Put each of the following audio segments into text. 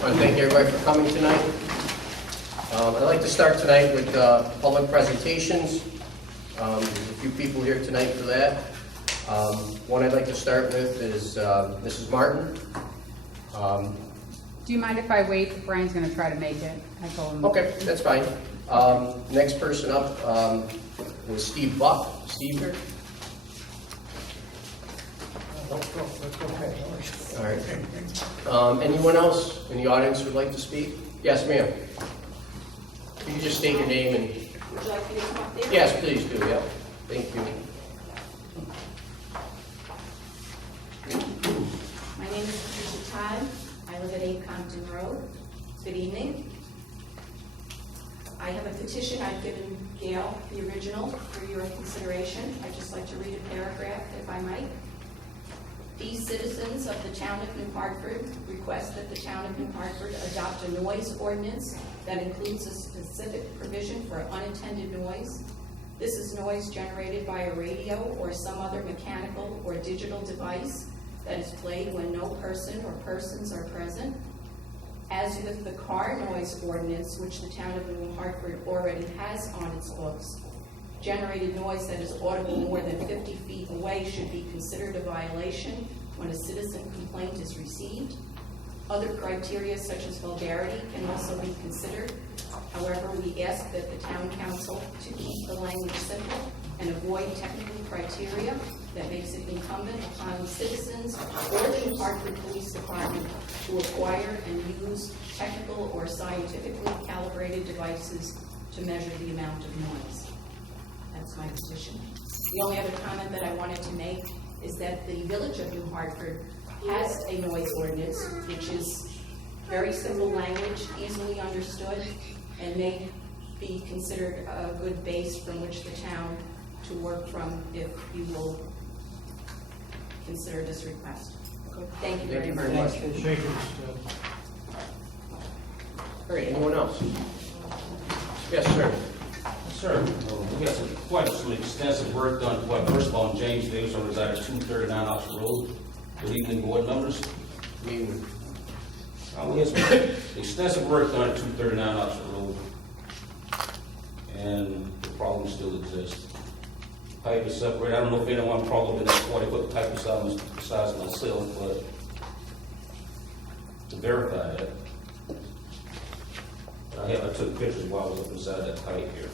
I want to thank everybody for coming tonight. I'd like to start tonight with public presentations. There's a few people here tonight for that. One I'd like to start with is Mrs. Martin. Do you mind if I wait? Brian's going to try to make it. I told him. Okay, that's fine. Next person up was Steve Buck. Steve here? All right. Anyone else in the audience who would like to speak? Yes, ma'am. Can you just state your name and... Would you like me to come up there? Yes, please do, yeah. Thank you. My name is Patricia Todd. I live at 8 Compton Road. Good evening. I have a petition I've given Gail, the original, for your consideration. I'd just like to read a paragraph, if I might. These citizens of the town of New Hartford request that the town of New Hartford adopt a noise ordinance that includes a specific provision for unattended noise. This is noise generated by a radio or some other mechanical or digital device that is played when no person or persons are present. As with the car noise ordinance, which the town of New Hartford already has on its books, generated noise that is audible more than 50 feet away should be considered a violation when a citizen complaint is received. Other criteria such as vulgarity can also be considered. However, we ask that the town council to keep the language simple and avoid technical criteria that makes it incumbent upon citizens or the New Hartford Police Department to acquire and use technical or scientifically calibrated devices to measure the amount of noise. That's my position. The only other comment that I wanted to make is that the Village of New Hartford has a noise ordinance, which is very simple language, easily understood, and may be considered a good base from which the town to work from if you will consider this request. Thank you very much. Thank you very much. All right, anyone else? Yes, sir. Sir, we got quite some extensive work done. First of all, James Davis, I reside at 239 Oxford Road. Good evening, board members. We had some extensive work done at 239 Oxford Road, and the problem still exists. Pipe is separated. I don't know if anyone probably in that 40-foot pipe besides myself, but to verify that, I took pictures while I was up inside that pipe here.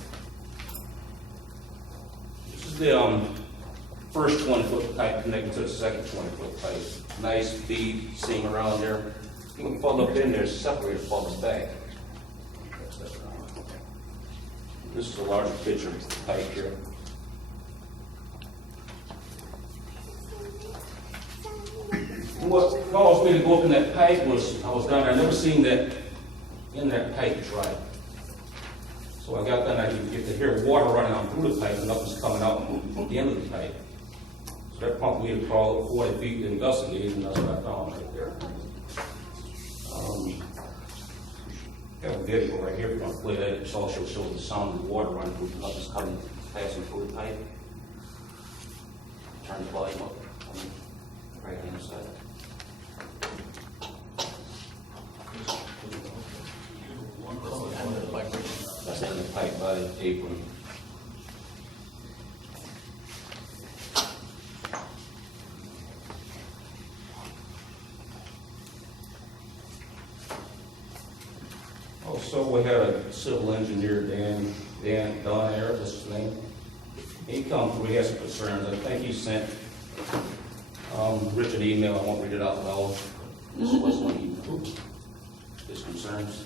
This is the first 20-foot pipe connected to the second 20-foot pipe. Nice feed seam around there. You can fall up in there, separate, falls back. This is a larger picture of the pipe here. What caused me to go up in that pipe was I was down there. I never seen that in that pipe dry. So I got down there, I could get to hear water running out through the pipe and nothing's coming out at the end of the pipe. So that prompted me to crawl up 40 feet to investigate, and that's what I found right there. I have a video right here, if you want to play that. It also shows the sound of the water running through, nothing's coming, passing through the pipe. Turn the volume up on the right hand side. That's in the pipe by the apron. Also, we had a civil engineer, Dan there, that's his name. He come through, he had some concerns. I think he sent Rich an email. I won't read it out loud. This was one he, his concerns.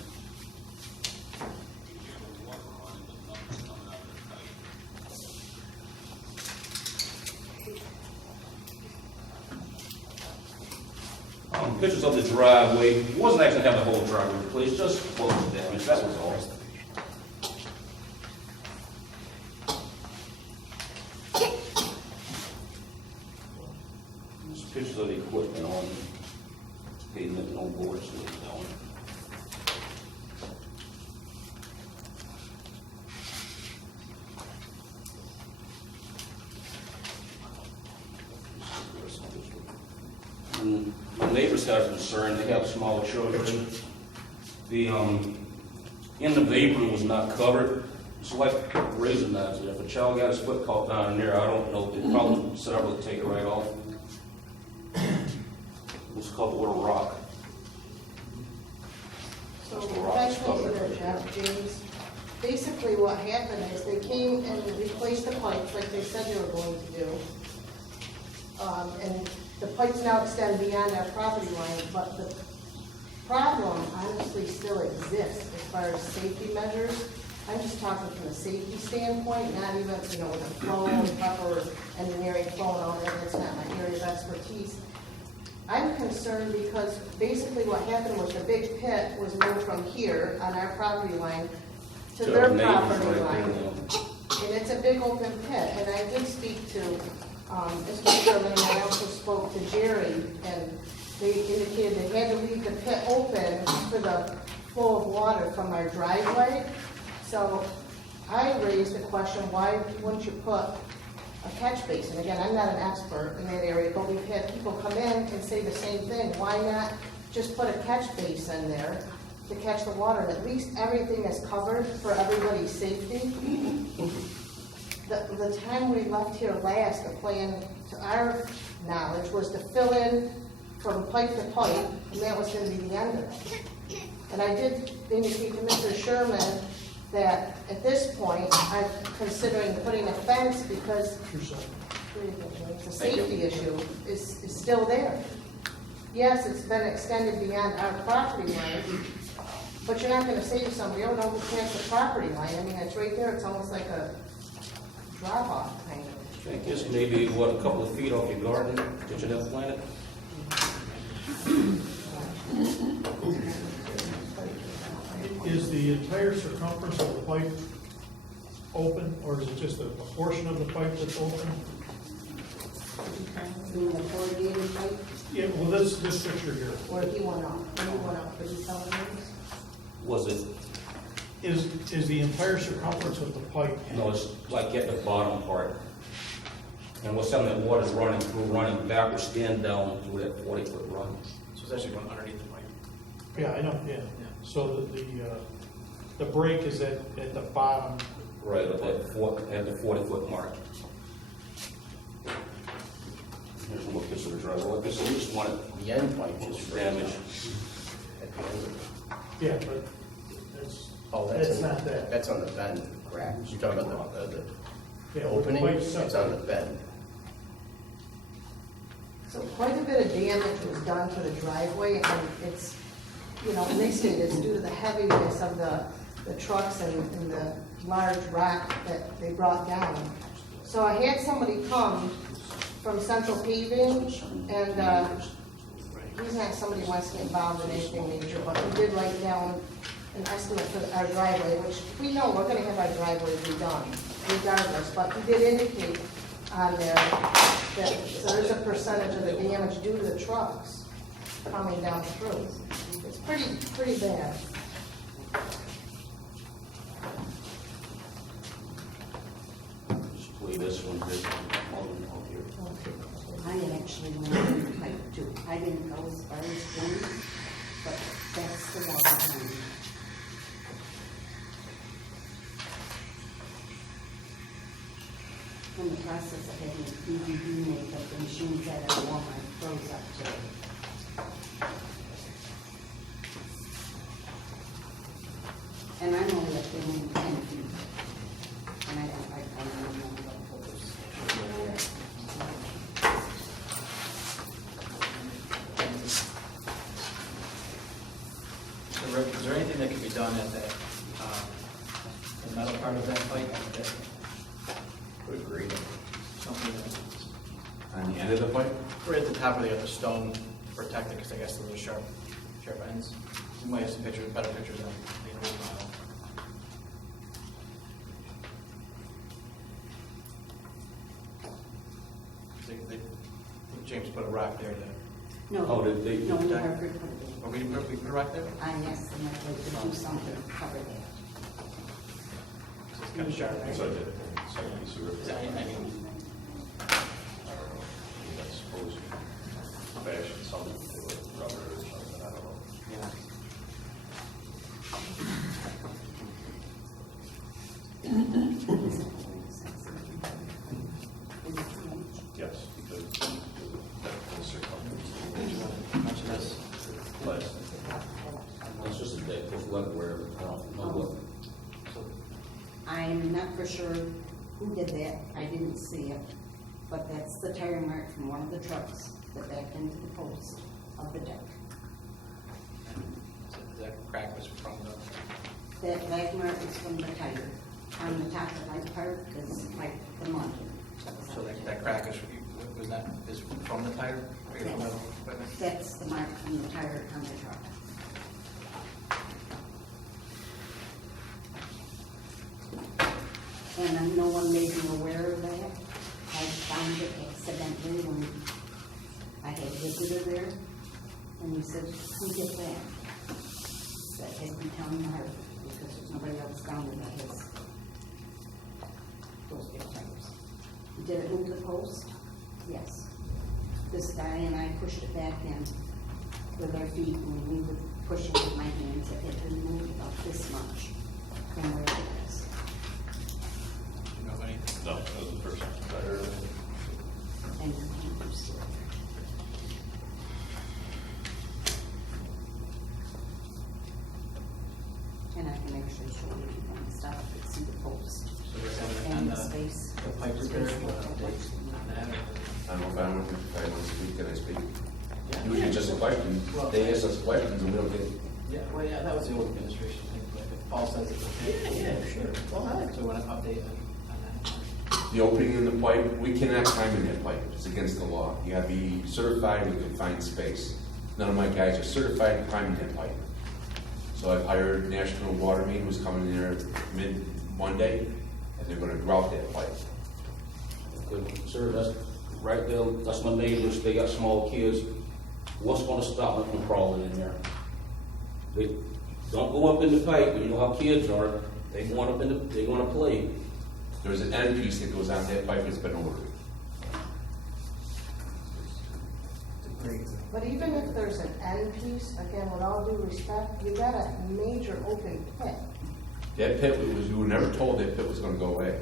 Pictures of the driveway. It wasn't actually having the whole driveway replaced, just what was damaged, that was all. There's pictures of the equipment on pavement and on boards and on. My neighbors have concern, they have smaller children, The end of the apron was not covered. It's like raisin knives. If a child got his foot caught down in there, I don't know, they probably said I would take it right off. It was covered with a rock. So if I can interject, James, basically what happened is they came and replaced the pipes like they said they were going to do. And the pipes now extend beyond our property line, but the problem honestly still exists as far as safety measures. I'm just talking from a safety standpoint, not even, with the flow and proper engineering flow and all that, that's not my area of expertise. I'm concerned because basically what happened was the big pit was moved from here on our property line to their property line. And it's a big open pit, and I did speak to Mr. Sherman, and I also spoke to Jerry, and they indicated they had to leave the pit open for the flow of water from our driveway. So I raised the question, why wouldn't you put a catch basin? Again, I'm not an expert in that area, but we've had people come in and say the same thing. Why not just put a catch basin there to catch the water? And at least everything is covered for everybody's safety. The time we left here last, the plan, to our knowledge, was to fill in from pipe to pipe, and that was going to be the end of it. And I did indicate to Mr. Sherman that at this point, I'm considering putting a fence because the safety issue is still there. Yes, it's been extended beyond our property line, but you're not going to say to somebody, oh, don't go past the property line. I mean, it's right there. It's almost like a drop-off kind of. I guess maybe, a couple of feet off your garden that you have planted? Is the entire circumference of the pipe open, or is it just a portion of the pipe that's open? You mean the corrugated pipe, Yeah, well, this picture here, or he went off? When he went off, did he tell me this? Was it? is the entire circumference of the pipe, No, it's like at the bottom part. And what's something that water's running backwards, stand down through that 40-foot run. So it's actually going underneath the pipe. yeah, I know, yeah. So the break is at the bottom. Right, at the 40-foot mark. Here's a look, this is the driveway. Like I said, we just want it The end pipe just froze damaged. at the end. Yeah, but that's, Oh, that's in- not that. That's on the bend, correct? You're talking about the Yeah, opening? the pipe's It's separate. on the bend. So quite a bit of damage was done to the driveway, and it's, and they say it's due to the heaviness of the trucks and the large rock that they brought down. So I had somebody come from Central Paving, and he's not somebody who wants to get involved in anything major, but he did write down an estimate for our driveway, which we know we're gonna have our driveway redone regardless, but he did indicate on there that there's a percentage of the damage due to the trucks coming down through. It's pretty bad. Just play this one here. Out here. I actually went on the pipe too. I didn't go as far as James, but that's the wall behind me. In the process of having DVD made, but the machines that I wore, I froze up too. And I'm only up there in 10 feet. And I don't know what holes. Is there anything that can be done at that, the metal part of that pipe? Would agree. Something that, On the end of the pipe? right at the top of the other stone to protect it, because I guess those are sharp ends. You might have some pictures, better pictures than the old model. James put a rock there to, No. Oh, did they- No, New Hartford put it or we put a rock there? in. I asked them if they could do something to cover that. So it's kind of sharp. So I did it. Second piece of roof. I mean, I don't know. I suppose you fashion something to it, rubber or something, I don't know. yeah. plastic. It's just a deck, it's leatherware, I don't know what. I'm not for sure who did that, I didn't see it, but that's the tire mark from one of the trucks that backed into the post of the deck. So that crack was from the, That black mark is from the tire. On the top of my part is like the mud. so that crack is from the tire? Or from the equipment? That's the mark from the tire on the truck. And no one made me aware of that. I found it accidentally when I had visitor there, and he said, "Who did that?" That had been telling her because there's nobody else down there that has those big tires. Did it move the post? Yes. This guy and I pushed it back in with our feet, and we were pushing with my hands. It had been moved about this much from where it was. Do you know of anything? No, that was the first letter. And you can see it. And I can actually show you if you want to stop and see the post So we're on and the the space. the pipe repair, update on that? I don't know if I want to speak, can I speak? Yeah. Usually just a question, they ask us questions and we don't get, Yeah, well, yeah, that was the old administration thing, but if Paul says it's okay. Yeah, sure. Well, all right. So we want an update on that? the opening in the pipe, we cannot climb in that pipe, it's against the law. You have to be certified with confined space. None of my guys are certified to climb in that pipe. So I've hired National Water Main, who's coming in there mid-Monday, and they're gonna grout that pipe. Good, sir, that's right there, that's my neighbors, they got small kids. What's gonna stop them from crawling in there? They don't go up in the pipe, but you know how kids are, they want up in the, they wanna play. There's an end piece that goes on that pipe that's been ordered. But even if there's an end piece, again, with all due respect, you got a major open pit. That pit was, we were never told that pit was gonna go away.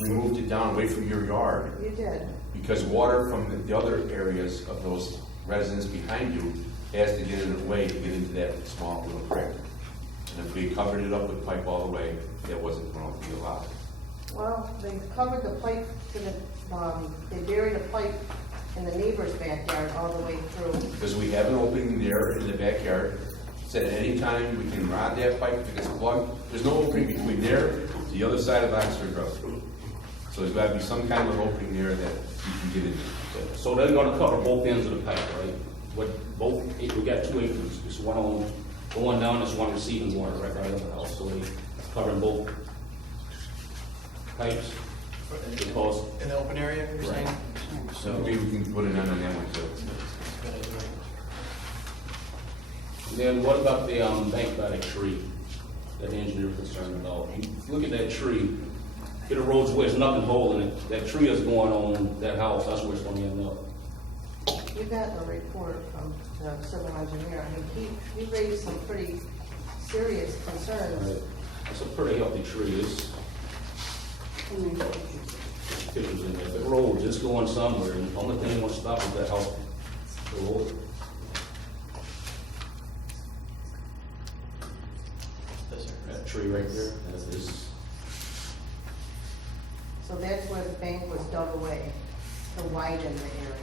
We moved it down away from your yard You did. because water from the other areas of those residents behind you has to get in the way to get into that small little creek. And if we covered it up with pipe all the way, that wasn't going to be allowed. Well, they covered the pipe to the, they buried a pipe in the neighbor's backyard all the way through. Because we have an opening there in the backyard, said at any time we can rod that pipe if it gets plugged. There's no opening between there and the other side of Oxford Road. So there's got to be some kind of opening there that you can get into. So they're gonna cover both ends of the pipe, right? With both, we got 2 acres, it's one on, going down, it's one receiving water right at the house, so they covering both pipes. Because, In the open area, you're saying? So maybe we can put it on that one too. then what about the, bank by the tree that the engineer was concerned about? You look at that tree, it erodes where there's nothing holding it, that tree is going on that house, that's where it's gonna end up. You got a report from the civil engineer. I mean, he raised some pretty serious concerns. Right. It's a pretty healthy tree, it's And then pictures in there, if it rolls, it's going somewhere, and the only thing that's stopping that house, the road. This here. That tree right there, that is, So that's where the bank was dug away, to widen the area.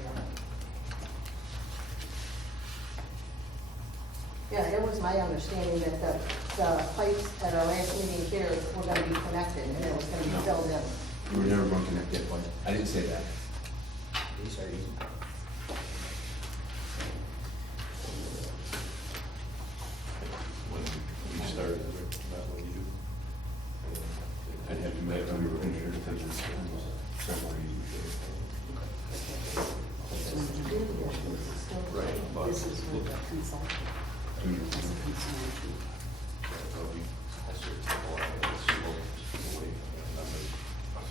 Yeah, it was my understanding that the pipes at our last meeting here were gonna be connected, and it was gonna be filled in. We were never going to connect that pipe. I didn't say that. These are easy. When we started, not what you do. I'd have to make on your picture because it's several years. Right, but this is what the consultant, that's a concern.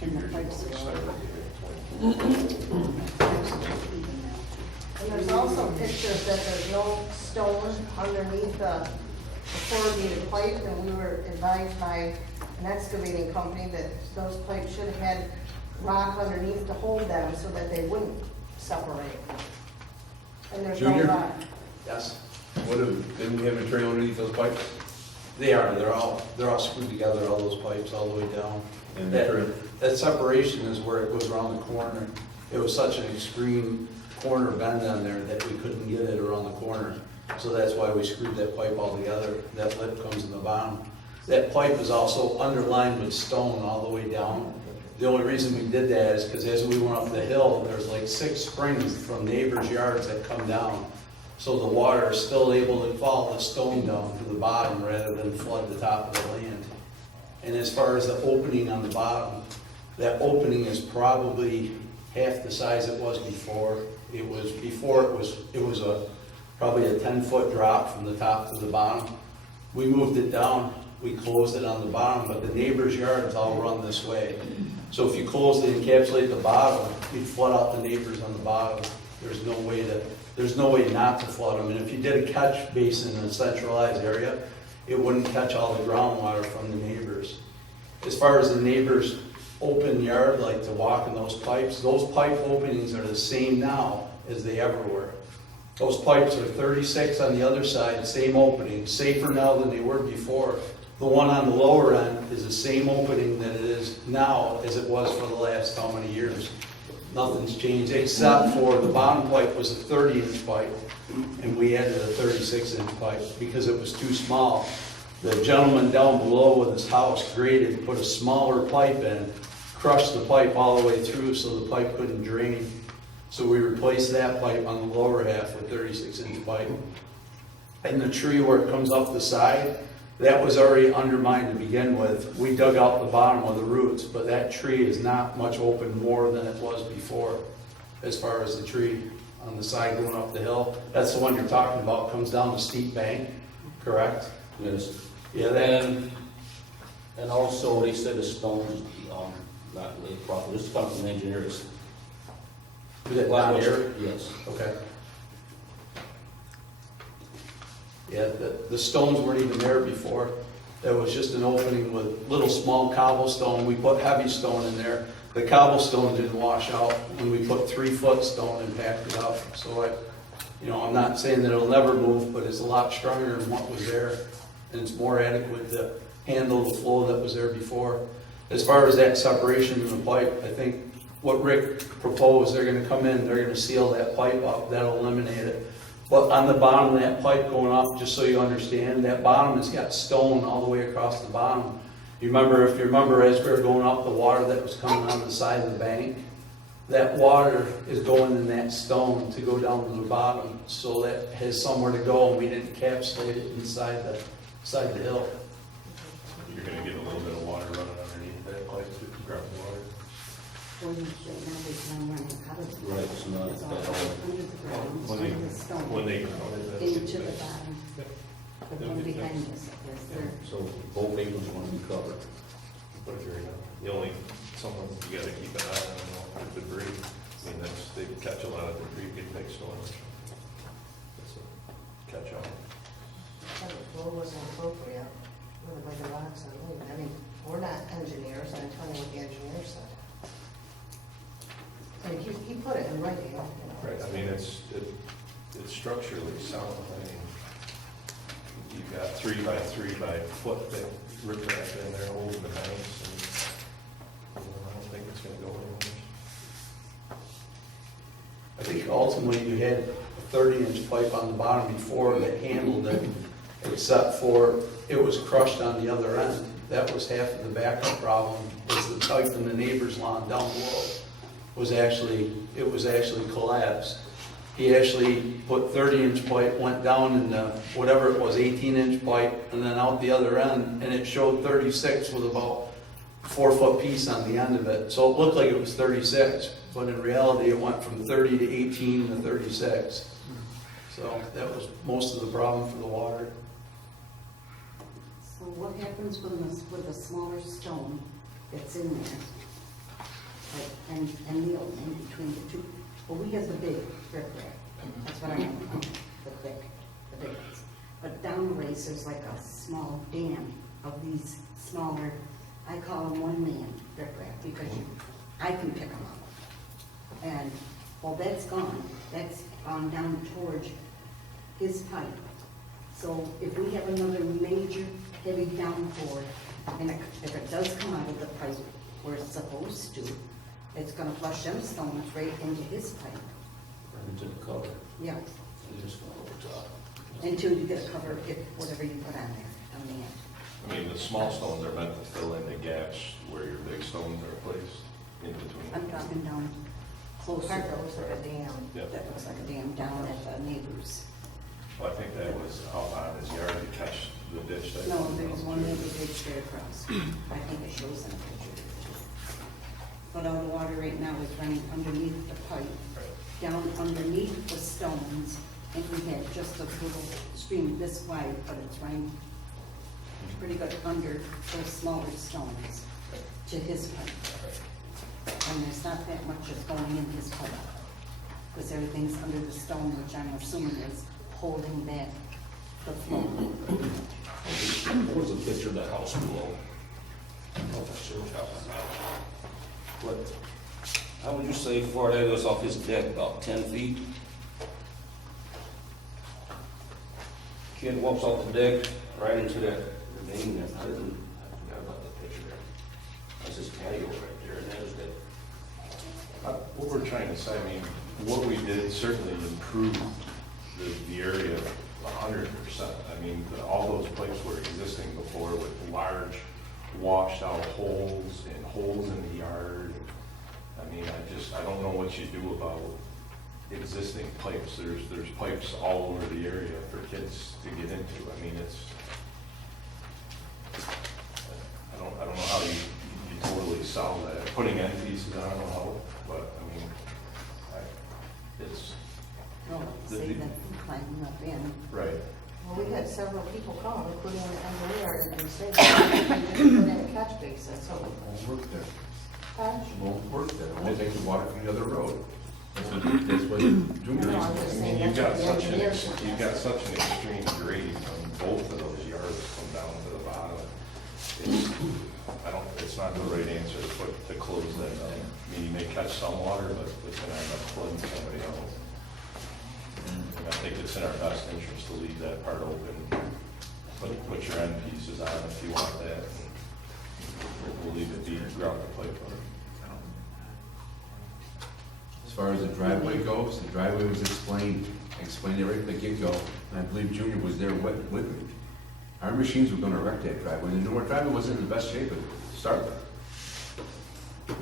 And the pipes are all even now. And there's also pictures that there's no stone underneath the corrugated pipe, and we were advised by an excavating company that those pipes should have had rock underneath to hold them so that they wouldn't separate. And there's no Junior? rock. Yes. Didn't we have a trail underneath those pipes? They are, they're all screwed together, all those pipes, all the way down. And the trail? That separation is where it goes around the corner. It was such an extreme corner bend on there that we couldn't get it around the corner. So that's why we screwed that pipe all together. That lip comes in the bottom. That pipe is also underlined with stone all the way down. The only reason we did that is because as we went up the hill, there's like 6 springs from neighbors' yards that come down. So the water is still able to follow the stone down to the bottom rather than flood the top of the land. And as far as the opening on the bottom, that opening is probably half the size it was before. It was probably a 10-foot drop from the top to the bottom. We moved it down, we closed it on the bottom, but the neighbors' yards all run this way. So if you close it, encapsulate the bottom, you'd flood out the neighbors on the bottom. There's no way not to flood them. And if you did a catch basin in a centralized area, it wouldn't catch all the groundwater from the neighbors. As far as the neighbors' open yard, like to walk in those pipe openings are the same now as they ever were. Those pipes are 36 on the other side, same opening, safer now than they were before. The one on the lower end is the same opening that it is now as it was for the last how many years. Nothing's changed except for the bottom pipe was a 30-inch pipe and we added a 36-inch pipe because it was too small. The gentleman down below with his house graded, put a smaller pipe in, crushed the pipe all the way through so the pipe couldn't drain. So we replaced that pipe on the lower half with 36-inch pipe. And the tree where it comes up the side, that was already undermined to begin with. We dug out the bottom of the roots, but that tree is not much open more than it was before as far as the tree on the side going up the hill. That's the one you're talking about, comes down the steep bank, correct? Yes. Yeah, And also, they said the stones, not laid properly. This comes from engineers. is it down here? Yes. Okay. Yeah, the stones weren't even there before. There was just an opening with little small cobblestone. We put heavy stone in there. The cobblestone didn't wash out when we put 3-foot stone and packed it up. So I'm not saying that it'll never move, but it's a lot stronger than what was there. And it's more adequate to handle the flow that was there before. As far as that separation in the pipe, I think what Rick proposed, they're gonna come in, they're gonna seal that pipe up, that'll eliminate it. But on the bottom of that pipe going up, just so you understand, that bottom has got stone all the way across the bottom. If you remember as we were going up, the water that was coming on the side of the bank, that water is going in that stone to go down to the bottom, so that has somewhere to go, and we didn't encapsulate it inside the hill. You're gonna get a little bit of water running underneath that pipe to grab the water. Well, you should know there's no running out of it. Right, it's not It's all that hard. under the ground, When under the stone. they Into the bottom. The one behind us, is there. So both angles want to be covered. But if you're, the only, something you gotta keep an eye on, the debris. I mean, they catch a lot of debris, get big storms. It's a catch all. The flow wasn't appropriate, with a bunch of rocks on it. I mean, we're not engineers, I'm telling you what the engineer said. I mean, he put it in writing, Right, I mean, it's structurally sound. I mean, you've got 3 by 3 by foot thick riprap in there holding the banks, and I don't think it's gonna go anywhere. I think ultimately you had a 30-inch pipe on the bottom before that handled it, except for it was crushed on the other end. That was half of the backup problem, was the pipe in the neighbor's lawn down below was actually collapsed. He actually put 30-inch pipe, went down in the, whatever it was, 18-inch pipe, and then out the other end, and it showed 36 with about 4-foot piece on the end of it. So it looked like it was 36, but in reality, it went from 30 to 18 to 36. So that was most of the problem for the water. So what happens with the smaller stone that's in there? Like, and the in between the two? Well, we have the big riprap. That's what I know, the big ones. But down the ways, there's like a small dam of these smaller, I call them one-man riprap, because I can pick them up. And, well, that's gone. That's gone down towards his pipe. So if we have another major heavy downpour, and if it does come out of the pipe where it's supposed to, it's gonna flush them stones right into his pipe. Into the cover, Yeah, and just go over top. until you get a cover, if whatever you put on there, on the end. I mean, the small stones are meant to fill in the gaps where your big stones are placed in I'm between. talking down closer. Part that looks like a dam. Yep. That looks like a dam down at the neighbors. Well, I think that was out on his yard to catch the ditch that. No, there's one that was straight across. I think it shows in a picture. But all the water right now is running underneath the pipe, down underneath the stones, and we had just a little stream this wide, but it's running pretty good under those smaller stones to his pipe. And there's not that much that's going in his pipe, because everything's under the stone, which I'm assuming is holding back the flow. What was the picture of the house below? I don't know if I showed you. What, how would you say far that is off his deck, about 10 feet? Kid walks off the deck, right into that ravine there. I forgot about the picture there. That's his patio right there, and there's that. What we're trying to say, I mean, what we did certainly improved the area 100%. I mean, all those pipes were existing before with large washed out holes and holes in the yard. I mean, I don't know what you do about existing pipes. There's pipes all over the area for kids to get into. I mean, I don't know how you totally solve that. Putting end pieces on will help, but I mean, it's, No, say that climbing up in. right. Well, we had several people come, including the engineer, and say that they just put in a catch basin, so. Won't work there. Huh? Won't work there. Won't take the water from the other road. That's what Junior No, I'm used just to do. I mean, saying you've got that's what the such an, engineer you've got such an extreme grade from both of those yards come down to the bottom. It's not the right answer to close that down. I mean, you may catch some water, but it's gonna end up flooding somebody else. And I think it's in our best interest to leave that part open. Put your end pieces on if you want that. We'll leave it be ground the pipe on. As far as the driveway goes, the driveway was explained it right at the get-go, and I believe Junior was there with me. Our machines were gonna wreck that driveway, and our driveway wasn't in the best shape to start with.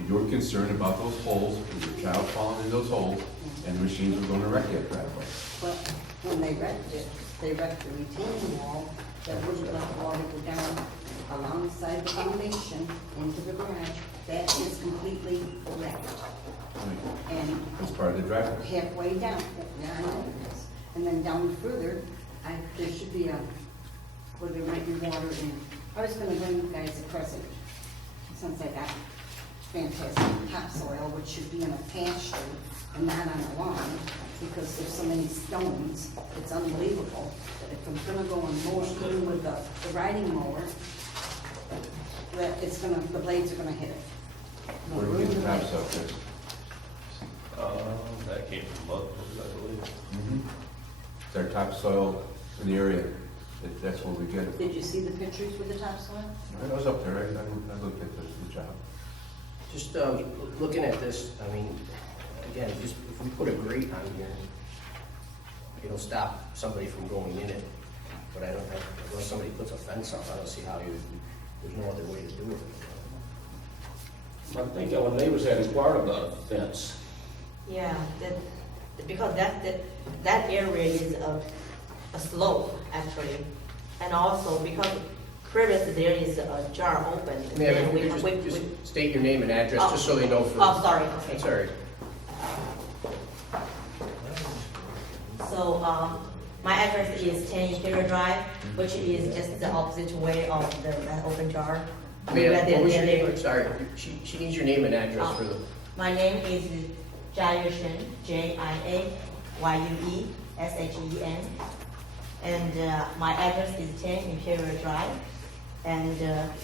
You were concerned about those holes, with your child falling in those holes, and the machines were gonna wreck that driveway. But when they wrecked it, they wrecked the retaining wall that wouldn't let the water go down alongside the foundation into the garage. That is completely wrecked. And It's part of the driveway. halfway down, yeah, I know it is. And then down further, there should be where there might be water in. I was gonna bring you guys a present, since I got fantastic topsoil, which should be in a pasture and not on a lawn, because there's so many stones, it's unbelievable. If I'm gonna go and mow it with the riding mower, that the blades are gonna hit it. No Where do we room get the to topsoil, Chris? That came from Mud, I believe. It's our topsoil in the area, that's where we get it. Did you see the pictures with the topsoil? I was up there, I looked at the job. Just looking at this, I mean, again, just if we put a grate on here, it'll stop somebody from going in it. But I don't have, unless somebody puts a fence up, I don't see how there's no other way to do it. I think our neighbors had inquired about a fence. Yeah, because that area is a slope, actually. And also because previously there is a jar open. Ma'am, then if you could just state your name and address, just so they know for. Oh, sorry, okay. That's all right. So, my address is 10 Imperial Drive, which is just the opposite way of the open jar. Ma'am, what was your name? Where I'm sorry, she needs your name and address for the. My name is Jiayue Shen, Jiayueshen. And my address is 10 Imperial Drive. And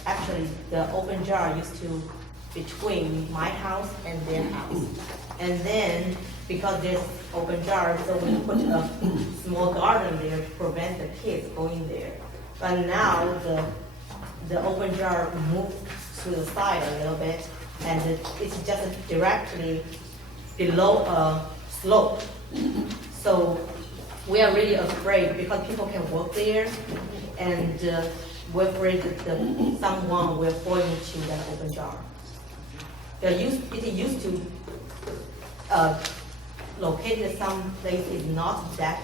actually, the open jar used to between my house and their house. And then because there's open jar, so we put a small garden there to prevent the kids going there. But now the open jar moved to the side a little bit, and it's just directly below a slope. So we are really afraid because people can walk there, and we're afraid that someone will fall into that open jar. It used to located some place is not that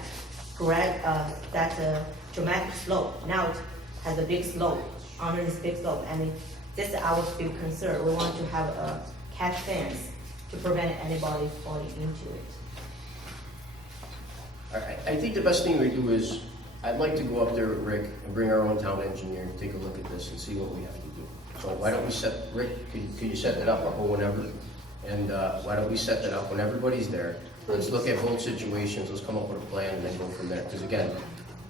dramatic slope. Now it has a big slope, under this big slope, and this is our big concern. We want to have a catch fence to prevent anybody falling into it. I think the best thing we do is, I'd like to go up there with Rick and bring our own town engineer and take a look at this and see what we have to do. So why don't we Rick, could you set that up or whenever? And why don't we set that up when everybody's there? Let's look at both situations, let's come up with a plan and then go from there. Because again,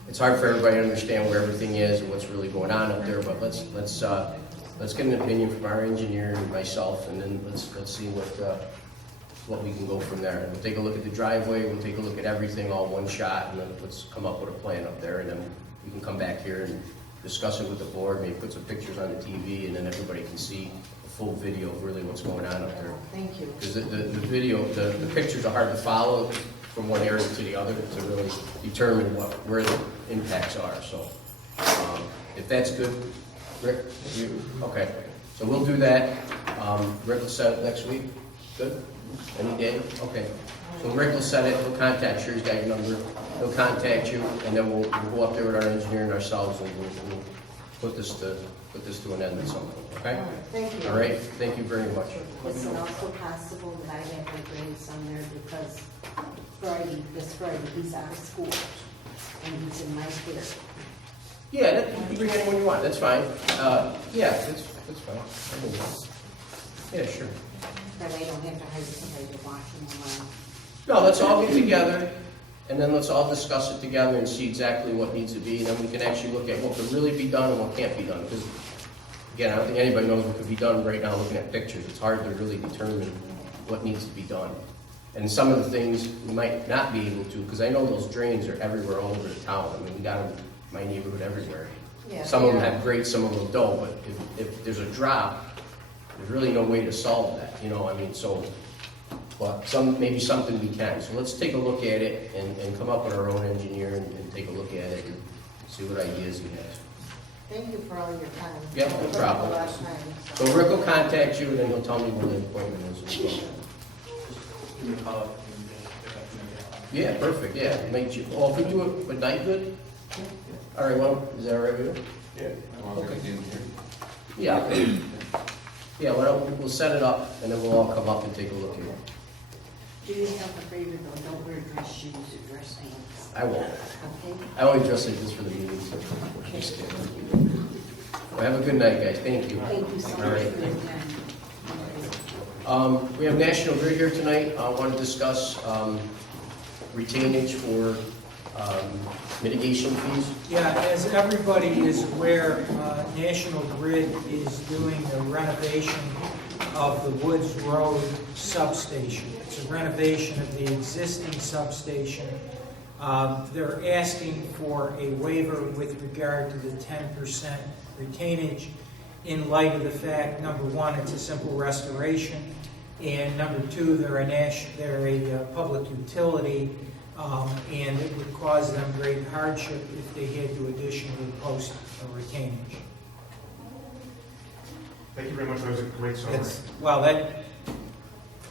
it's hard for everybody to understand where everything is and what's really going on up there, but let's get an opinion from our engineer and myself, and then let's see what we can go from there. And we'll take a look at the driveway, we'll take a look at everything all one shot, and then let's come up with a plan up there, and then we can come back here and discuss it with the board, maybe put some pictures on the TV, and then everybody can see a full video of really what's going on up there. Thank you. Because the video, the pictures are hard to follow from one area to the other to really determine where the impacts are. So if that's good, Rick, okay. So we'll do that. Rick will set it next week. Good? Any day? Okay. So Rick will set it, he'll contact you, he's got your number, he'll contact you, and then we'll go up there with our engineer and ourselves, and we'll put this to an end at some point, okay? All right, thank you. All right, thank you very much. Is it also possible that I have my grandson there because this Friday, he's out of school and he's in my care? Yeah, you can bring anyone you want, that's fine. Yeah, that's fine. I mean, yeah, sure. But I don't have to hire somebody to watch him around. No, let's all get together, and then let's all discuss it together and see exactly what needs to be, and then we can actually look at what can really be done and what can't be done. Because, again, I don't think anybody knows what could be done right now looking at pictures. It's hard to really determine what needs to be done. And some of the things we might not be able to, because I know those drains are everywhere all over the town. I mean, we got them in my neighborhood everywhere. Yeah, Some of them yeah. have grates, some of them don't, but if there's a drop, there's really no way to solve that, you know, I mean, so, but maybe something we can. So let's take a look at it and come up with our own engineer and take a look at it and see what ideas he has. Thank you for all your time. Yeah, no problem. A lot of time, So Rick will contact you, and then he'll tell me when the appointment is as well. Give me a call if you Yeah, perfect, yeah, make you, if we do it at night, good? All right, well, is that all right with you? Yeah. Okay. In here. Yeah, okay. Yeah, we'll set it up, and then we'll all come up and take a look at it. Do you have a favor though, don't wear dress shoes or dress pants, I won't. okay? I only dress like this for the meetings. Just kidding. Well, have a good night, guys, thank you. Thank you so All much right. for your time. We have National Grid here tonight. I want to discuss retainage for mitigation fees. Yeah, as everybody is aware, National Grid is doing the renovation of the Woods Road substation. It's a renovation of the existing substation. They're asking for a waiver with regard to the 10% retainage in light of the fact, number one, it's a simple restoration, and number two, they're a public utility, and it would cause them great hardship if they had to additionally post a retainage. Thank you very much, that was a great summary.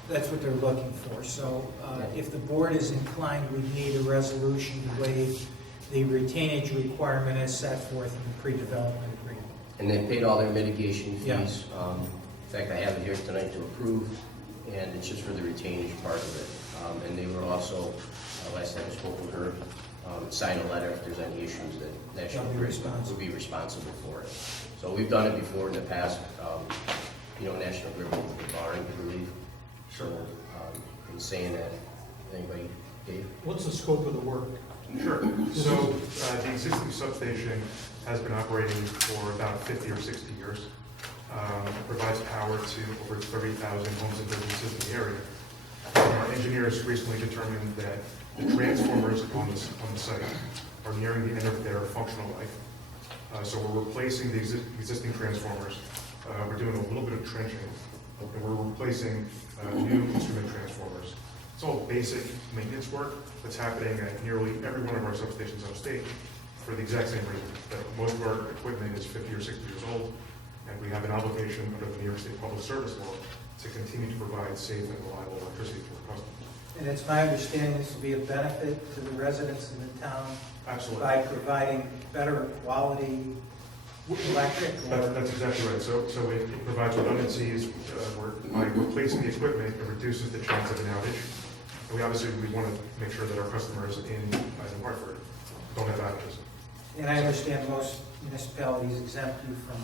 That's what they're looking for. So if the board is inclined, we need a resolution to waive the retainage requirement as set forth in the pre-development agreement. And they paid all their mitigation fees. Yeah. In fact, I have it here tonight to approve, and it's just for the retainage part of it. And they were also, last time I spoke with her, sign a letter if there's any issues that National Grid would be responsible for it. So we've done it before in the past. National Grid will be barring, I believe. So, in saying that, anybody, Dave? What's the scope of the work? Sure. So the existing substation has been operating for about 50 or 60 years. It provides power to over 30,000 homes and businesses in the area. Our engineers recently determined that the transformers on the site are nearing the end of their functional life. So we're replacing the existing transformers. We're doing a little bit of trenching, and we're replacing new instrument transformers. It's all basic maintenance work that's happening at nearly every one of our substations upstate for the exact same reason, that most of our equipment is 50 or 60 years old, and we have an obligation under the New York State Public Service Law to continue to provide safe and reliable electricity to our customers. And it's my understanding this will be a benefit to the residents in the town Absolutely. by providing better quality electric. That's exactly right. So it provides redundancies, where by replacing the equipment, it reduces the chance of an outage. And we obviously want to make sure that our customers in Hartford don't have outages. And I understand most municipalities exempt you from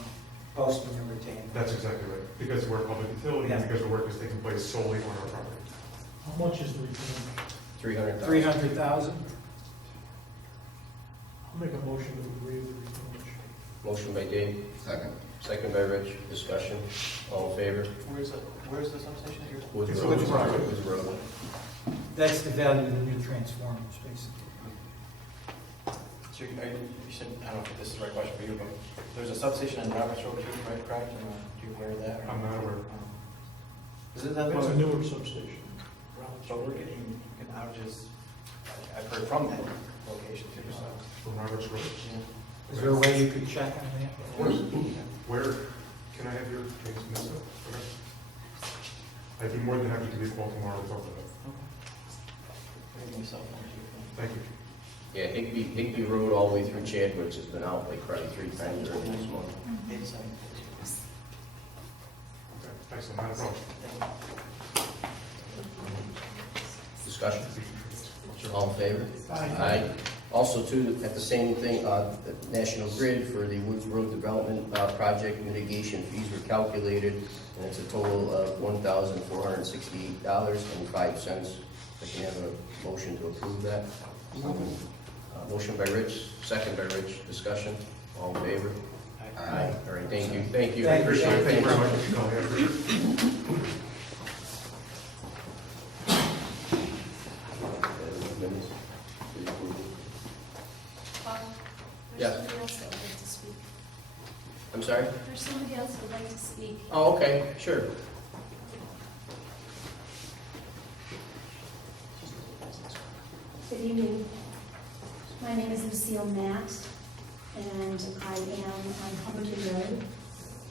posting and retaining. That's exactly right. Because we're a public utility, and Yeah. because the work is taking place solely on our property. How much is the retainer? 300,000. 300,000? I'll make a motion to waive the retainer. Motion by Dave, Second. second by Rich. Discussion. All in favor? Where's the substation that you're? Woods It's Road. Woods Road. Woods Road. That's the value of the new transformers, basically. So you said, I don't know if this is the right question for you, but there's a substation on Roberts Road too, right, correct? And, do you aware of that? I'm not aware. Is it that It's a one? newer substation. So we're getting outages, I've heard from that location too, so. From Roberts Road. Is there a way you could check on that? Of course. Where, can I have your name? Okay. I'd be more than happy to be called tomorrow to talk about it. Thank you. Yeah, Higbee Road all the way through Chadwick's has been out like probably 3 times already this month. Okay, excellent, not a problem. Discussion? All in favor? Aye. Also, too, at the same thing, the National Grid for the Woods Road Development Project mitigation fees were calculated, and it's a total of $1,468.05. I can have a motion to approve that. Motion by Rich, second by Rich. Discussion? All in favor? Aye. All right, thank you. Thank you. I Thank you. appreciate it. Thank you very much. No, I appreciate it. Minutes for the approval. There's Yes. somebody else that would like to speak. I'm sorry? There's somebody else who would like to speak. Oh, okay, sure. Good evening. My name is Lucille Matt, and I am on Humberton Road.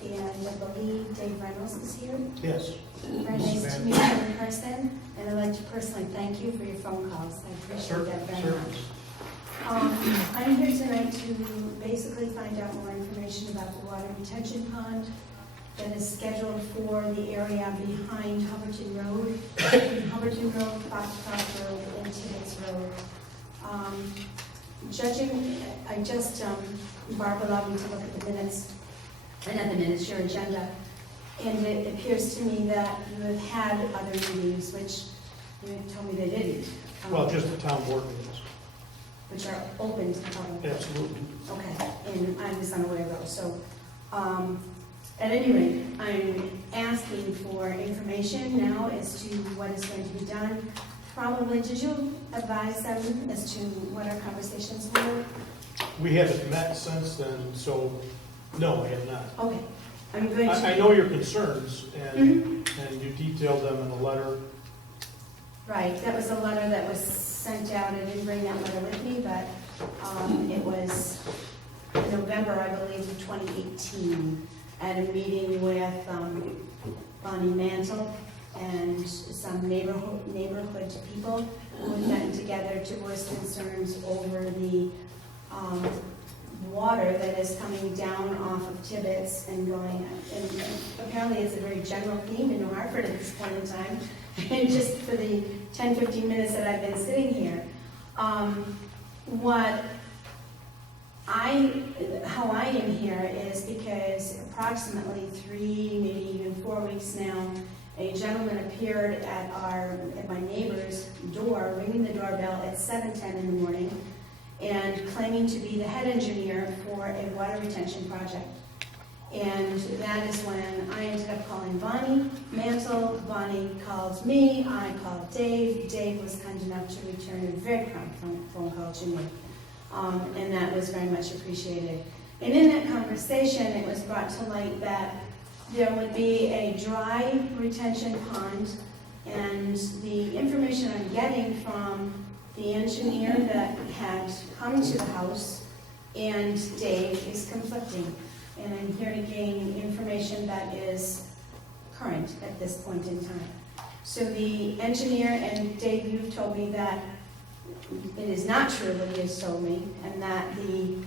And I believe Dave Reynolds is here. Yes. Very nice to meet you in person, and I'd like to personally thank you for your phone calls. I appreciate that very much. I'm here tonight to basically find out more information about the water retention pond that is scheduled for the area behind Humberton Road, Humberton Road, Foxcroft Road, and Tibbetts Road. Barb allowed me to look at the minutes, and not the minutes, your agenda, and it appears to me that you have had other meetings, which you told me they didn't. Well, just the town board meetings. Which are open to the public. Absolutely. Okay, and I was unaware of those, so, at any rate, I'm asking for information now as to what is going to be done. Probably, did you advise them as to what our conversations were? We haven't met since then, so, no, I have not. Okay, I'm going to. I know your concerns, and you detailed them in the letter. Right, that was a letter that was sent out. I didn't bring that letter with me, but it was November, I believe, of 2018, at a meeting with Bonnie Mantle and some neighborhood people who had gotten together to voice concerns over the water that is coming down off of Tibbetts and going, and apparently it's a very general theme in New Hartford at this point in time, and just for the 10-15 minutes that I've been sitting here. How I am here is because approximately 3, maybe even 4 weeks now, a gentleman appeared at my neighbor's door, ringing the doorbell at 7:10 in the morning, and claiming to be the head engineer for a water retention project. And that is when I ended up calling Bonnie Mantle. Bonnie called me, I called Dave. Dave was kind enough to return a very prompt phone call to me. And that was very much appreciated. And in that conversation, it was brought to light that there would be a dry retention pond, and the information I'm getting from the engineer that had come to the house and Dave is conflicting. And I'm here to gain information that is current at this point in time. So the engineer, and Dave, you've told me that it is not true what he has told me, and that he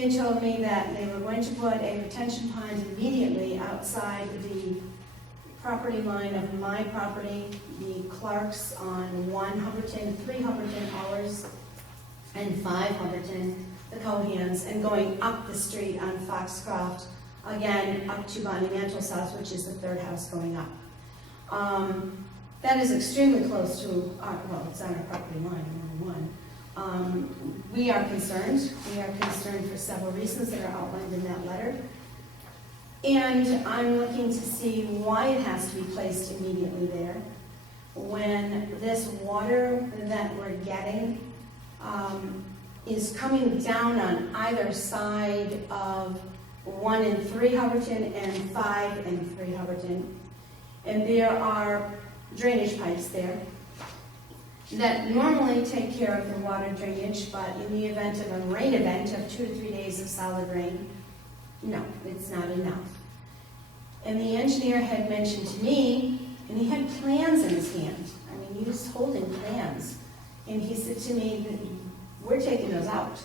had told me that they were going to put a retention pond immediately outside the property line of my property, the Clarks on 1 Humberton, 3 Humberton Hours, and 5 Humberton, the Cohans, and going up the street on Foxcroft, again, up to Bonnie Mantle's house, which is the third house going up. That is extremely close to our, well, it's on our property line, number one. We are concerned. We are concerned for several reasons that are outlined in that letter. And I'm looking to see why it has to be placed immediately there when this water that we're getting is coming down on either side of 1 and 3 Humberton and 5 and 3 Humberton. And there are drainage pipes there that normally take care of the water drainage, but in the event of a rain event of 2 to 3 days of solid rain, no, it's not enough. And the engineer had mentioned to me, and he had plans in his hand. I mean, he was holding plans. And he said to me, we're taking those out,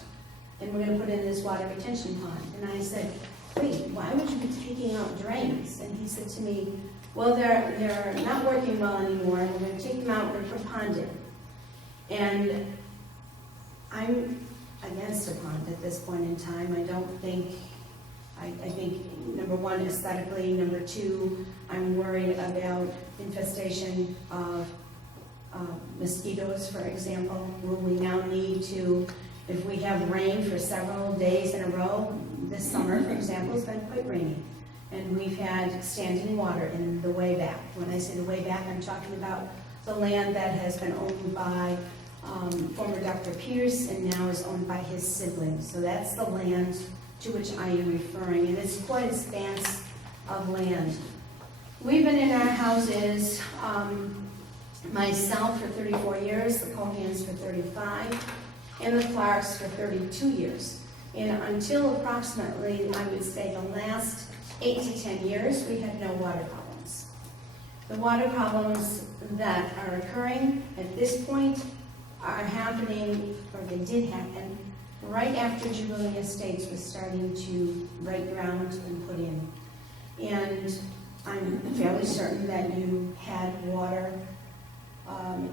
and we're going to put in this water retention pond. And I said, wait, why would you be taking out drains? And he said to me, well, they're not working well anymore, and we're going to take them out, we're going to put a pond in. And I'm against a pond at this point in time. I think, number one, aesthetically, number two, I'm worried about infestation of mosquitoes, for example. Will we now need to, if we have rain for several days in a row, this summer, for example, has been quite rainy. And we've had standing water in the way back. When I say the way back, I'm talking about the land that has been owned by former Dr. Pierce and now is owned by his siblings. So that's the land to which I am referring, and it's quite a expanse of land. We've been in our houses, myself for 34 years, the Cohans for 35, and the Clarks for 32 years. And until approximately, I would say, the last 8 to 10 years, we had no water problems. The water problems that are occurring at this point are happening, or they did happen, right after Jubilee Estates was starting to break ground and put in. And I'm fairly certain that you had water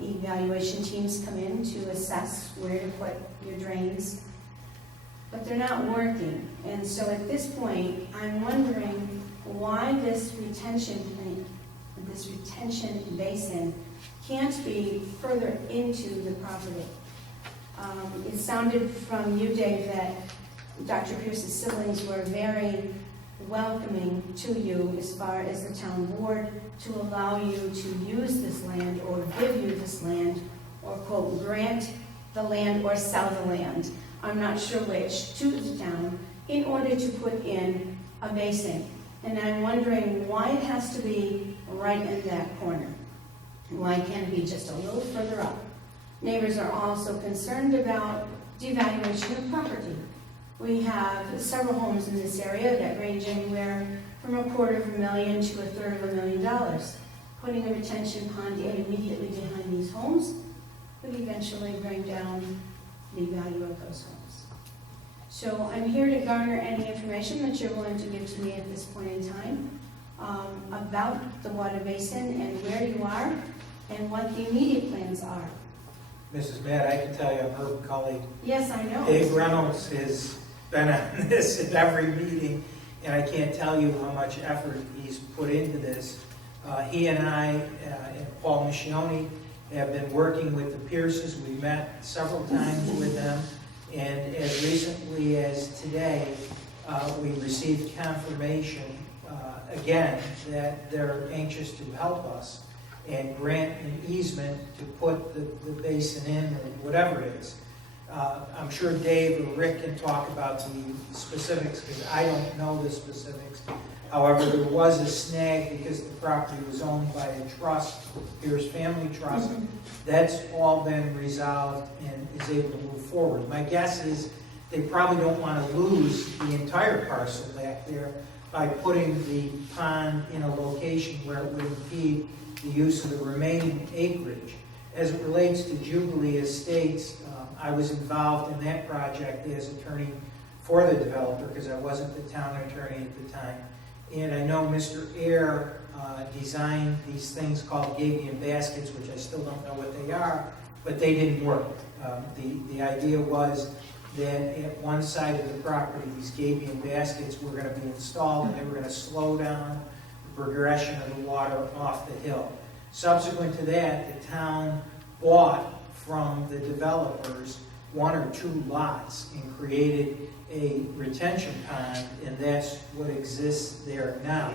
evaluation teams come in to assess where to put your drains, but they're not working. And so at this point, I'm wondering why this retention basin can't be further into the property. It sounded from you, Dave, that Dr. Pierce's siblings were very welcoming to you as far as the town board to allow you to use this land or give you this land or, quote, grant the land or sell the land, I'm not sure which, to the town in order to put in a basin. And I'm wondering why it has to be right in that corner. Why can't it be just a little further up? Neighbors are also concerned about devaluation of property. We have several homes in this area that range anywhere from $250,000 to $350,000. Putting a retention pond in immediately behind these homes would eventually bring down the value of those homes. So I'm here to garner any information that you're willing to give to me at this point in time about the water basin and where you are and what the immediate plans are. Mrs. Matt, I can tell you, I'm her colleague. Yes, I know. Dave Reynolds has been on this at every meeting, and I can't tell you how much effort he's put into this. He and I and Paul Michioni have been working with the Pierces. We met several times with them, and as recently as today, we received confirmation, again, that they're anxious to help us and grant an easement to put the basin in, or whatever it is. I'm sure Dave or Rick can talk about the specifics, because I don't know the specifics. However, there was a snag because the property was owned by a trust, Pierce Family Trust. That's all been resolved and is able to move forward. My guess is they probably don't want to lose the entire parcel back there by putting the pond in a location where it would impede the use of the remaining acreage. As it relates to Jubilee Estates, I was involved in that project as attorney for the developer because I wasn't the town attorney at the time. And I know Mr. Ayer designed these things called Gabion baskets, which I still don't know what they are, but they didn't work. The idea was that at one side of the property, these Gabion baskets were going to be installed and they were going to slow down the progression of the water off the hill. Subsequent to that, the town bought from the developers 1 or 2 lots and created a retention pond, and that's what exists there now.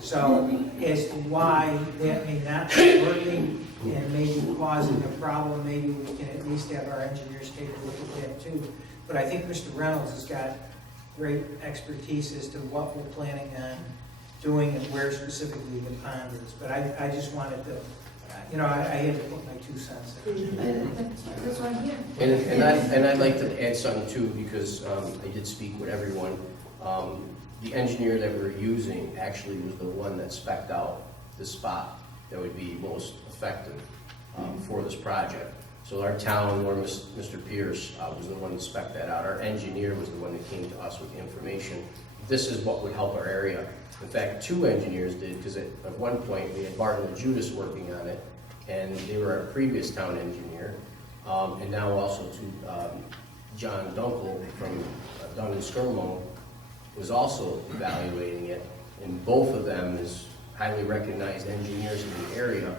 So as to why that may not be working and maybe causing a problem, maybe we can at least have our engineers take a look at that too. But I think Mr. Reynolds has got great expertise as to what we're planning on doing and where specifically the pond is. But I just wanted to, I had to put my 2 cents in. That's why I'm here. And I'd like to add something too, because I did speak with everyone. The engineer that we're using actually was the one that spec'd out the spot that would be most effective for this project. So our town, or Mr. Pierce, was the one that spec'd that out. Our engineer was the one that came to us with the information. This is what would help our area. In fact, 2 engineers did, because at one point we had Barton and Judas working on it, and they were our previous town engineer, and now also to John Dunkel from Dunn and Skirmo was also evaluating it, and both of them, as highly recognized engineers in the area,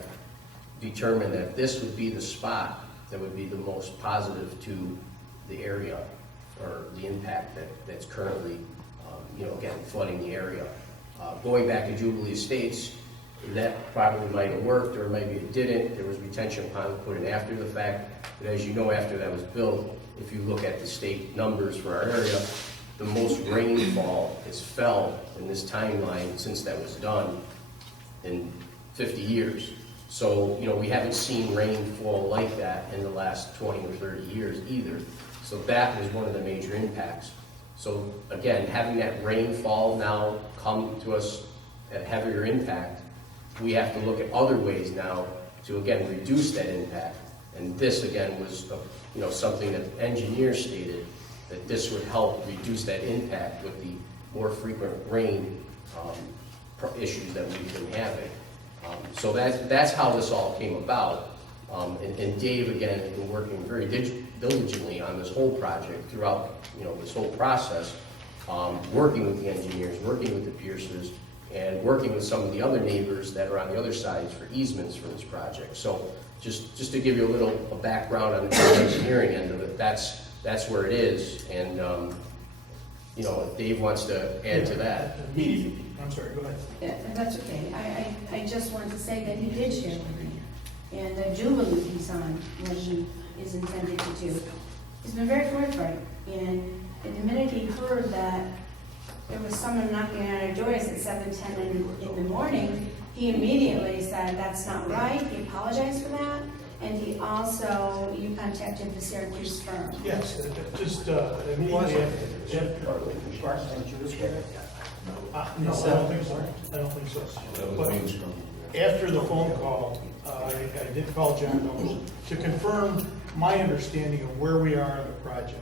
determined that this would be the spot that would be the most positive to the area, or the impact that's currently, again, flooding the area. Going back to Jubilee Estates, that probably might have worked, or maybe it didn't. There was retention pond put in after the fact. But as you know, after that was built, if you look at the state numbers for our area, the most rainfall has fell in this timeline since that was done in 50 years. So, we haven't seen rainfall like that in the last 20 or 30 years either. So that was one of the major impacts. So again, having that rainfall now come to us at heavier impact, we have to look at other ways now to, again, reduce that impact. And this, again, was something that engineers stated, that this would help reduce that impact with the more frequent rain issues that we've been having. So that's how this all came about. And Dave, again, has been working very diligently on this whole project throughout this whole process, working with the engineers, working with the Pierces, and working with some of the other neighbors that are on the other sides for easements for this project. So just to give you a background on the engineering end of it, that's where it is. And if Dave wants to add to that. I'm sorry, go ahead. Yeah, that's okay. I just wanted to say that he did share with me. And Jubilee he's on what he is intended to do. He's been very forthright. And the minute he heard that there was someone knocking on our doors at 7:10 in the morning, he immediately said, that's not right. He apologized for that. And he also, you contacted the Syracuse firm. Yes, just immediately after. No, I don't think so. I don't think so. But after the phone call, I did call John Dolan to confirm my understanding of where we are on the project.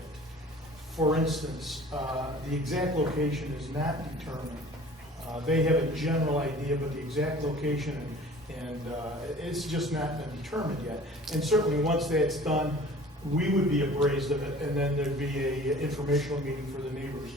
For instance, the exact location is not determined. They have a general idea, but the exact location and it's just not been determined yet. And certainly once that's done, we would be appraised of it, and then there'd be a informational meeting for the neighbors.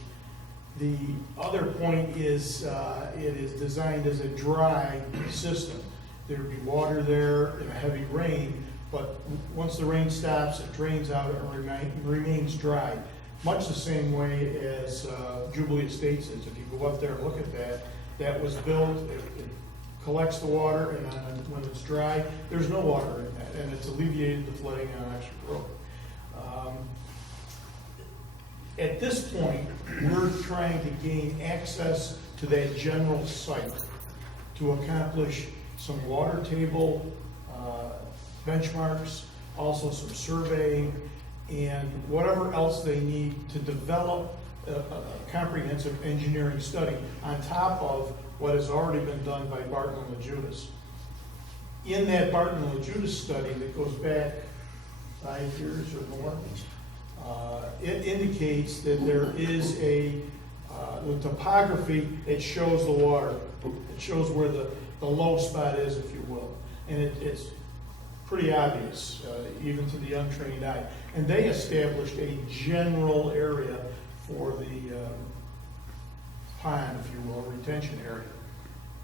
The other point is it is designed as a dry system. There would be water there in a heavy rain, but once the rain stops, it drains out and remains dry. much the same way as Jubilee Estates is. If you go up there and look at that, that was built, it collects the water, and when it's dry, there's no water in that, and it's alleviated the flooding on Oxford Road. At this point, we're trying to gain access to that general site to accomplish some water table benchmarks, also some surveying, and whatever else they need to develop a comprehensive engineering study on top of what has already been done by Barton and LaJudas. In that Barton and LaJudas study that goes back 5 years or more, it indicates that there is the topography, it shows the water. It shows where the low spot is, if you will. And it's pretty obvious, even to the untrained eye. And they established a general area for the pond, if you will, retention area.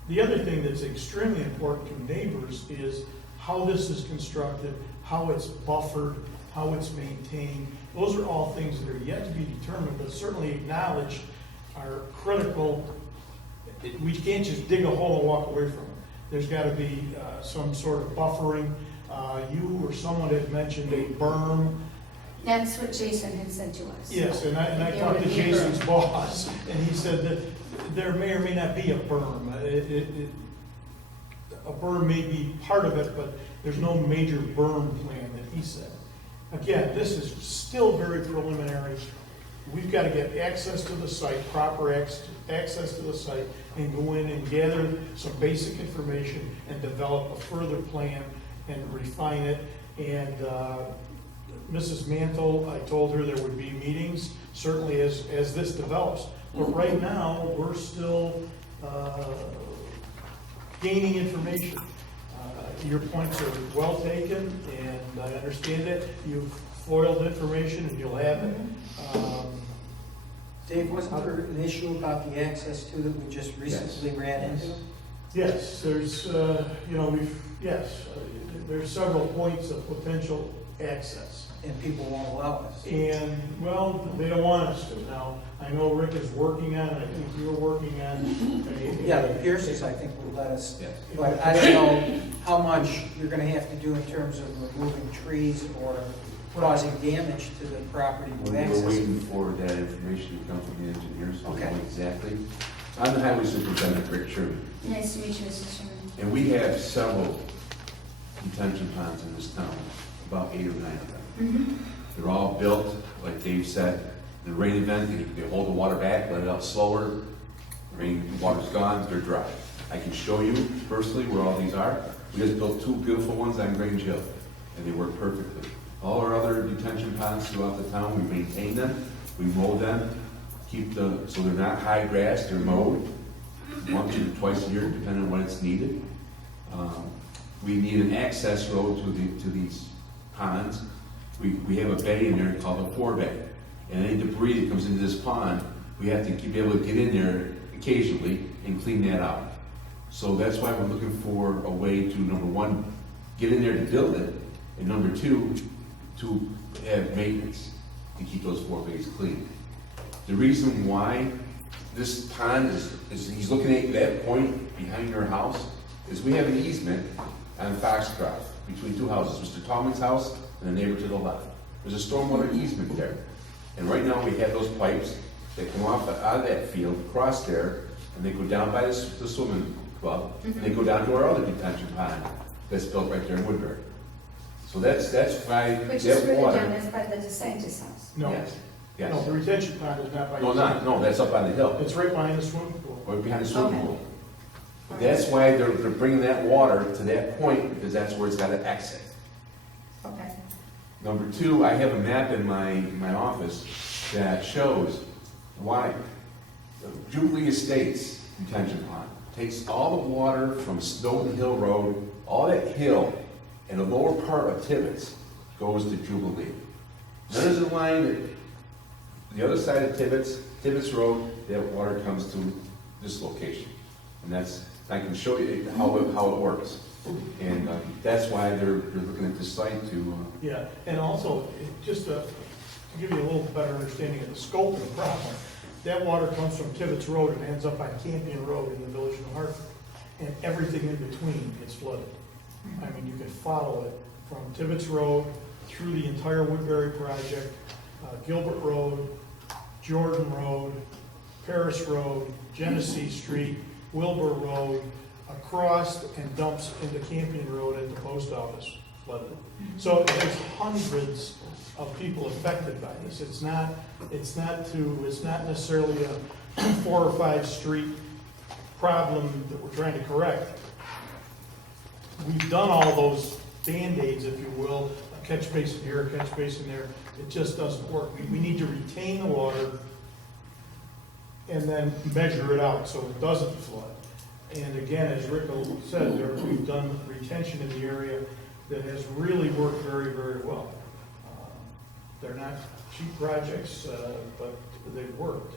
The other thing that's extremely important to neighbors is how this is constructed, how it's buffered, how it's maintained. Those are all things that are yet to be determined, but certainly acknowledged are critical. We can't just dig a hole and walk away from it. There's got to be some sort of buffering. You or someone had mentioned a berm. That's what Jason had said to us. Yes, and I talked to Jason's boss, and he said that there may or may not be a berm. A berm may be part of it, but there's no major berm plan that he said. Again, this is still very preliminary. We've got to get access to the site, proper access to the site, and go in and gather some basic information and develop a further plan and refine it. And Mrs. Mantle, I told her there would be meetings, certainly as this develops. But right now, we're still gaining information. Your points are well taken, and I understand it. You've foiled information, and you'll have it. Dave, wasn't there an issue about the access to that we just recently ran into? Yes, there's, there's several points of potential access. And people won't allow us. And, well, they don't want us to. Now, I know Rick is working on it, I think you're working on it. Yeah, the Pierces, I think, will let us, but I don't know how much you're gonna have to do in terms of removing trees or causing damage to the property with We're access. waiting for that information to come from the engineers, so we Okay. know exactly. I'm the highway superintendent, Rick Sherman, Nice to meet you, Mr. Sherman. and we have several detention ponds in this town, about 8 or 9 of them. They're all built, like Dave said, in a rain event, they hold the water back, let it out slower, the water's gone, they're dry. I can show you personally where all these are. We just built 2 beautiful ones on Grange Hill, and they work perfectly. All our other detention ponds throughout the town, we maintain them, we mow them, so they're not high grass, they're mowed once or twice a year, depending on when it's needed. We need an access road to these ponds. We have a bay in there called a 4-bay, and any debris that comes into this pond, we have to be able to get in there occasionally and clean that out. So that's why we're looking for a way to, number one, get in there to build it, and number two, to have maintenance to keep those 4 bays clean. The reason why this pond is he's looking at that point behind your house, is we have an easement on Foxcroft between 2 houses, Mr. Tallman's house and the neighbor to the left. There's a stormwater easement there. And right now, we have those pipes that come out of that field, cross there, and they go down by the swimming club, and they go down to our other detention pond that's built right there in Woodbury. So that's why Which is That further water- down, that's by the DeSantis house. No, Yes. Yes. no, the retention pond is not by. No, that's up on the hill, It's right behind the swimming pool. or behind the swimming Okay. pool. That's why they're bringing that water to that point, because that's where it's got to exit. Okay. Number 2, I have a map in my office that shows why Jubilee Estates detention pond takes all the water from Snowden Hill Road, all that hill, and the lower part of Tibbetts goes to Jubilee. Then there's a line that, the other side of Tibbetts Road, that water comes to this location. And I can show you how it works. And that's why they're looking at this site to... Yeah, and also, just to to give you a little better understanding of the scope of the problem, that water comes from Tibbetts Road and ends up on Campion Road in the village of Hartford. And everything in between gets flooded. I mean, you can follow it from Tibbetts Road through the entire Woodbury project, Gilbert Road, Jordan Road, Paris Road, Genesee Street, Wilbur Road, across and dumps into Campion Road at the post office flooded. So there's hundreds of people affected by this. It's not necessarily a 4 or 5 street problem that we're trying to correct. We've done all those Band-Aids, if you will, a catch basin here, a catch basin there. It just doesn't work. We need to retain the water and then measure it out so it doesn't flood. And again, as Rick said, we've done retention in the area that has really worked very, very well. They're not cheap projects, but they've worked.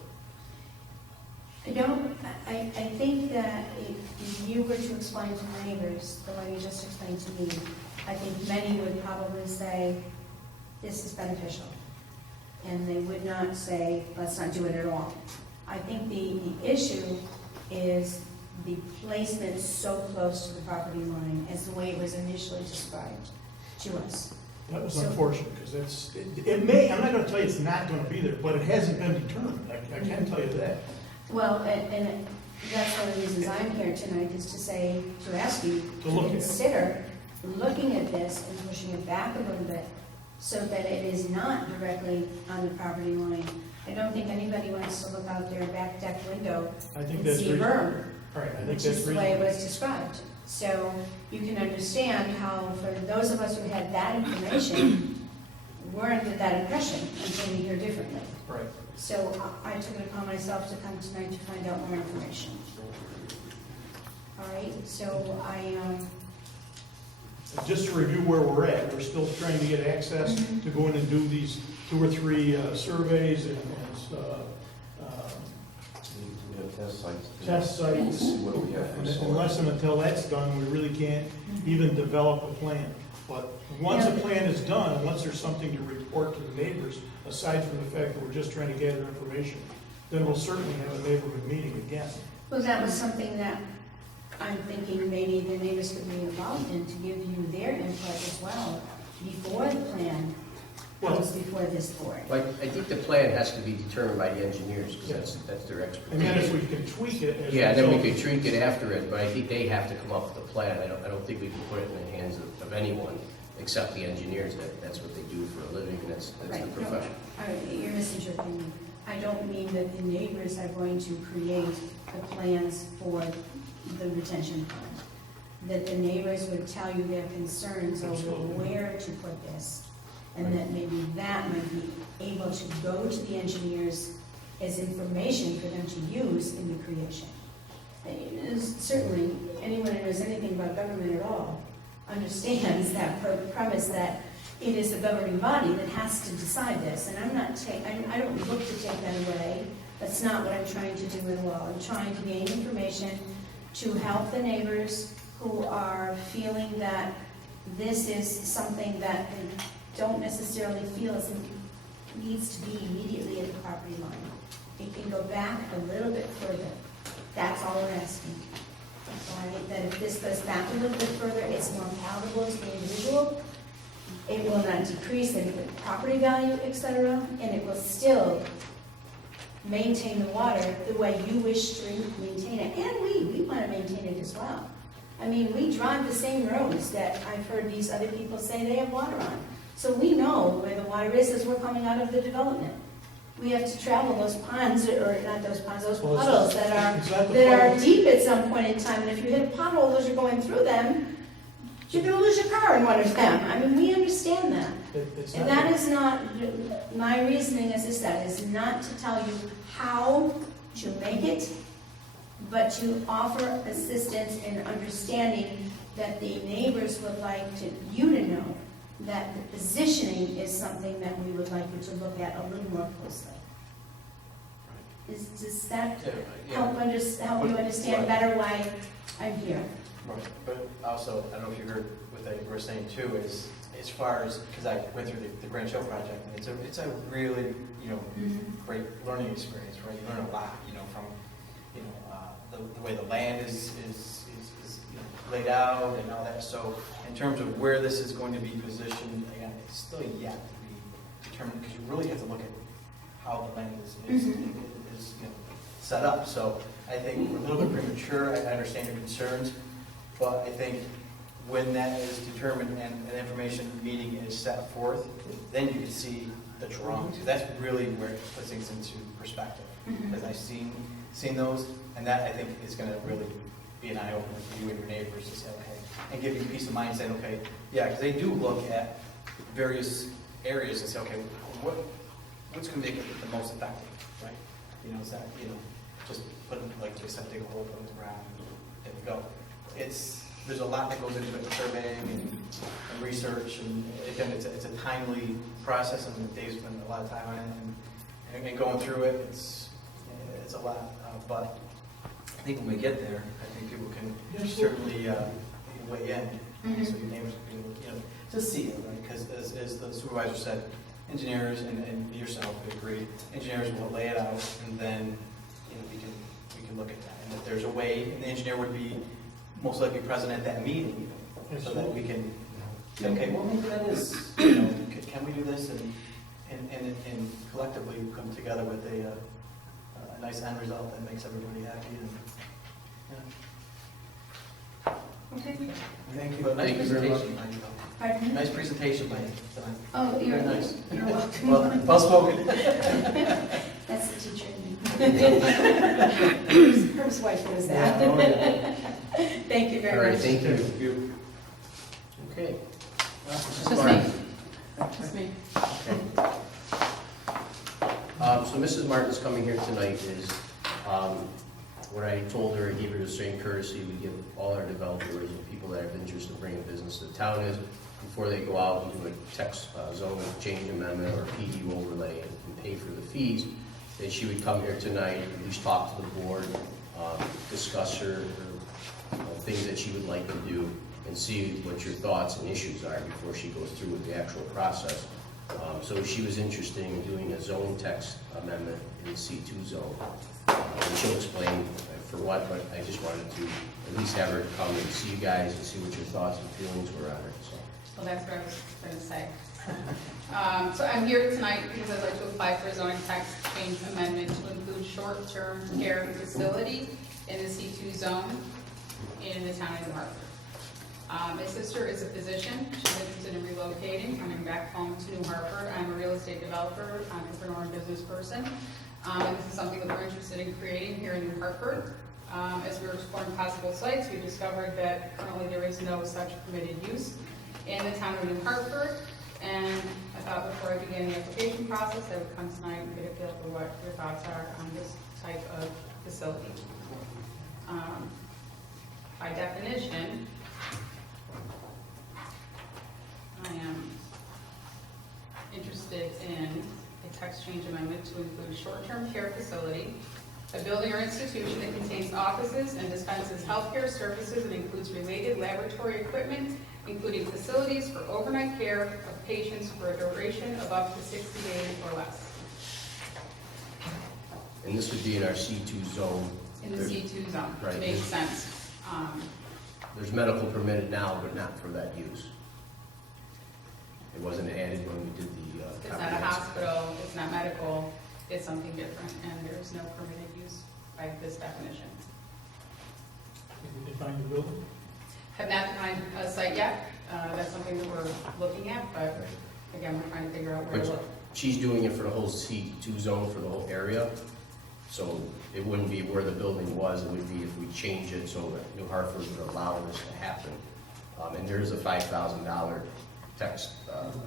I think that if you were to explain to neighbors the way you just explained to me, I think many would probably say, this is beneficial. And they would not say, let's not do it at all. I think the issue is the placement so close to the property line as the way it was initially described to us. That was unfortunate, because it may, I'm not gonna tell you it's not gonna be there, but it hasn't been determined, I can tell you that. Well, and that's one of the reasons I'm here tonight, is to ask you To look at it. consider looking at this and pushing it back a little bit so that it is not directly on the property line. I don't think anybody wants to look out their back deck window I think and that's see a reasonable. berm, Right, I think which that's is the way it reasonable. was described. So you can understand how, for those of us who had that information, we're under that impression until we hear differently. Right. So I took it upon myself to come tonight to find out more information. All right, so Just to review where we're at, we're still trying to get access to go in and do these 2 or 3 surveys and We have test sites. test sites. See what we have. And unless and until that's done, we really can't even develop a plan. But once a plan is done, and once there's something to report to the neighbors, aside from the fact that we're just trying to gather information, then we'll certainly have a neighborhood meeting again. well, that was something that I'm thinking maybe the neighbors could be involved in to give you their input as well before the plan comes before this board. Like, I think the plan has to be determined by the engineers, because that's their expertise. And then if we can tweak it as Yeah, then we go- could tweak it after it, but I think they have to come up with a plan. I don't think we can put it in the hands of anyone except the engineers. That's what they do for a living, and that's the Right, no, profession. all right, you're misinterpreting me. I don't mean that the neighbors are going to create the plans for the retention pond. That the neighbors would tell you their concerns over where to put this. And that maybe that might be able to go to the engineers as information for them to use in the creation. And certainly, anyone who knows anything about government at all understands that premise that it is the governing body that has to decide this. And I don't look to take that away. That's not what I'm trying to do at all. I'm trying to gain information to help the neighbors who are feeling that this is something that they don't necessarily feel as it needs to be immediately at the property line. It can go back a little bit further. That's all we're asking. All right, that if this goes back a little bit further, it's more palatable to the individual. It will not decrease any property value, etc., and it will still maintain the water the way you wish to maintain it. And we want to maintain it as well. I mean, we drive the same roads that I've heard these other people say they have water on. So we know where the water is as we're coming out of the development. We have to travel those ponds, or not those ponds, those Well, puddles it's not the that are puddles. deep at some point in time. And if you hit a pothole as you're going through them, you're going to lose your car in one of them. I mean, we understand that. It's And not that is not, my reasoning, as I said, is not to tell you how to make it, but to offer assistance in understanding that the neighbors would like you to know that the positioning is something that we would like you to look at a little more closely. Does that help you understand better why I'm here? Right, but also, I don't know if you heard what they were saying too, is as far as, because I went through the Grand Show project, and it's a really, great learning experience, right? You learn a lot, from, the way the land is laid out and all that. So in terms of where this is going to be positioned, again, it's still yet to be determined, because you really have to look at how the land is set up. So I think we're a little bit premature. I understand your concerns, but I think when that is determined and an information meeting is set forth, then you can see the drawings. That's really where it puts things into perspective. Because I've seen those, and that I think is going to really be an eye-opener for you and your neighbors to say, okay, and give you peace of mind saying, okay, yeah, because they do look at various areas and say, okay, what's going to make it the most effective, right? Is that, just put, like they said, dig a hole, put it in the ground, and there we go. There's a lot that goes into it, surveying and research, and again, it's a timely process, and Dave's spent a lot of time on it, and going through it, it's a lot, but I think when we get there, I think people can certainly weigh in, so your neighbors can be able to see it, right? Because as the supervisor said, engineers and yourself would agree, engineers will lay it out, and then we can look at that, and if there's a way, and the engineer would be most likely present at that meeting, so that we can say, okay, well, maybe that is, can we do this, and collectively come together with a nice end result that makes everybody happy. Okay. Thank you. But nice presentation. Pardon? Nice presentation, Mike. Oh, Very nice. You're welcome. Well spoken. That's the teacher in me. Her's wife knows that. Yeah, oh, yeah. Thank you All very right, much. thank you. Okay. Just me. Just me. Okay. So Mrs. Martin's coming here tonight is, what I told her, I gave her the same courtesy we give all our developers and people that have interest in bringing business to the town is, before they go out and do a text zone change amendment or PD overlay and pay for the fees, that she would come here tonight, at least talk to the board, discuss her things that she would like to do, and see what your thoughts and issues are before she goes through with the actual process. So she was interested in doing a zone text amendment in the C2 zone. And she'll explain for what, but I just wanted to at least have her come and see you guys and see what your thoughts and feelings were on it. Well, that's what I was going to say. So I'm here tonight because I'd like to apply for a zoning text change amendment to include short-term care facility in the C2 zone in the town of New Hartford. My sister is a physician. She's interested in relocating, coming back home to New Hartford. I'm a real estate developer, entrepreneur, and business person. And this is something that we're interested in creating here in New Hartford. As we were exploring possible sites, we discovered that currently there is no such permitted use in the town of New Hartford. And I thought before I began the application process, I would come tonight and get a feel for what your thoughts are on this type of facility. By definition, I am interested in a text change amendment to include short-term care facility, a building or institution that contains offices and dispenses healthcare services and includes related laboratory equipment, including facilities for overnight care of patients for a duration of up to 60 days or less. And this would be in our C2 zone. In the C2 zone, Right. makes sense. There's medical permitted now, but not for that use. It wasn't added when we did the It's not a comprehensive. hospital, it's not medical, it's something different, and there's no permitted use by this definition. Did you find the building? Have not defined a site yet, that's something that we're looking at, but again, we're trying to figure out where to But look. she's doing it for the whole C2 zone, for the whole area. So it wouldn't be where the building was, it would be if we change it so that New Hartford would allow this to happen. And there is a $5,000 text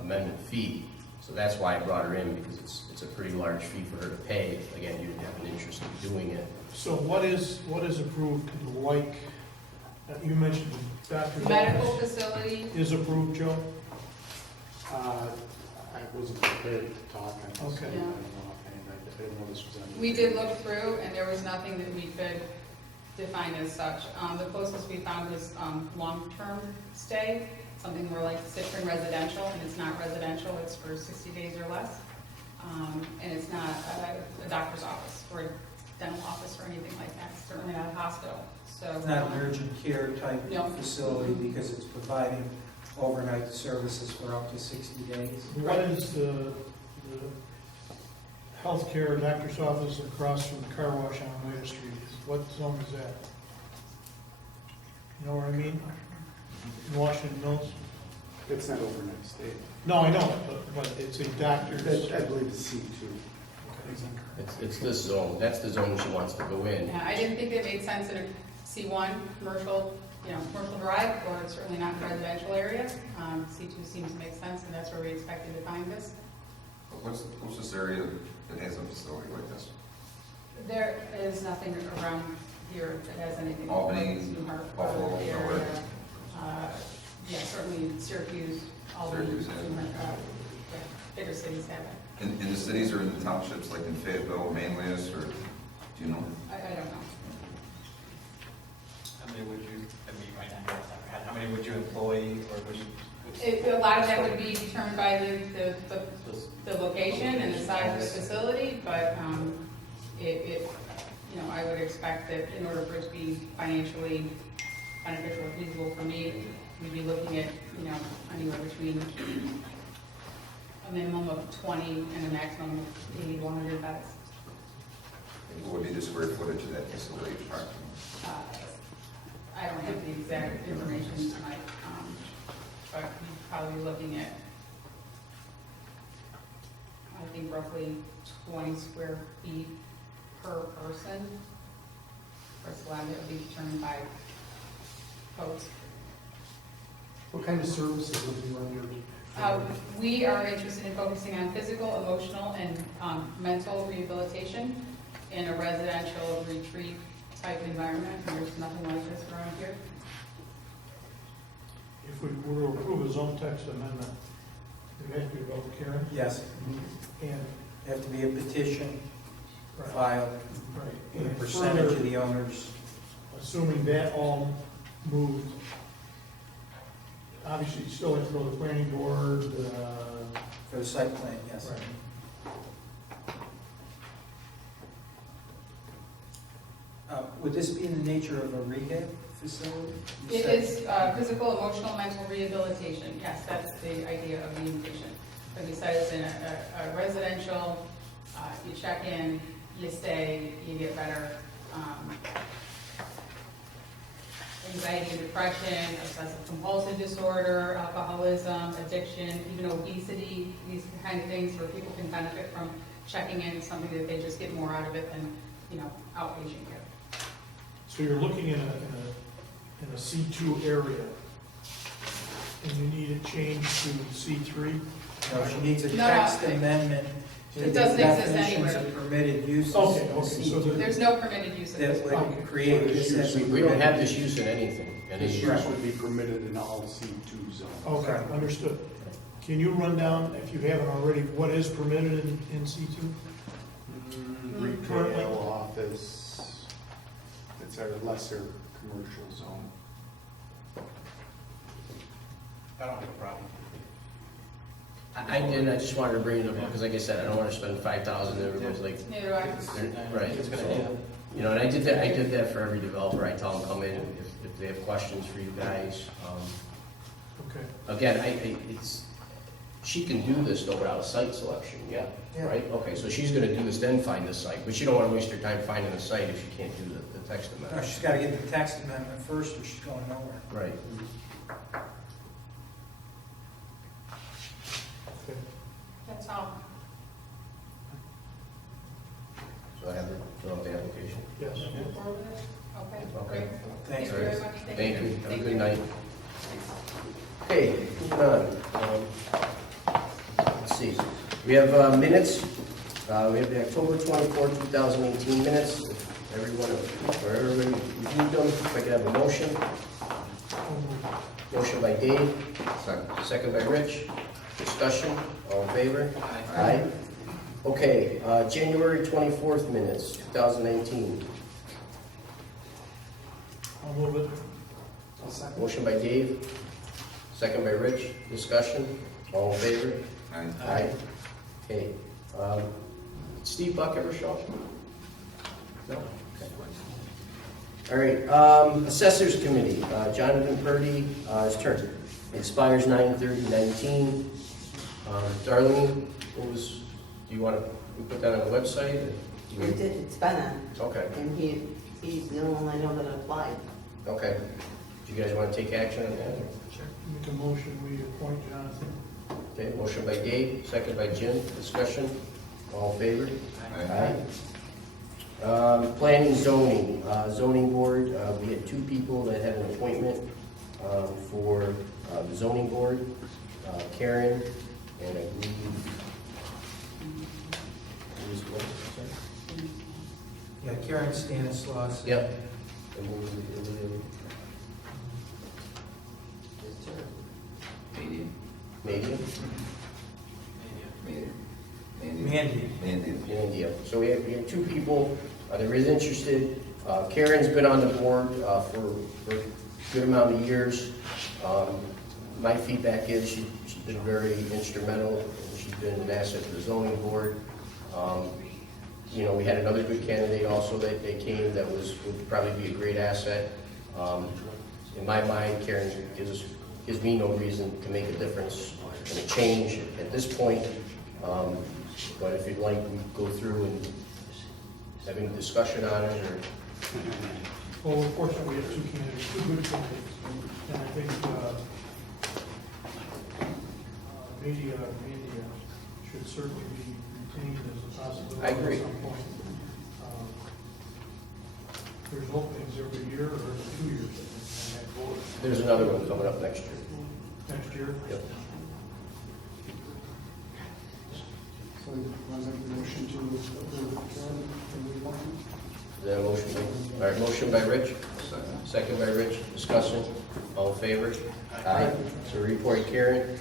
amendment fee. So that's why I brought her in, because it's a pretty large fee for her to pay. Again, you didn't have an interest in doing it. So what is approved, like, you mentioned the doctor's Medical office facility, is approved, Joe? I wasn't prepared to talk. I just, Okay. I don't know offhand. I didn't know this was on. we did look through, and there was nothing that we could defined as such. The closest we found was long-term stay, something more like Citron residential, and it's not residential, it's for 60 days or less. And it's not a doctor's office or a dental office or anything like that, it's certainly not a hospital. So It's not an urgent care type No. facility because it's providing overnight services for up to 60 days. What is the healthcare doctor's office across from the car wash on Oneida Street? What zone is that? You know what I mean? In Washington Mills? It's not overnight stay. No, I know, but it's a doctor's. I believe it's C2. It's this zone, that's the zone she wants to go in. yeah, I didn't think it made sense in a C1 commercial, commercial drive, or certainly not in a residential area. C2 seems to make sense, and that's where we expected to find this. What's this area that has a facility like this? There is nothing around here that has anything. Albany, like New Hartford, Buffalo, the nowhere? area. Yeah, certainly Syracuse, Albany, Syracuse has it. yeah, bigger cities have it. In the cities or in the townships, like in Fayetteville, Manlius, or, do you know? I don't know. How many would you, right now, how many would you employ, or would you? A lot of that would be determined by the location and the size of the facility, but I would expect that in order for it to be financially beneficial or feasible for me, we'd be looking at, anywhere between a minimum of 20 and a maximum of 80 to 100 beds. What would be the square footage of that facility approximately? I don't have the exact information tonight, but you'd probably be looking at, I think, roughly 20 square feet per person. First of all, that would be determined by codes. What kind of services would be rendered? We are interested in focusing on physical, emotional, and mental rehabilitation in a residential retreat type environment. There's nothing like this around here. If we were to approve a zone text amendment, there has to be a public hearing. Yes, And, there have to be a petition right, filed, right. and a And percentage of further, the owners. assuming that all moved, obviously you still have to go to the planning board, For the site plan, yes. right. Would this be in the nature of a rehab facility? You It said- is physical, emotional, mental rehabilitation. Yes, that's the idea of the invitation. Like you said, it's in a residential, you check in, you stay, you get better. Anxiety, depression, obsessive compulsive disorder, alcoholism, addiction, even obesity, these kind of things where people can benefit from checking in, something that they just get more out of it than, outpatient care. So you're looking in a C2 area, and you need it changed to C3? No, she needs a No, text no. amendment to It the doesn't exist definitions anywhere. of permitted uses. Okay, in okay, so C2 There's no permitted use of this. that would create this as a We don't have this use in anything. This use would be permitted in all C2 zones. Okay, understood. Can you run down, if you haven't already, what is permitted in C2? Retail, office, it's our lesser commercial zone. I don't have a problem. I just wanted to bring it up, because like I said, I don't want to spend 5,000, everyone's like, Neither do I. right. And I did that for every developer, I tell them, come in, if they have questions for you guys. Okay. Again, she can do this though without a site selection, yeah, right? Okay, so she's gonna do this, then find the site, but you don't wanna waste your time finding the site if she can't do the text No, amendment. she's got to get the text amendment first, or she's going nowhere. Right. Okay. That's all. So I have to fill out the application. Yes. Move forward with it? Okay, Okay. great. Thank you very much. Thank you, have a good night. Okay, moving on. Let's see, we have minutes. We have the October 24, 2018 minutes. If everybody reviewed them, if I could have a motion. Motion by Dave, second by Rich. Discussion, all in favor? Aye. Okay, January 24th minutes, 2019. I'll move it. Motion by Dave, second by Rich. Discussion. All in favor? Aye. Okay. Steve Buck ever show up? No? Okay. All right, Assessors Committee, Jonathan Purdy, his term expires 9/30/19. Darlene, what was, do you want to put that on the website? Or do you- It's been on, Okay, and he's the only one I know that applied. okay. Do you guys want to take action on that? Make a motion, we appoint Jonathan. Okay, motion by Dave, second by Jim. Discussion. All in favor? Aye. Planning zoning, zoning board, we had two people that had an appointment for the zoning board, Karen, and I believe, who was what? Yeah, Karen Stanislaus. Yep. And who was the other? Media? Mandy. India. So we have two people that are interested. Karen's been on the board for a good amount of years. My feedback is she's been very instrumental, and she's been an asset to the zoning board. You know, we had another good candidate also that came that would probably be a great asset. In my mind, Karen gives me no reason to make a difference and a change at this point. But if you'd like, we go through and have any discussion on it, or... Well, unfortunately, we have two candidates, two good candidates, and I think, media should certainly be retained as a possibility I agree. at some point. There's openings every year or every 2 years, I think, on that board. There's another one coming up next year. Next year? Yep. So, was that the motion to approve Karen and we want? Is that a motion? All right, motion by Rich. Second by Rich. Discussion. All in favor? Aye. So report Karen.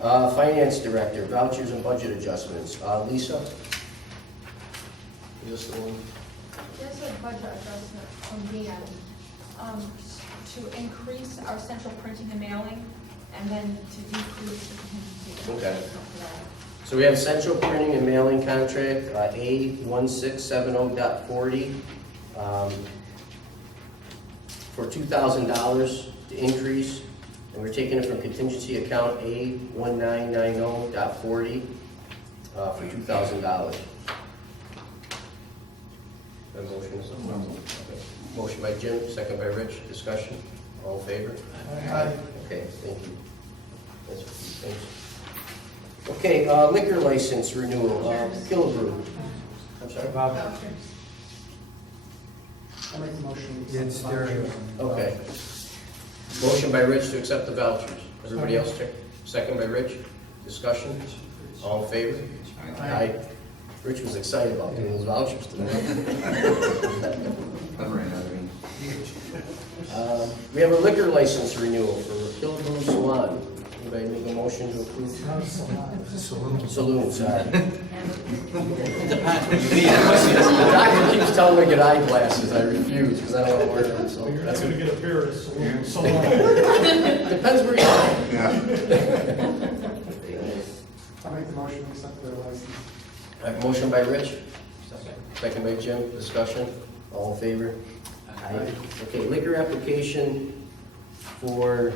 Finance Director, vouchers and budget adjustments. Lisa? Is this the one? There's a budget adjustment from Dan, to increase our central printing and mailing, and then to decrease the contingency. Okay. So we have central printing and mailing contract, A1670.40, for $2,000 to increase, and we're taking it from contingency account A1990.40 for $2,000. Motion. Motion by Jim, second by Rich. Discussion. All in favor? Aye. Okay, thank you. That's a few things. Okay, liquor license renewal, Killebrew. I'm sorry? I make the motion. It's there. Okay. Motion by Rich to accept the vouchers. Everybody else check? Second by Rich. Discussion. All in favor? Aye. Rich was excited about doing those vouchers tonight. We have a liquor license renewal for Killebrew Salon. Anybody make a motion to approve? Saloon, sorry. The doctor keeps telling me to get eyeglasses. I refuse because I don't want to wear them. So You're not that's gonna get a pair of salon. Depends where you are. I make the motion to accept the license. I have a motion by Rich. Second by Jim. Discussion. All in favor? Aye. Okay, liquor application for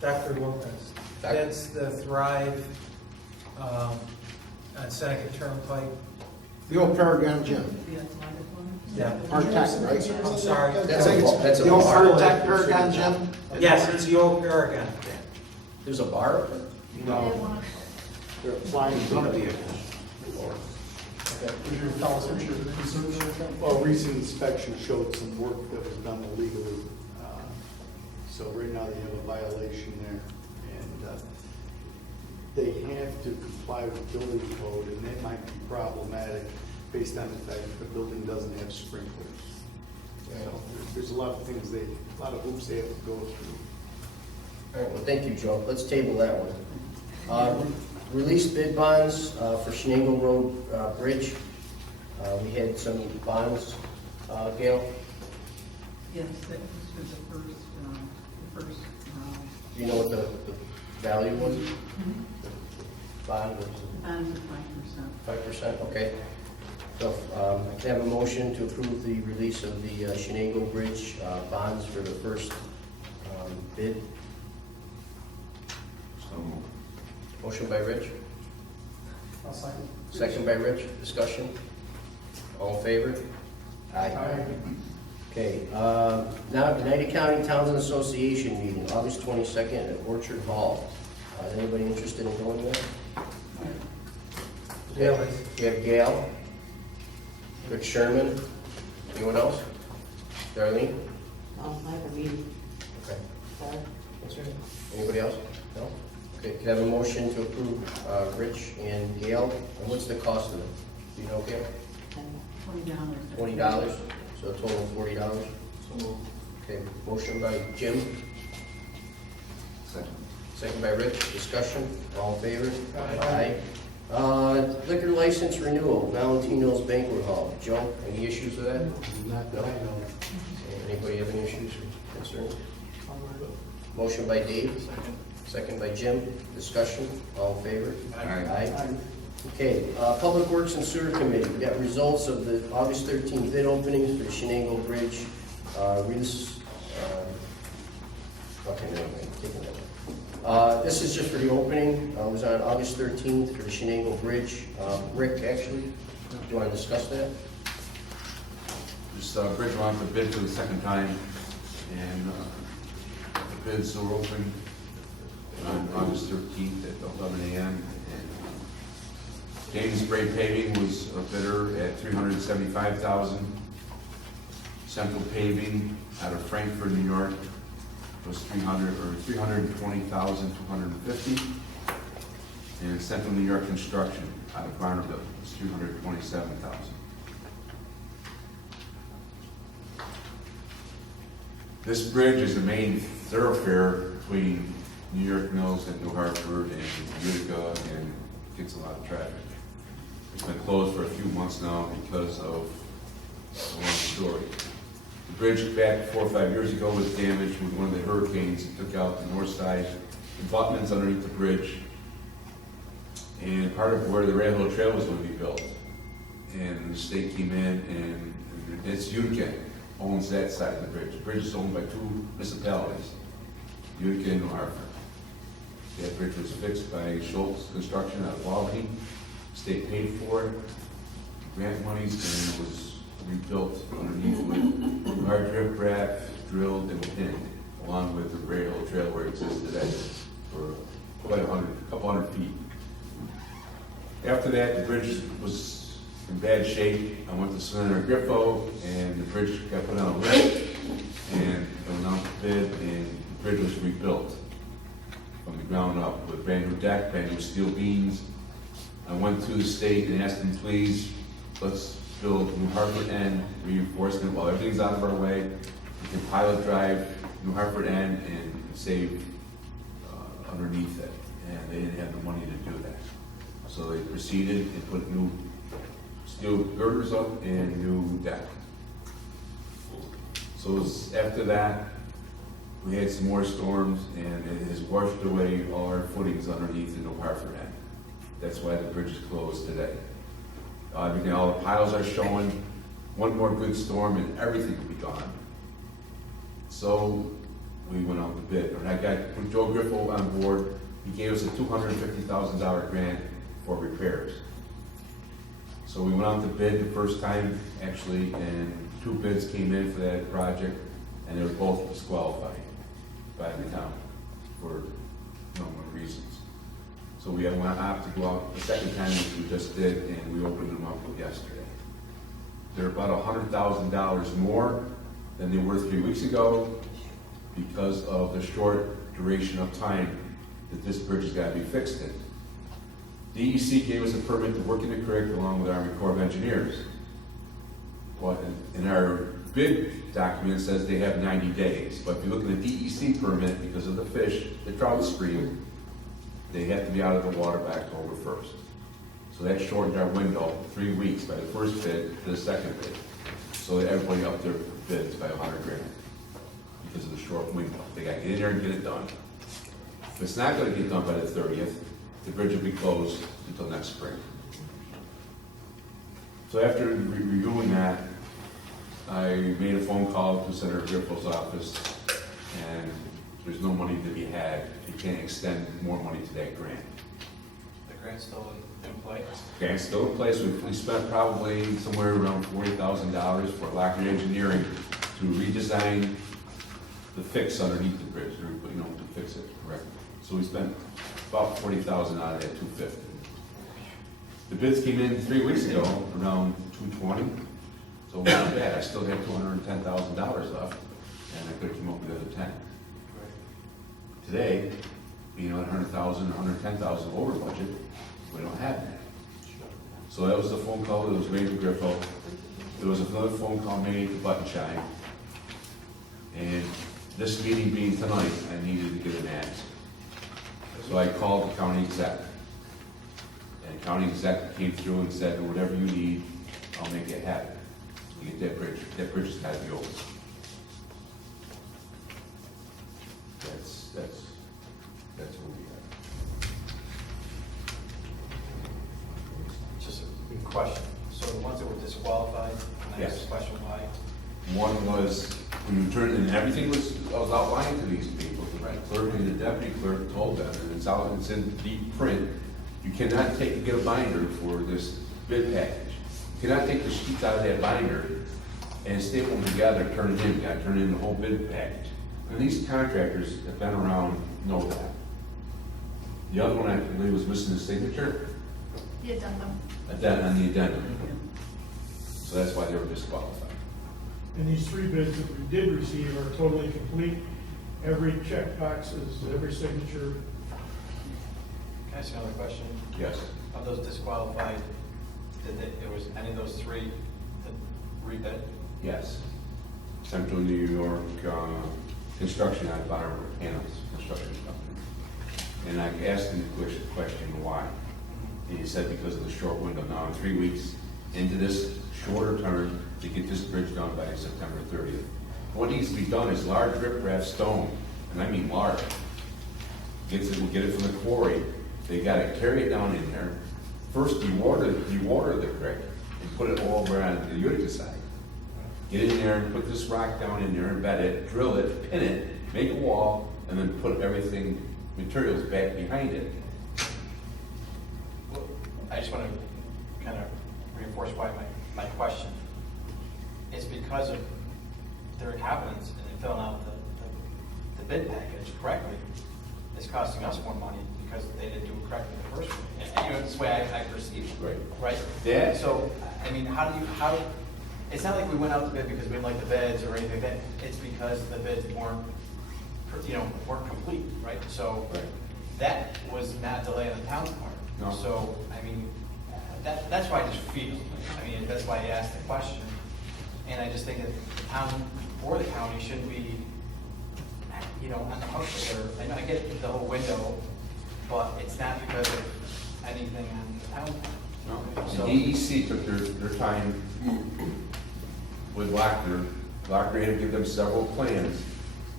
Dr. Lopez. That's the Thrive on Seneca Turnpike. The old Paragon Gym. Yeah. Architect, right? I'm sorry. That's a The old bar. Architect Paragon Gym? Yes, it's the old Paragon. There's a bar up there? No. They're applying. Well, recent inspection showed some work that was done illegally. So right now they have a violation there. And they have to comply with building code, and that might be problematic based on the fact that the building doesn't have sprinklers. So there's a lot of things a lot of hoops they have to go through. All right, well, thank you, Joe. Let's table that one. Release bid bonds for Shenango Road Bridge. We had some bonds, Gail. Yes, that was for the first, Do you know what the value was? Bond was bond of 5%. 5%, okay. So, I can have a motion to approve the release of the Shenango Bridge bonds for the first bid. So moved. Motion by Rich, I'll second. second by Rich, discussion. All in favor? Aye. Okay, now United County Towns and Association meeting, August 22nd at Orchard Hall. Is anybody interested in going there? Gail is. You have Gail, Rick Sherman, anyone else? Darlene? I have a meeting. Okay. Sorry. That's right. Anybody else? No? Okay, can I have a motion to approve Rich and Gail? And what's the cost of it? Do you know, Gail? $20. $20, so a total of $40? So moved. Okay, motion by Jim, Second. second by Rich, discussion, all in favor? Aye. Liquor license renewal, Valentino's Banquet Hall. Joe, any issues with that? No? Anybody have any issues or concerns? Motion by Dave, second by Jim, discussion, all in favor? Aye. Okay, Public Works and Sewer Committee, we got results of the August 13th bid openings for the Shenango Bridge. Okay, no, wait, taking that. This is just for the opening, it was on August 13th for the Shenango Bridge. Rick, actually, do you want to discuss that? This bridge went out to bid for the second time, and the bids were open on August 13th at 11 a.m. James Spray Paving was a bidder at $375,000. Central Paving out of Frankfort, New York, was $320,250. And Central New York Construction out of Barneville was $227,000. This bridge is the main thoroughfare between New York Mills and New Hartford and Utica, and gets a lot of traffic. It's been closed for a few months now because of a long story. The bridge back 4 or 5 years ago was damaged with one of the hurricanes. It took out the north side, the abutments underneath the bridge, and part of where the rail trail was going to be built. And the state came in, and it's Utica owns that side of the bridge. The bridge is owned by 2 municipalities, Utica and New Hartford. That bridge was fixed by Schultz Construction out of Albany. State paid for it, grant monies, and it was rebuilt underneath with large riprap, drilled and pinned, along with the rail trail where it exists today for quite a couple hundred feet. After that, the bridge was in bad shape. I went to Senator Griffo, and the bridge got put on a list, and it went out to bid, and the bridge was rebuilt from the ground up with brand new deck, brand new steel beams. I went to the state and asked them, please, let's build New Hartford End reinforcement while everything's out of our way. We can pilot drive New Hartford End and save underneath it. And they didn't have the money to do that. So they proceeded and put new steel girders up and new deck. So it was after that, we had some more storms, and it has washed away all our footings underneath the New Hartford End. That's why the bridge is closed today. All the piles are showing. One more good storm and everything will be gone. So we went out to bid. And I put Joe Griffo on board. He gave us a $250,000 grant for repairs. So we went out to bid the first time, actually, and 2 bids came in for that project, and they were both disqualified by the town for known reasons. So we went out to go out the second time, which we just did, and we opened them up yesterday. They're about $100,000 more than they were 3 weeks ago because of the short duration of time that this bridge has got to be fixed in. DEC gave us a permit to work in the creek along with Army Corps of Engineers. Well, in our bid document, it says they have 90 days, but if you look at the DEC permit, because of the fish, the trout stream, they have to be out of the water by October 1st. So that shortened our window 3 weeks by the first bid to the second bid. So that everybody up there bids by $100,000. because of the short window. They gotta get in there and get it done. If it's not gonna get done by the 30th, the bridge will be closed until next spring. So after reviewing that, I made a phone call to Senator Griffel's office, and there's no money to be had. You can't extend more money to that grant. The grant's still in place? Grant's still in place. We spent probably somewhere around $40,000 for Lockyer Engineering to redesign the fix underneath the bridge, to fix it correctly. So we spent about $40,000 out of that $250,000. The bids came in 3 weeks ago, around $220,000. So not bad. I still have $210,000 left, and I could have come up with the other 10. Today, being at $100,000, $110,000 over budget, we don't have that. So that was the phone call that was made to Griffo. There was another phone call made to Button Shine. And this meeting being tonight, I needed to get an answer. So I called the county exec. And the county exec came through and said, whatever you need, I'll make it happen. To get that bridge. That bridge has got to be open. That's where we are. Just a question. So the ones that were disqualified, and I Yes. asked the question why? One was, when you turned, and everything was outlined to these people. The clerk and the deputy clerk told them, and it's in deep print. You cannot get a binder for this bid package. You cannot take the sheets out of that binder and staple them together, turn it in. You gotta turn in the whole bid package. And these contractors that have been around know that. The other one, I believe, was missing the signature. The addendum. On the addendum. So that's why they were disqualified. And these 3 bids that we did receive are totally complete. Every checkbox is, every signature. Can I ask another question? Yes. Of those disqualified, there was any of those 3 that rebid? Yes. Central New York Construction out of Bonner Panels Construction Company. And I asked him the question why. And he said because of the short window. Now, in 3 weeks into this shorter term to get this bridge done by September 30th. What needs to be done is large riprap stone, and I mean large. We'll get it from the quarry. They got to carry it down in there. First, you water the creek and put it all over on the Utica side. Get in there and put this rock down in there, embed it, drill it, pin it, make a wall, and then put everything, materials back behind it. Well, I just want to kind of reinforce why my question. It's because of their incompetence in filling out the bid package correctly. It's costing us more money because they didn't do it correctly the first one. And that's the way I perceive it. Right. Right? Yeah. So, I mean, it's not like we went out to bid because we didn't like the bids or anything like that. It's because the bids weren't complete, right? So Right. that was not delay on the town's part. No. So, I mean, that's why I just feel, I mean, that's why I asked the question. And I just think that the town or the county shouldn't be, on the hook for their, I get the whole window, but it's not because of anything on the town. No. So- The DEC took their time with Lockyer. Lockyer had to give them several plans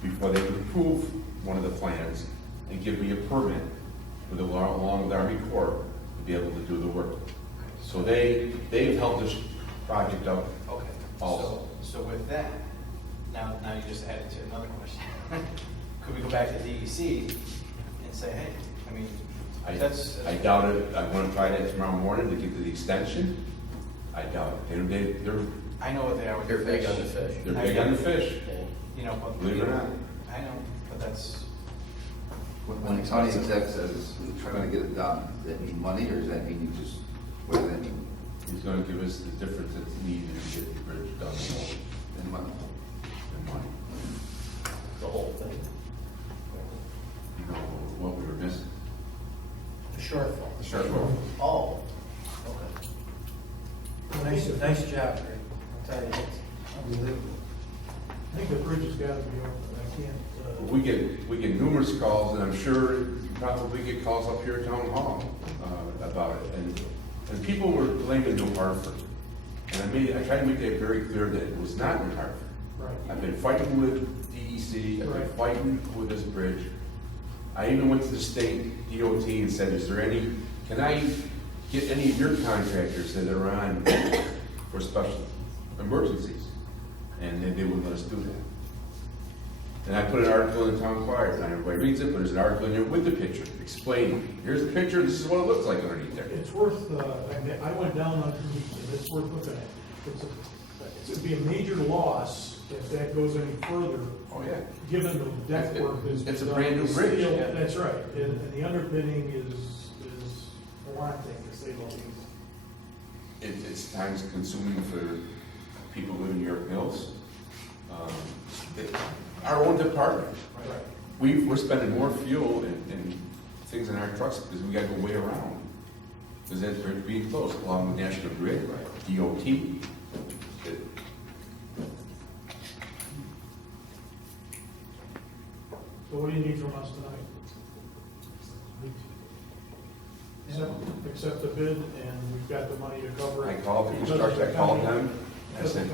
before they could approve one of the plans and give me a permit along with Army Corps to be able to do the work. So they've helped this project out. Okay. Also. So with that, now you just added to another question. Could we go back to DEC and say, hey, I mean, that's. I doubt it. I want to try that tomorrow morning to get to the extension. I doubt it. They're I know what they are with They're the big fish. on the fish. They're big on the fish. But. Believe it or not. I know, but that's. When the county exec says we're trying to get it done, does that mean money, or does that mean you just, what does that mean? He's going to give us the difference that's needed to get the bridge done. And money? And money. The whole thing. You know, what we were missing. The shortfall. The shortfall. Oh, okay. Nice job, Rick. I'll tell you, it's unbelievable. I think the bridge has got to be open. I can't, We get numerous calls, and I'm sure you probably get calls up here at Town Hall about it. And people were blaming New Hartford. And I tried to make that very clear that it was not New Hartford. right. I've been fighting with DEC, I've been fighting with this bridge. I even went to the state DOT and said, can I get any of your contractors that are on for special emergencies? And they wouldn't let us do that. And I put an article in the town crier, not everybody reads it, but there's an article in there with the picture, explaining, here's the picture, this is what it looks like underneath there. It's worth, I went down underneath, and it's worth looking at. It'd be a major loss if that goes any further. Oh, yeah. Given the deck work is. It's a brand new bridge. Yeah. That's right, and the underpinning is wanting, to say the least. It's time consuming for people living in York Mills. Our own department. Right. We're spending more fuel and things in our trucks because we gotta go way around. Because that's bridge being closed along with National Grid, DOT. So what do you need from us tonight? Accept the bid, and we've got the money to cover it. I called the construction, I called them. I said,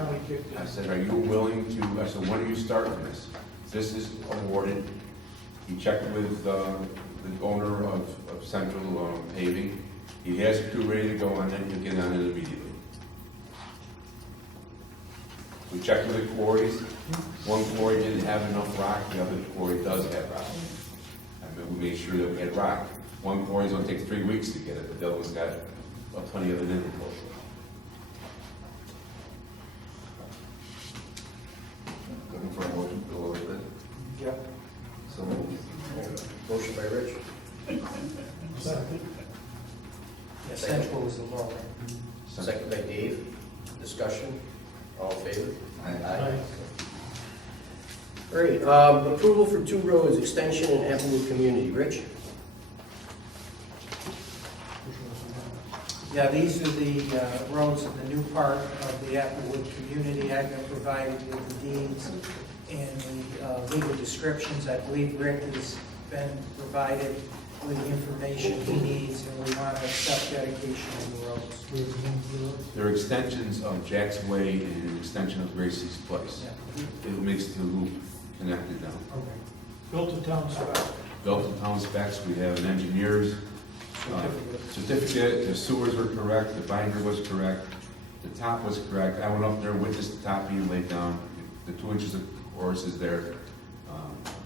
I are you willing to, I said, when do you start this? This is awarded. He checked with the owner of Central Paving. He has a crew ready to go on it, he'll get on it immediately. We checked with the quarries. One quarry didn't have enough rock, the other quarry does have rock. We made sure that we had rock. One quarry's gonna take 3 weeks to get it, but the other one's got plenty of it in inventory. Looking for a motion to go over that? Yep. So, Motion by Rich. Yeah, Central is the lower. Second by Dave. Discussion. All in favor? Aye. All right, approval for 2 roads, extension in Applewood Community. Rich? Yeah, these are the roads in the new part of the Applewood community. I've been provided with the deeds and the legal descriptions. I believe Rick has been provided with the information he needs, and we want to accept dedication of the roads. They're extensions of Jack's Way and an extension of Gracie's Place. Yeah. It makes the loop connected now. Okay. Built to town specs. Built to town specs, we have an engineer's certificate, the sewers were correct, the binder was correct, the top was correct. I went up there with this top being laid down, the 2 inches of course is there.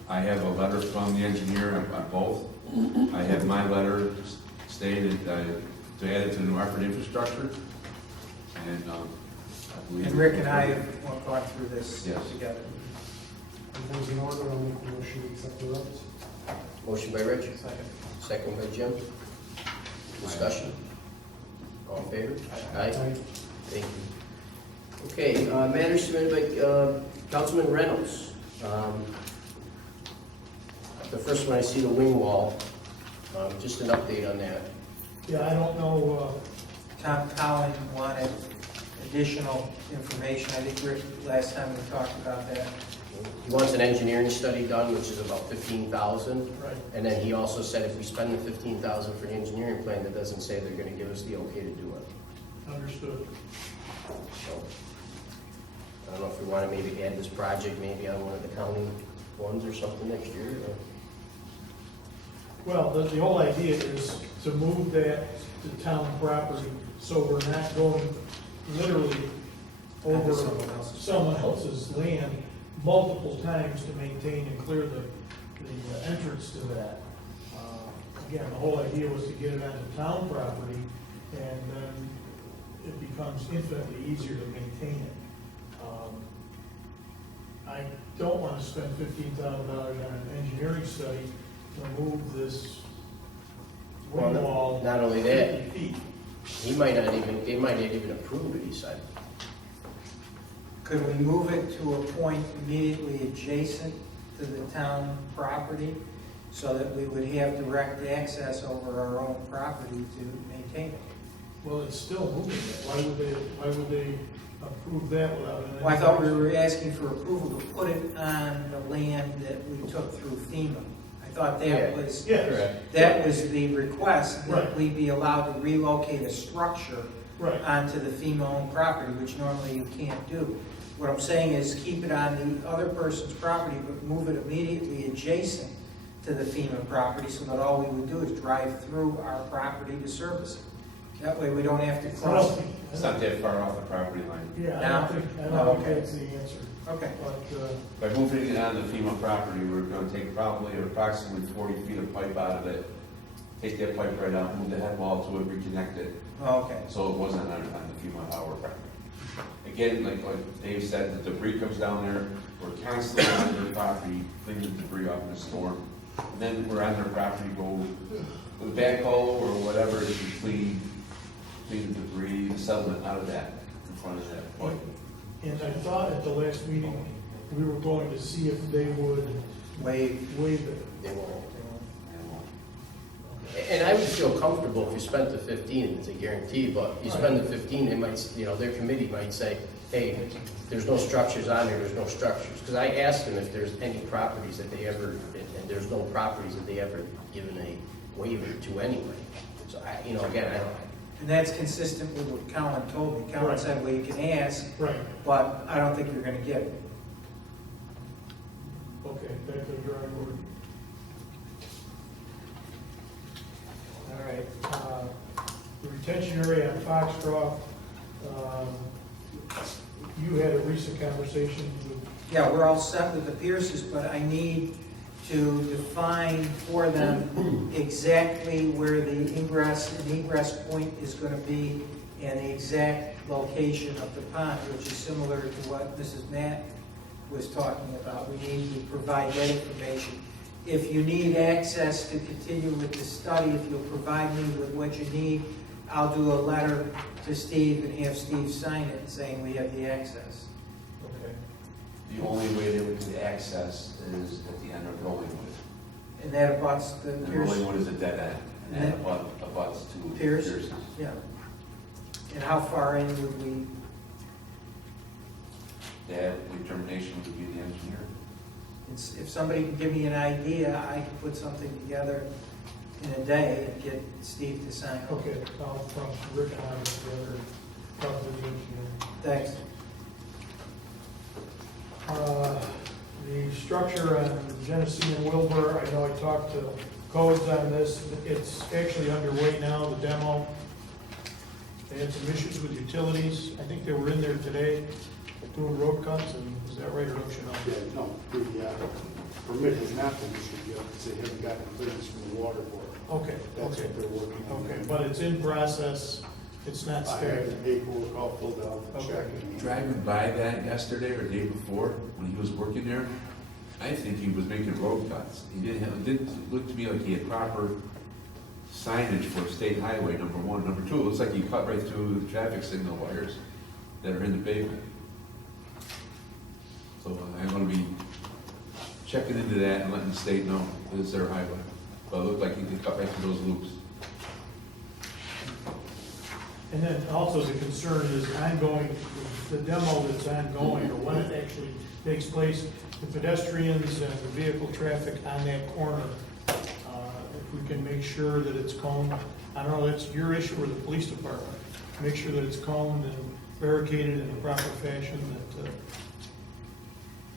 I have a letter from the engineer on both. I have my letter stated to add it to the new Hartford infrastructure. And I believe. And Rick and I have gone through this Yes. together. If there's an order, I'll make the motion to accept the roads. Motion by Rich. Second by Jim. Discussion. All in favor? Aye. Thank you. Okay, matters submitted by Councilman Reynolds. The first one, I see the wing wall. Just an update on that. Yeah, I don't know, Tom Collin wanted additional information. I think Rick, last time we talked about that. He wants an engineering study done, which is about $15,000. Right. And then he also said if we spend the $15,000 for the engineering plan, that doesn't say they're gonna give us the okay to do it. understood. So, I don't know if we wanna maybe add this project maybe on one of the county ones or something next year, or? Well, the whole idea is to move that to town property, so we're not going literally over someone else's land multiple times to maintain and clear the entrance to that. Again, the whole idea was to get it onto town property, and then it becomes infinitely easier to maintain it. I don't want to spend $15,000 on an engineering study to move this wing wall. Not only that, 50 feet. they might not even approve it, he said. Could we move it to a point immediately adjacent to the town property so that we would have direct access over our own property to maintain it? Well, it's still moving it. Why would they approve that without an? Well, I thought we were asking for approval to put it on the land that we took through FEMA. I thought that was, that was the request, that we be allowed to relocate a structure Right. onto the FEMA-owned property, which normally you can't do. What I'm saying is keep it on the other person's property, but move it immediately adjacent to the FEMA property, so that all we would do is drive through our property to service it. That way we don't have to cross. It's not that far off the property line. Yeah, I Now? don't think Oh, okay. that's the answer. Okay. But, By moving it on the FEMA property, we're gonna take probably approximately 40 feet of pipe out of it, take that pipe right out, move the head wall to it, reconnect it, Oh, okay. so it wasn't on the FEMA our property. Again, like Dave said, the debris comes down there, we're constantly on their property, cleaning the debris off in the storm. And then we're on their property, go with a backhoe or whatever to clean the debris, the settlement out of that, in front of that pipe. and I thought at the last meeting, we were going to see if they would waive it. They won't. And I would feel comfortable if you spent the 15, it's a guarantee, but you spend the 15, they might, their committee might say, hey, there's no structures on there, there's no structures. Because I asked them if there's any properties that they ever, and there's no properties that they ever given a waiver to anyway. So again, I don't. And that's consistent with what Colin told me. Colin said, well, you can ask, but I don't think you're gonna get it. Okay, back to the drawing board. All right, the retention area on Foxcroft, you had a recent conversation with. Yeah, we're all set with the Pierces, but I need to define for them exactly where the ingress and egress point is gonna be and the exact location of the pond, which is similar to what Mrs. Matt was talking about. We need to provide that information. If you need access to continue with the study, if you'll provide me with what you need, I'll do a letter to Steve and have Steve sign it saying we have the access. Okay. The only way that we can access is at the end of Rollingwood. And that abuts the And Pierce. Rollingwood is a dead end, and that abuts to Pierce? Pierce. Yeah. And how far in would we, That determination would be the engineer. if somebody can give me an idea, I can put something together in a day and get Steve to sign it. Okay, I'll from Rick and I together, talk with the engineer. Thanks. The structure on Genesee and Wilbur, I know I talked to Codes on this, it's actually underway now, the demo. They had some issues with utilities, I think they were in there today doing road cuts, and is that right, or don't you know? Yeah, no, the permit has not been issued yet, because they haven't gotten clearance from the water board. Okay, That's okay. what they're working on. Okay, but it's in process, it's not I have the started. paperwork all filled out, and Okay. checked. Driving by that yesterday or day before, when he was working there, I think he was making road cuts. He it didn't look to me like he had proper signage for State Highway, number one. Number two, it looks like he cut right through the traffic signal wires that are in the pavement. So I'm gonna be checking into that and letting the state know that it's their highway. But it looked like he could cut right through those loops. And then also the concern is ongoing, the demo that's ongoing, or when it actually takes place, the pedestrians and the vehicle traffic on that corner, if we can make sure that it's coned, I don't know, that's your issue or the police department, make sure that it's coned and barricaded in the proper fashion that,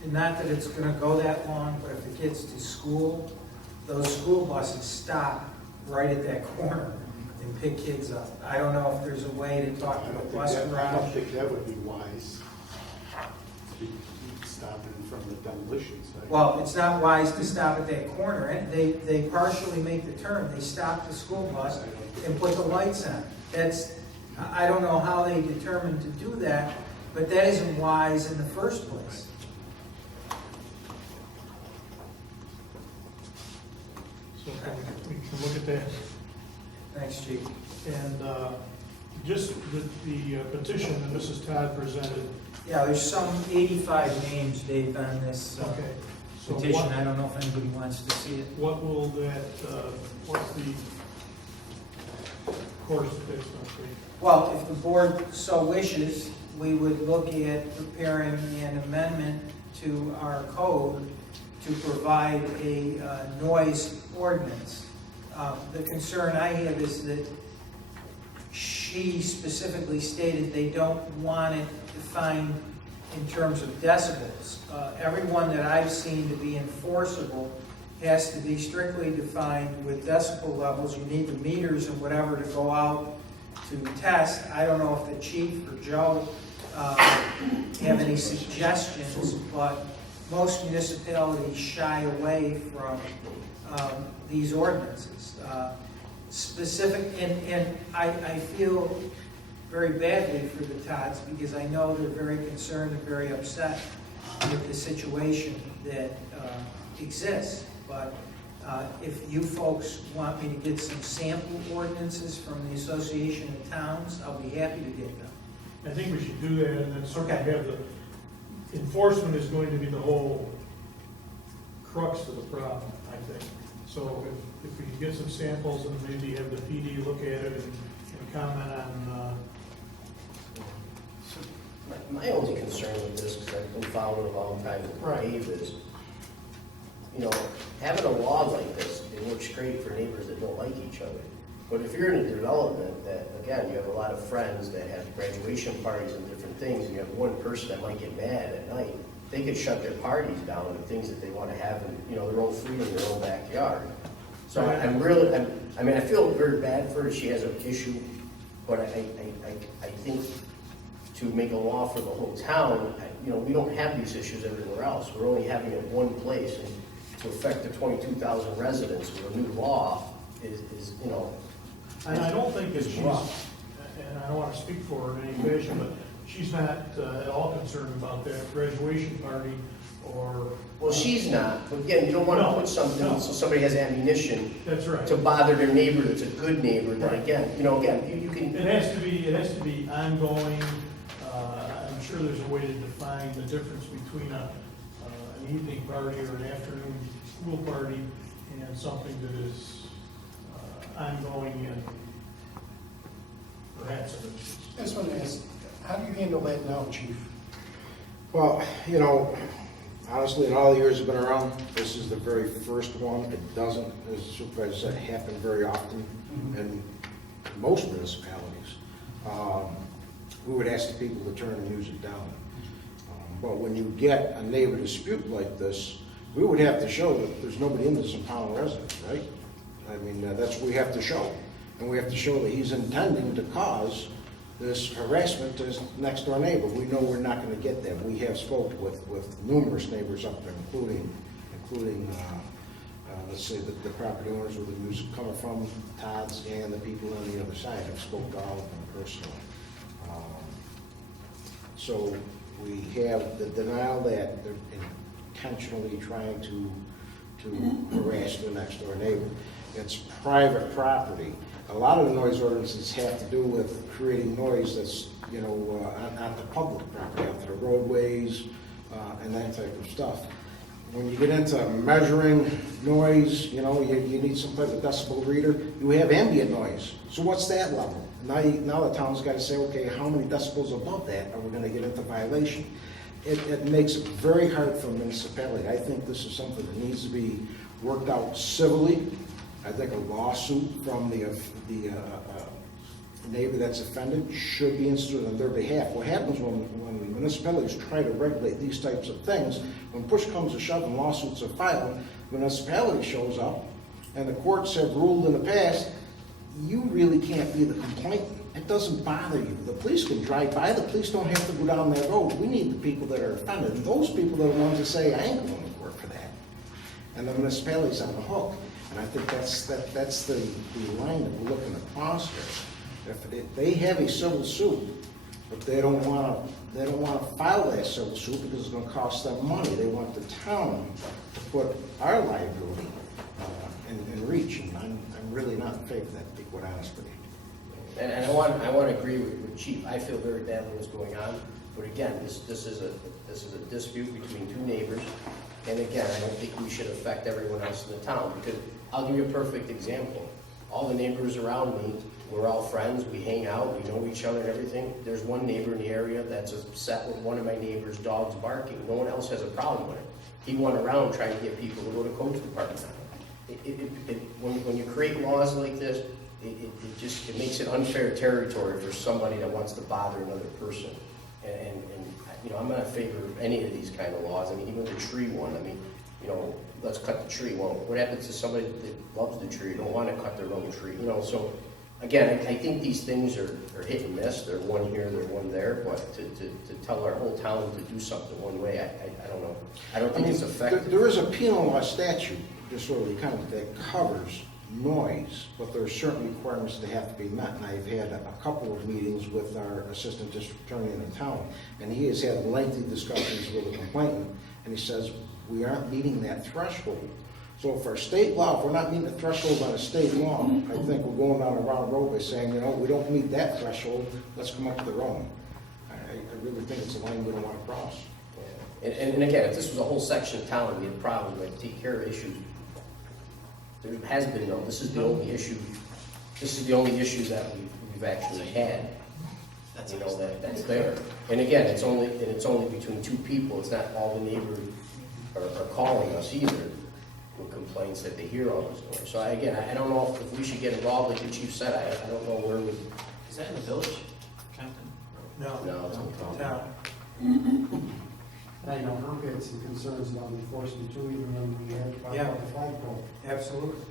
And not that it's gonna go that long, but if it gets to school, those school buses stop right at that corner and pick kids up. I don't know if there's a way to talk to the bus I don't garage. think that would be wise, stopping from the demolition site. Well, it's not wise to stop at that corner. And they partially make the turn. They stop the school bus and put the lights on. I don't know how they determined to do that, but that isn't wise in the first place. so we can look at that. Thanks, Chief. And just the petition that Mrs. Todd presented. Yeah, there's some 85 names, Dave, on this Okay. So petition. what- I don't know if anybody wants to see it. What will that, what's the course that that's going to take? Well, if the board so wishes, we would look at preparing an amendment to our code to provide a noise ordinance. The concern I have is that she specifically stated they don't want it defined in terms of decibels. Everyone that I've seen to be enforceable has to be strictly defined with decibel levels. You need the meters and whatever to go out to test. I don't know if the chief or Joe have any suggestions, but most municipalities shy away from these ordinances. And I feel very badly for the Todds because I know they're very concerned and very upset with the situation that exists. But if you folks want me to get some sample ordinances from the Association of Towns, I'll be happy to get them. I think we should do that, and then sort of have the, enforcement is going to be the whole crux of the problem, I think. So if we can get some samples and maybe have the PD look at it and comment on, My only concern with this, because I've been following it a long time with Dave, is, you know, having a law like this, it works great for neighbors that don't like each other. But if you're in a development that, again, you have a lot of friends that have graduation parties and different things, and you have one person that might get mad at night, they could shut their parties down and things that they want to have in, you know, their own freedom, their own backyard. So I mean, I feel very bad for her. She has an issue, but I think to make a law for the whole town, you know, we don't have these issues everywhere else. We're only having it one place, and to affect the 22,000 residents with a new law is you know. and I don't think that she's, and I don't want to speak for her in any fashion, but she's not at all concerned about that graduation party or. Well, she's not, but again, you don't want to put something so somebody has ammunition. That's right. To bother their neighbor that's a good neighbor, then again, you know, you can. It has to be ongoing. I'm sure there's a way to define the difference between an evening party or an afternoon school party and something that is ongoing and perhaps of interest. I just want to ask, how do you handle that now, Chief? Well, you know, honestly, in all the years I've been around, this is the very first one. It doesn't, as the supervisor said, happen very often in most municipalities. We would ask the people to turn the music down. But when you get a neighbor dispute like this, we would have to show that there's nobody in this impound residence, right? I mean, that's what we have to show. And we have to show that he's intending to cause this harassment to his next door neighbor. We know we're not going to get that. We have spoken with numerous neighbors up there, including let's say the property owners where the music coming from, Todd's, and the people on the other side. I've spoken to all of them personally. So we have the denial that they're intentionally trying to harass the next door neighbor. It's private property. A lot of the noise ordinances have to do with creating noise that's, you know, on the public property, out to the roadways, and that type of stuff. When you get into measuring noise, you know, you need some type of decibel reader. You have ambient noise. So what's that level? Now the town's got to say, okay, how many decibels above that are we going to get into violation? It makes it very hard for a municipality. I think this is something that needs to be worked out civilly. I think a lawsuit from the neighbor that's offended should be instituted on their behalf. What happens when municipalities try to regulate these types of things, when push comes to shove and lawsuits are filed, the municipality shows up and the courts have ruled in the past, you really can't be the complainant. It doesn't bother you. The police can drive by. The police don't have to go down that road. We need the people that are offended. And those people are the ones that say, I ain't going to court for that. And the municipality's on the hook. And I think that's the line that we're looking to cross here. If they have a civil suit, but they don't want to file that civil suit because it's going to cost them money. They want the town to put our liability in reach. And I'm really not in favor of that, to be quite honest with you. And I want to agree with Chief. I feel very badly what's going on. But again, this is a dispute between two neighbors. And again, I don't think we should affect everyone else in the town, because I'll give you a perfect example. All the neighbors around me, we're all friends, we hang out, we know each other and everything. There's one neighbor in the area that's upset with one of my neighbor's dogs barking. No one else has a problem with it. He went around trying to get people to go to coach department. When you create laws like this, it makes it unfair territory for somebody that wants to bother another person. And I'm not in favor of any of these kind of laws. I mean, even the tree one, I mean, let's cut the tree. Well, what happens to somebody that loves the tree, don't want to cut their own tree, so, again, I think these things are hit and miss. They're one here, they're one there, but to tell our whole town to do something one way, I don't know. I don't think it's effective. There is a penal law statute, just sort of the kind that covers noise, but there are certain requirements that have to be met. And I've had a couple of meetings with our assistant district attorney in the town, and he has had lengthy discussions with the complainant, and he says, we aren't meeting that threshold. So if our state law, if we're not meeting the threshold on a state law, I think we're going down a wrong road by saying, we don't meet that threshold, let's come up with our own. I really think it's a line we don't want to cross. And again, if this was a whole section of town, we had problems, we had to take care of issues. There has been no, this is the only issue, that we've actually had, that's there. And again, it's only between two people, it's not all the neighbors are calling us either with complaints that they hear all this noise. So I don't know if we should get involved, like the chief said, I don't know where we. Is that in the village, Compton? No, it's on town. I know Herb had some concerns about enforcement too, even when we had to talk about the flagpole. Absolutely.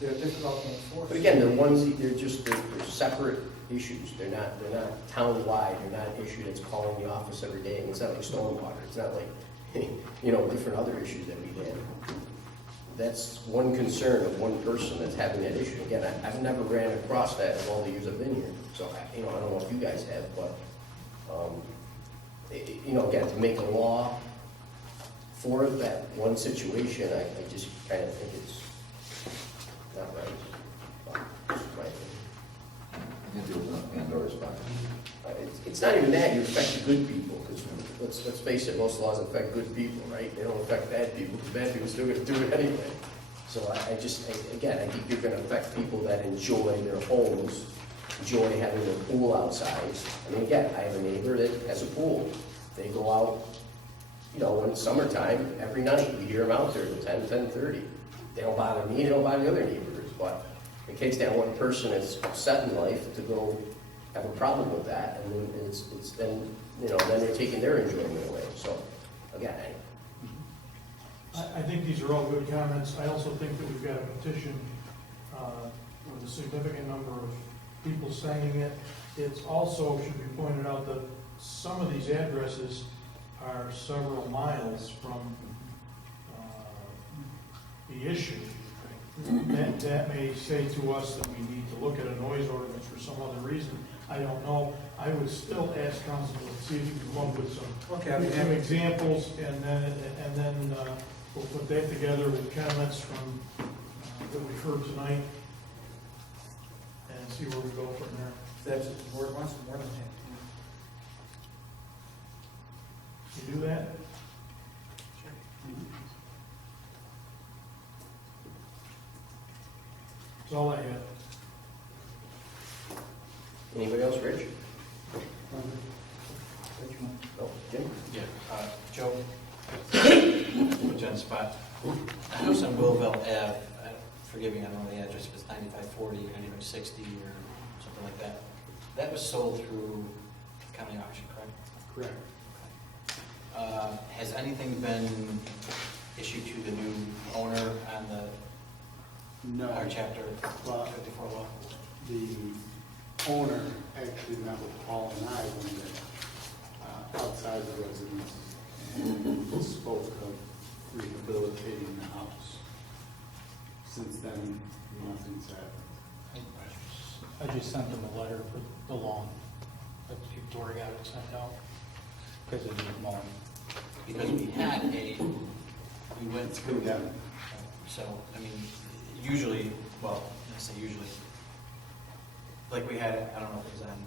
They're difficult to enforce. But again, they're separate issues. They're not town-wide. They're not an issue that's calling the office every day. And it's not like stormwater. It's not like, different other issues that we had. That's one concern of one person that's having that issue. Again, I've never ran across that in all the years I've been here. So, I don't know if you guys have, but, again, to make a law for that one situation, I just kind of think it's not right. But this is my opinion. I think it was a Pandora's box. It's not even that, you affect the good people, because let's face it, most laws affect good people, right? They don't affect bad people, because bad people are still going to do it anyway. So I think you're going to affect people that enjoy their homes, enjoy having their pool outside. I mean, again, I have a neighbor that has a pool. They go out, when it's summertime, every night, we hear them out there till 10:30. They don't bother me, they don't bother the other neighbors, but in case that one person is upset in life to go have a problem with that, and then then they're taking their enjoyment away. So, again, I think these are all good comments. I also think that we've got a petition with a significant number of people signing it. It's also, should be pointed out, that some of these addresses are several miles from the issue. That may say to us that we need to look at a noise ordinance for some other reason. I don't know. I would still ask council to see if you can come up with some examples, and then we'll put that together with comments from that we've heard tonight, and see where we go from there. That's what the board wants, more than that. You do that? That's all I have. anybody else, Rich? No, Jim? Yeah, Joe, put you on the spot. The house on Willville Ave, forgive me, I don't know the address, if it's 9540 or 9560 or something like that. That was sold through county auction, correct? Correct. Has anything been issued to the new owner on the our chapter 54 law? The owner actually met with Paul and I one day outside the residence and spoke of rehabilitating the house. Since then, nothing's happened. I just sent them a letter for the lawn, but Victoria got it sent out because it needed mowing. Because we went through that. So, I mean, usually, well, I say usually, like we had, I don't know if it was on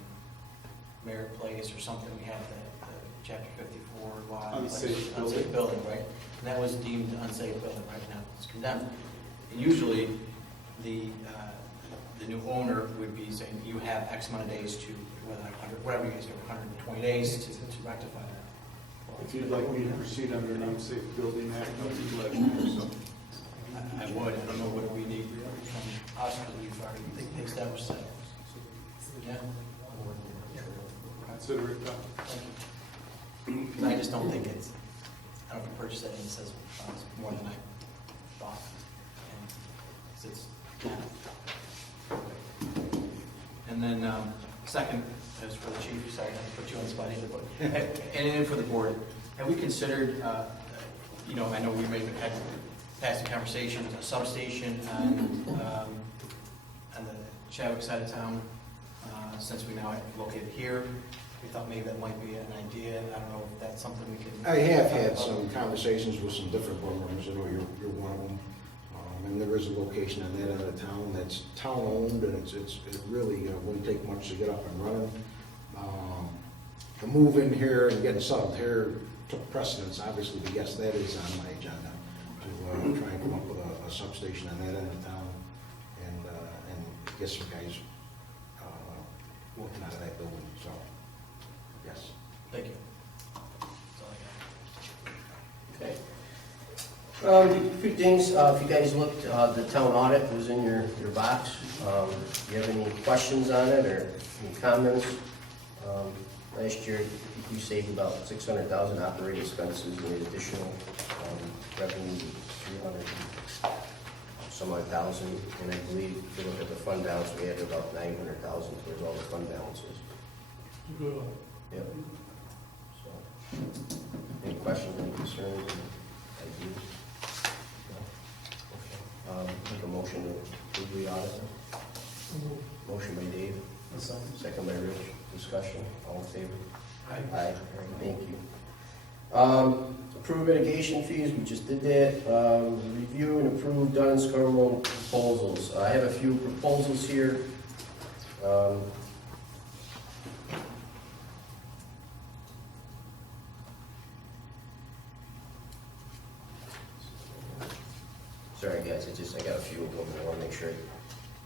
Merritt Place or something, we had the chapter 54 law. Unsafe building, right? And that was deemed unsafe building, right? Now it's condemned. And usually, the new owner would be saying, you have X amount of days to, whatever you guys do, 120 days to rectify that. If you'd like me to proceed under an unsafe building act, I'll be glad to do so. I would. I don't know what we need from us, because we've already established that. Yeah. Consider it done. Thank you. Because I just don't think it's, I don't know if you purchased it and it says it's more than I thought. And 'cause it's not. And then, second, as for the chief, sorry, I put you on the spot either, but, and then for the board, have we considered, you know, I know we maybe had past conversations, a substation on the Chadwick side of town, since we now are located here. We thought maybe that might be an idea. I don't know if that's something we can. I have had some conversations with some different boroughs, I know you're one of them. And there is a location on that end of town that's town-owned, and it really wouldn't take much to get up and running. The move in here and getting settled here took precedence, obviously, but yes, that is on my agenda, to try and come up with a substation on that end of town, and get some guys working out of that building, so, yes. Thank you. That's all I got. A few things, if you guys looked, the town audit was in your box. Do you have any questions on it or any comments? Last year, you saved about $600,000 operating expenses and additional revenue, 300 some odd thousand. And I believe if you look at the fund balance, we had about 900,000 towards all the fund balances. Good. Yep. So, any questions, any concerns, ideas? No? Okay. Make a motion to approve the audit. Motion by Dave. Second by Rich. Discussion. All in favor? Aye. Thank you. Approve mitigation fees. We just did that. Review and approve Dunn Scarmo proposals. I have a few proposals here. Sorry guys, I got a few of them. I want to make sure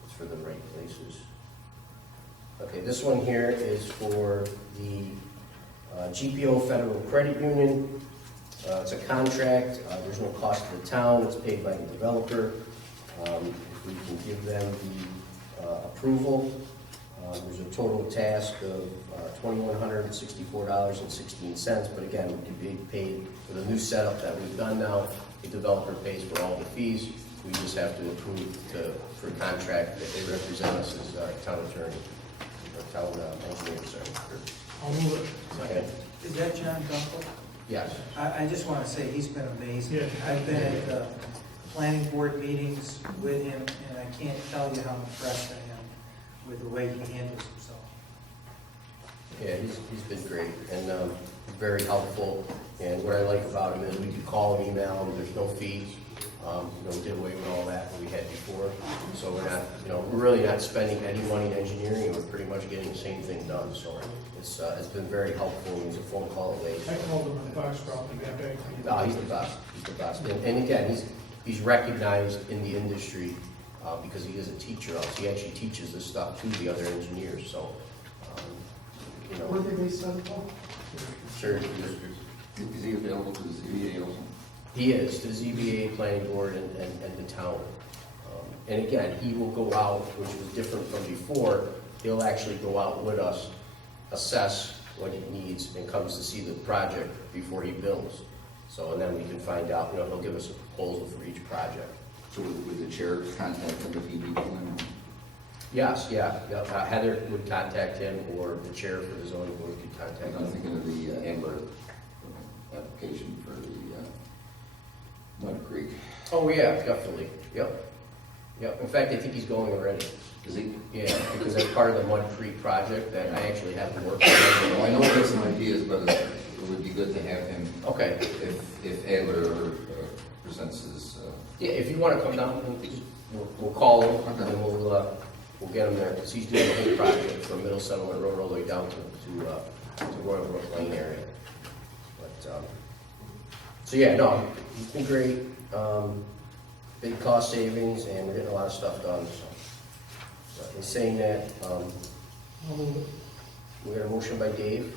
it's for the right places. Okay, this one here is for the GPO Federal Credit Union. It's a contract. There's no cost to the town. It's paid by the developer. If we can give them the approval, there's a total task of $2,164.16. But again, we can be paid for the new setup that we've done now. The developer pays for all the fees. We just have to approve for contract that they represent us as town attorney. Town engineer, sorry. I'll move it. Okay. Is that John Dunkel? Yes. I just want to say, he's been amazing. Yeah. I've been at the planning board meetings with him, and I can't tell you how impressed I am with the way he handles himself. Yeah, he's been great and very helpful. And what I like about him is we can call him, email him, there's no fees. We did away with all that we had before. So we're not, we're really not spending any money in engineering. We're pretty much getting the same thing done. So it's been very helpful. He's a phone call away. I called him in Foxcroft and got back to me. He's the best. He's the best. And again, he's recognized in the industry because he is a teacher. He actually teaches this stuff to the other engineers. So, Where did they send it? Sure. Is he available to the ZBA also? He is, the ZBA, planning board, and the town. And again, he will go out, which was different from before. He'll actually go out with us, assess what he needs, and comes to see the project before he builds. So, and then we can find out, he'll give us a proposal for each project. So would the chair contact him if he needs one? Yes, yeah. Heather would contact him, or the chair for the zoning board could contact him. I'm thinking of the Angler application for the Mud Creek. Oh, yeah, definitely. Yep. In fact, I think he's going already. Is he? Yeah, because that's part of the Mud Creek project that I actually have to work on. Well, I know he has some ideas, but it would be good to have him. Okay. If Angler presents his. Yeah, if you want to come down, we'll call him, and we'll get him there, because he's doing the whole project from Middle Settlement Road all the way down to Royal Brook Lane area. But, so yeah, no, he's been great. Big cost savings, and we're getting a lot of stuff done. So, in saying that, we got a motion by Dave,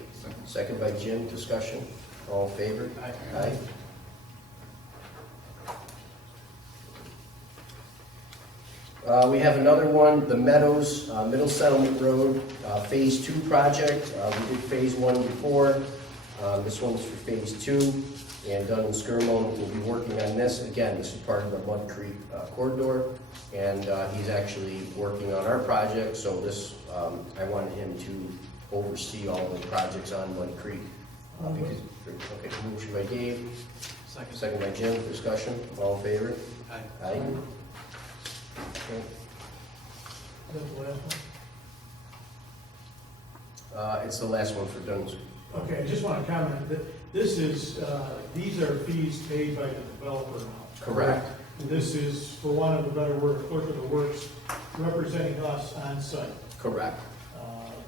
second by Jim. Discussion. All in favor? Aye. We have another one, the Meadows, Middle Settlement Road, Phase 2 project. We did Phase 1 before. This one's for phase 2, and Dunn and Skirmo will be working on this. Again, this is part of the Mud Creek corridor, and he's actually working on our project, so this, I wanted him to oversee all the projects on Mud Creek. Okay, motion by Dave. Second by Jim. Discussion. All in favor? Aye. Aye. Okay. That's the last one. It's the last one for Dunn's. Okay, I just want to comment that this is, these are fees paid by the developer now. Correct. And this is, for want of a better word, a clerk of the works representing us on site. Correct.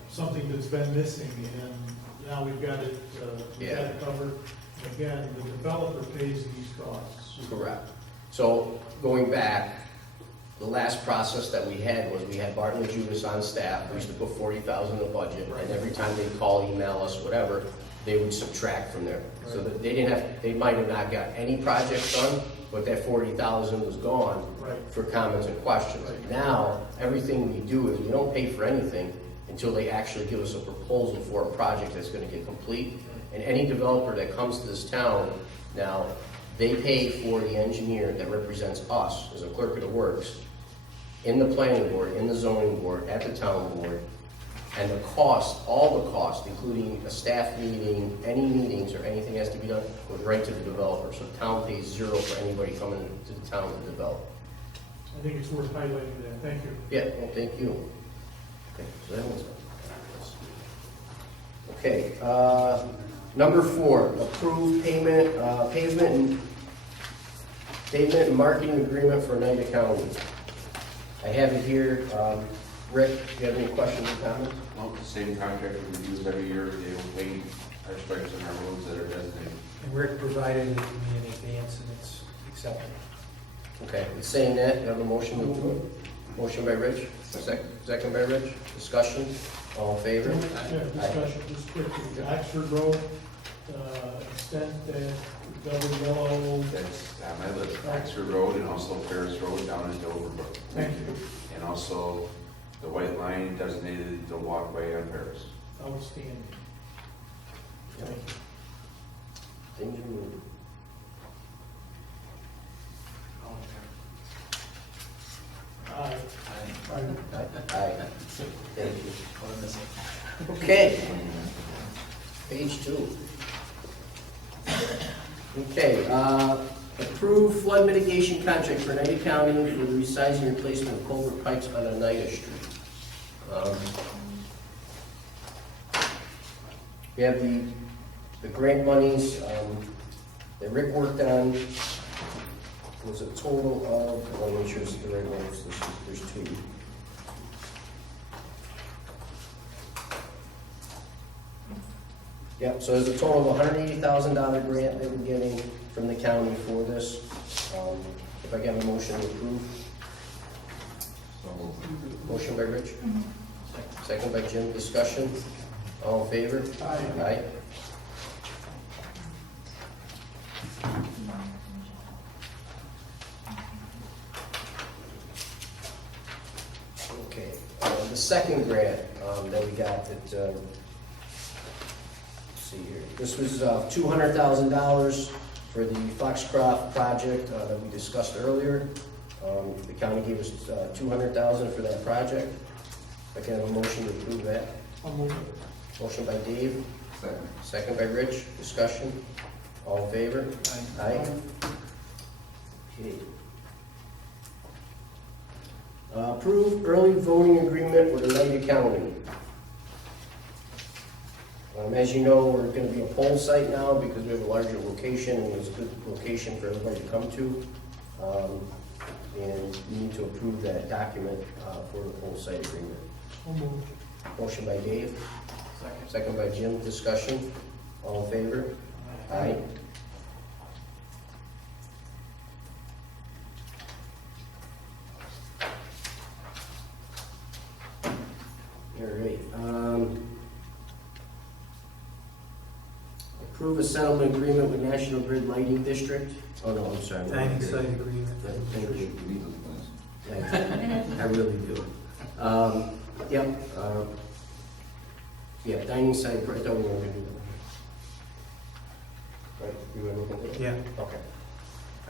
Something that's been missing, and now we've got it, covered. Again, the developer pays these costs. Correct. So going back, the last process that we had was we had Barton and Judas on staff. We used to put $40,000 in the budget, and every time they'd call, email us, whatever, they would subtract from there. So that they didn't have, they might have not got any projects done, but that $40,000 was gone for comments and questions. Now, everything we do is we don't pay for anything until they actually give us a proposal for a project that's going to get complete. And any developer that comes to this town now, they pay for the engineer that represents us as a clerk of the works in the planning board, in the zoning board, at the town board, and the cost, all the cost, including a staff meeting, any meetings or anything has to be done, goes right to the developer. So the town pays zero for anybody coming to the town to develop. I think it's worth highlighting that. Thank you. Yeah, well, thank you. Okay, so that one's done. Okay, number 4, approve payment and marketing agreement for Oneida County. I have it here. Rick, do you have any questions or comments? No, the same contract we use every year. They will pay our stripes on our roads that are designated. And Rick provided it to me in advance, and it's accepted. Okay, with saying that, you have a motion to approve? Motion by Rich, second by Rich. Discussion, all in favor? Yeah, discussion, just quickly, Oxford Road, extent that double yellow. That's on my list, Oxford Road and also Ferris Road down in Overbrook. Thank you. And also the white line designated the walkway on Ferris. Outstanding. Thank you. Things are moving. Aye. Aye. Thank you. Okay. Page 2. Okay, approve flood mitigation contract for Oneida County for the resizing and replacement of culvert pipes on Oneida Street. We have the grant monies that Rick worked on. It was a total of, I want to make sure this is the right one, there's 2. Yep, so there's a total of $180,000 grant that we're getting from the county for this. If I get a motion to approve. Motion by Rich. Second by Jim. Discussion. All in favor? Aye. Okay, the second grant that we got that, see here. This was $200,000 for the Foxcroft project that we discussed earlier. The county gave us $200,000 for that project. I can have a motion to approve that. I'll move it. Motion by Dave. Second by Rich. Discussion. All in favor? Aye. Okay. Approve early voting agreement with Oneida County. As you know, we're going to be a poll site now because we have a larger location and it's a good location for everybody to come to. And we need to approve that document for the poll site agreement. I'll move. Motion by Dave. Second by Jim. Discussion. All in favor? Aye. All right. Approve a settlement agreement with National Grid Lighting District. Oh, no, I'm sorry. Dining site agreement. Thank you. I really do. Yep. Yeah, dining site, I thought we were going to do right? You were looking at it? Yeah. Okay.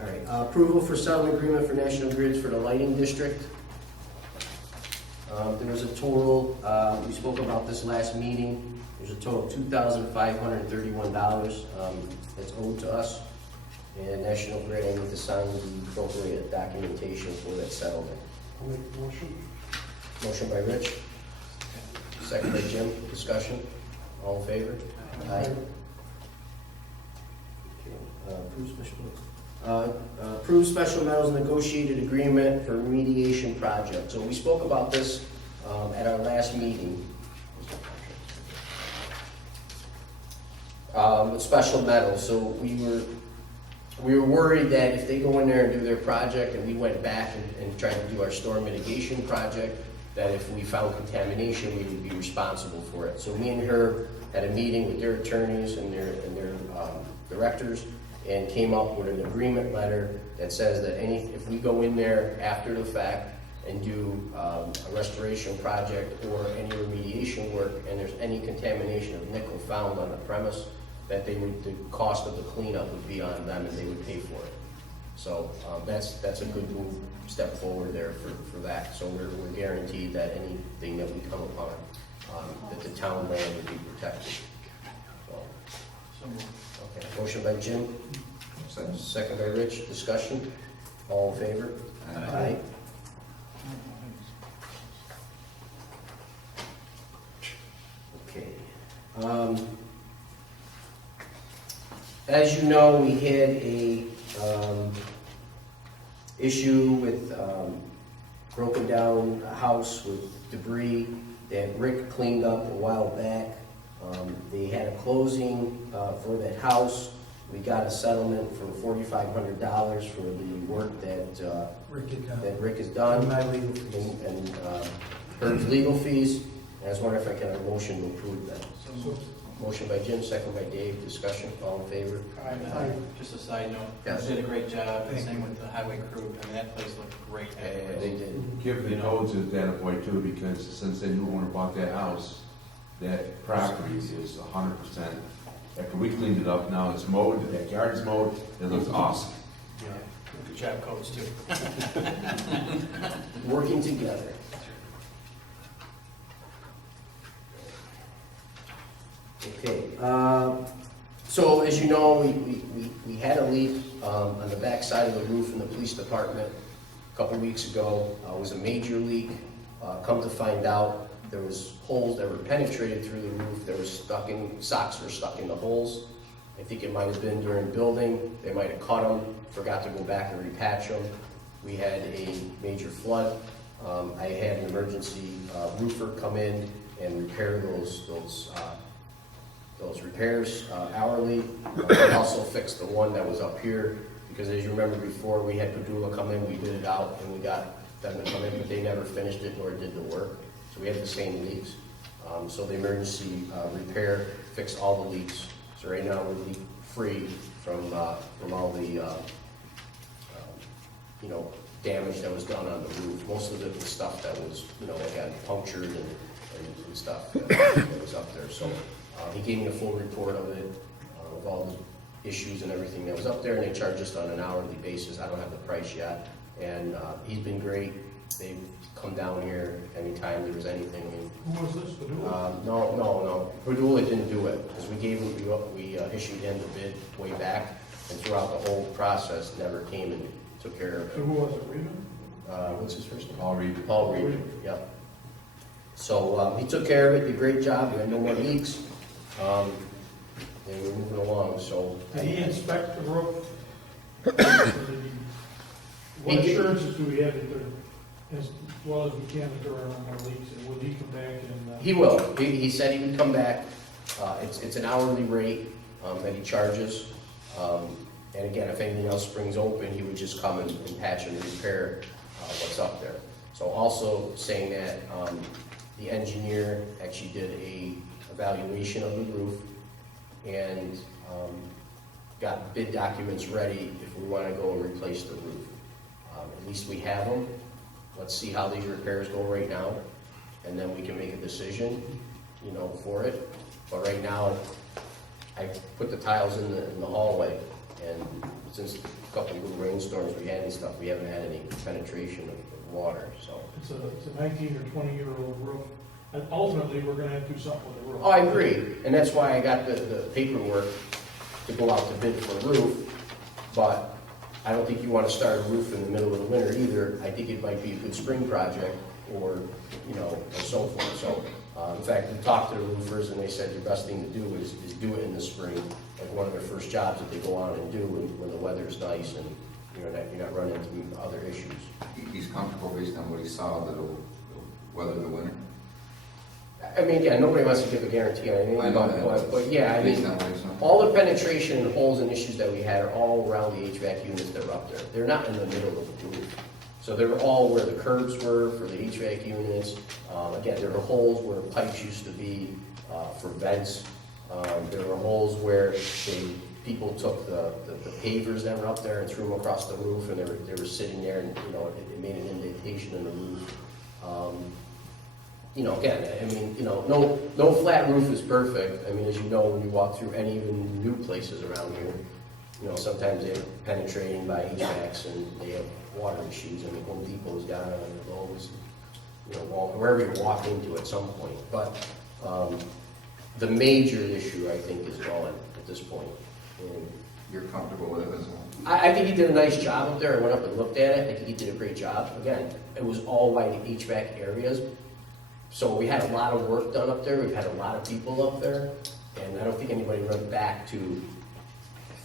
All right, approval for settlement agreement for National Grids for the lighting district. There was a total, we spoke about this last meeting, there's a total of $2,531 that's owed to us. And National Grid, I need to sign the appropriate documentation for that settlement. I'll make the motion. Motion by Rich, second by Jim, discussion, all in favor? Aye. Approve special metals negotiated agreement for remediation project. So we spoke about this at our last meeting. With special metals, so we were worried that if they go in there and do their project and we went back and tried to do our storm mitigation project, that if we found contamination, we would be responsible for it. So me and her had a meeting with their attorneys and their directors, and came up with an agreement letter that says that if we go in there after the fact and do a restoration project or any remediation work, and there's any contamination of nickel found on the premise, that the cost of the cleanup would be on them and they would pay for it. So that's a good move, step forward there for that. So we're guaranteed that anything that we come upon, that the town land would be protected. Okay, motion by Jim, second by Rich, discussion, all in favor? Aye. Okay. As you know, we had a issue with broken down house with debris that Rick cleaned up a while back. They had a closing for that house. We got a settlement for $4,500 for the work that Rick has done. My legal fees. And Herb's legal fees. And I was wondering if I can have a motion to approve that. Motion by Jim, second by Dave. Discussion, all in favor? Aye. Just a side note, Yes. they did a great job, and same with the highway crew. I mean, that place looked great. Yeah, they did. Give the codes a data point too, because since the new owner bought that house, that property is 100%. After we cleaned it up, now it's mowed, that yard's mowed, it looks awesome. Yeah, good job, coach, too. Working together. Okay, so as you know, we had a leak on the back side of the roof in the police department a couple weeks ago. It was a major leak. Come to find out, there was holes that were penetrated through the roof. There was socks were stuck in the holes. I think it might have been during building. They might have cut them, forgot to go back and repatch them. We had a major flood. I had an emergency roofer come in and repair those repairs hourly. We also fixed the one that was up here, because as you remember before, we had Padula come in, we bid it out, and we got them to come in, but they never finished it nor did the work. So we had the same leaks. So the emergency repair fixed all the leaks. So right now we're leak free from all the damage that was done on the roof. Most of it was stuff that was, that got punctured and stuff that was up there. So he gave me a full report of it, of all the issues and everything that was up there, and they charge us on an hourly basis. I don't have the price yet. And he's been great. They've come down here anytime there was anything. I mean, Who was this, Padula? No. Padula didn't do it, because we issued him the bid way back, and throughout the whole process, never came and took care of So it. who was it, Reba? What's his first name? Paul Reed. Paul Reed, yep. So he took care of it, did a great job, we had no more leaks, and we're moving along, so. Did he inspect the roof? What He did. assurances do we have that there, as well as we can, that there are no more leaks, and will he come back and? He will, he said he would come back, it's an hourly rate that he charges, and again, if anything else springs open, he would just come and patch and repair what's up there. So also saying that the engineer actually did a evaluation of the roof and got bid documents ready if we want to go and replace the roof. At least we have them. Let's see how these repairs go right now, and then we can make a decision, for it. But right now, I put the tiles in the hallway, and since a couple of little rainstorms we had and stuff, we haven't had any penetration of water, so. It's a 19 or 20-year-old roof, and ultimately, we're gonna have to do something with the roof. Oh, I agree, and that's why I got the paperwork to go out to bid for a roof, but I don't think you want to start a roof in the middle of the winter either. I think it might be a good spring project, or, you know, or so forth, so. In fact, we talked to the roofers, and they said the best thing to do is do it in the spring, like one of their first jobs that they go on and do when the weather's nice and, you know, you're not running into other issues. He's comfortable based on what he saw that it'll weather the winter? I mean, yeah, nobody wants to give a guarantee on anything, I know that. but yeah, I Based mean, on what he saw. all the penetration and holes and issues that we had are all around the HVAC units that are up there. They're not in the middle of the roof. So they were all where the curbs were for the HVAC units. Again, there were holes where pipes used to be for vents. There were holes where people took the pavers that were up there and threw them across the roof, and they were sitting there, and, you know, it made an indentation in the roof. You know, again, I mean, you know, no flat roof is perfect. I mean, as you know, when you walk through any even new places around here, you know, sometimes they're penetrating by HVACs and they have water issues. I mean, Home Depot's got it on the Lowe's, you know, wherever you walk into at some point. But the major issue, I think, is gone at this point. And You're comfortable with it as well? I think he did a nice job up there. I went up and looked at it. I think he did a great job. Again, it was all by the HVAC areas. So we had a lot of work done up there. We've had a lot of people up there. And I don't think anybody went back to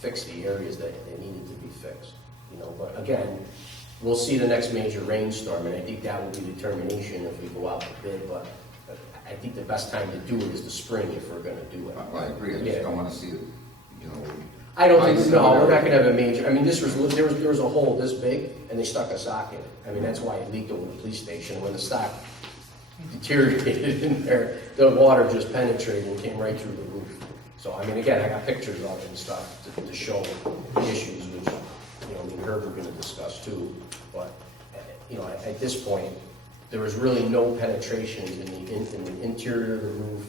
fix the areas that needed to be fixed. You know, but again, we'll see the next major rainstorm, and I think that will be the determination if we go out to bid. But I think the best time to do it is the spring if we're going to do it. I agree, I just don't want to see it, you know. I don't think, no, we're not gonna have a major, I mean, there was a hole this big, and they stuck a sock in it. I mean, that's why it leaked over the police station. When the sock deteriorated in there, the water just penetrated and came right through the roof. So, I mean, again, I got pictures of it and stuff to show the issues, which, you know, me and Herb were gonna discuss too. But, you know, at this point, there was really no penetrations in the interior of the roof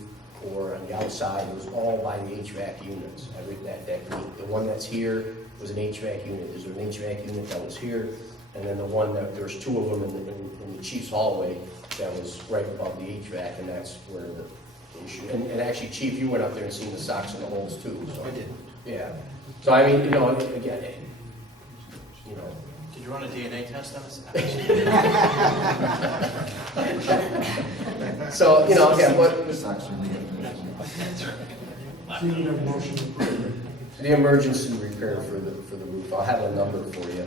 or on the outside. It was all by the HVAC units. The one that's here was an HVAC unit. There's an HVAC unit that was here, and then the one that, there's two of them in the chief's hallway that was right above the HVAC, and that's where the issue. And actually, Chief, you went up there and seen the socks in the holes too. So I did. Yeah. So I mean, you know, again, you know. Did you run a DNA test on this? So, you know, again, what the emergency repair for the roof, I'll have a number for you,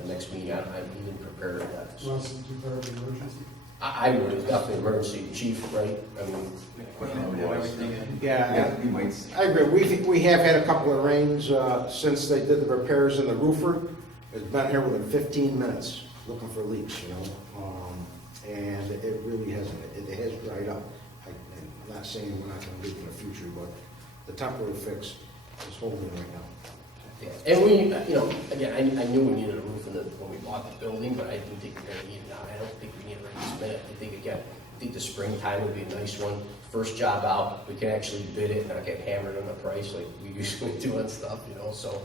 the next meeting. I'm even prepared for that. You want us to declare an emergency? I would, it's definitely emergency, chief, right? I mean, Yeah, I agree. We have had a couple of rains since they did the repairs in the roofer. It's been here within 15 minutes looking for leaks, you know, and it really hasn't. It has dried up. I'm not saying we're not going to leak in the future, but the temporary fix is holding right now. yeah. And we, you know, again, I knew we needed a roof when we bought the building, but I didn't think we were going to need it now. I don't think we need it right this minute. I think the springtime would be a nice one. First job out, we can actually bid it and not get hammered on the price like we usually do on stuff, you know. So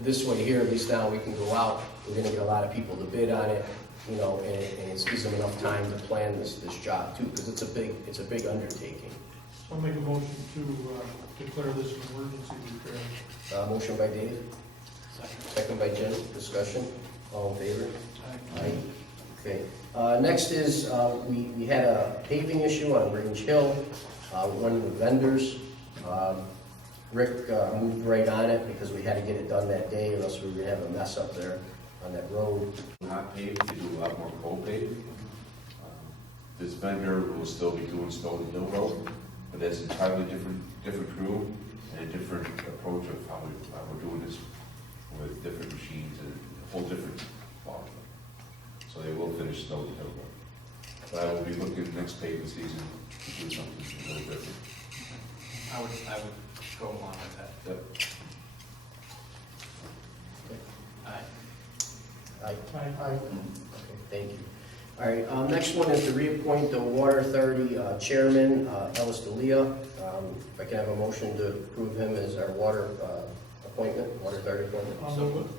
this way here, at least now we can go out. We're going to get a lot of people to bid on it, you know, and it gives them enough time to plan this job too, because it's a big undertaking. I'll make a motion to declare this an emergency repair. Motion by Dave. Second by Jim. Discussion. All in favor? Aye. Okay. Next is, we had a paving issue on Grange Hill, one of the vendors. Rick moved right on it because we had to get it done that day, or else we were gonna have a mess up there on that road. Not paved, they do a lot more co-paved. This vendor will still be doing Stone Hill Road, but that's entirely different crew and a different approach of how we're doing this with different machines and a whole different volume. So they will finish Stone Hill Road. But I will be looking next paving season to do something a little different. I would go along with that. Yep. Aye. Aye. Okay, thank you. All right, next one is to reappoint the Water Authority Chairman, Ellis D'Elia. If I can have a motion to approve him as our water appointment, water authority appointment. I'll move it.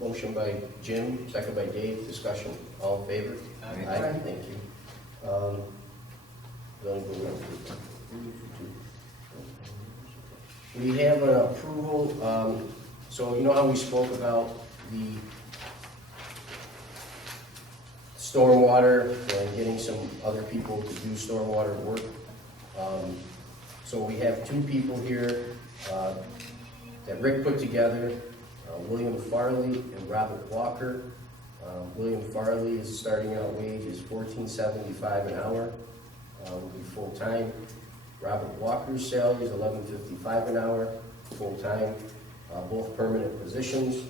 Motion by Jim, second by Dave, discussion, all in favor? Aye. Thank you. Zoning board. We have an approval, so you know how we spoke about the stormwater and getting some other people to do stormwater work? So we have two people here that Rick put together, William Farley and Robert Walker. William Farley is starting out wage is $14.75 an hour, will be full-time. Robert Walker's salary is $11.55 an hour, full-time, both permanent positions.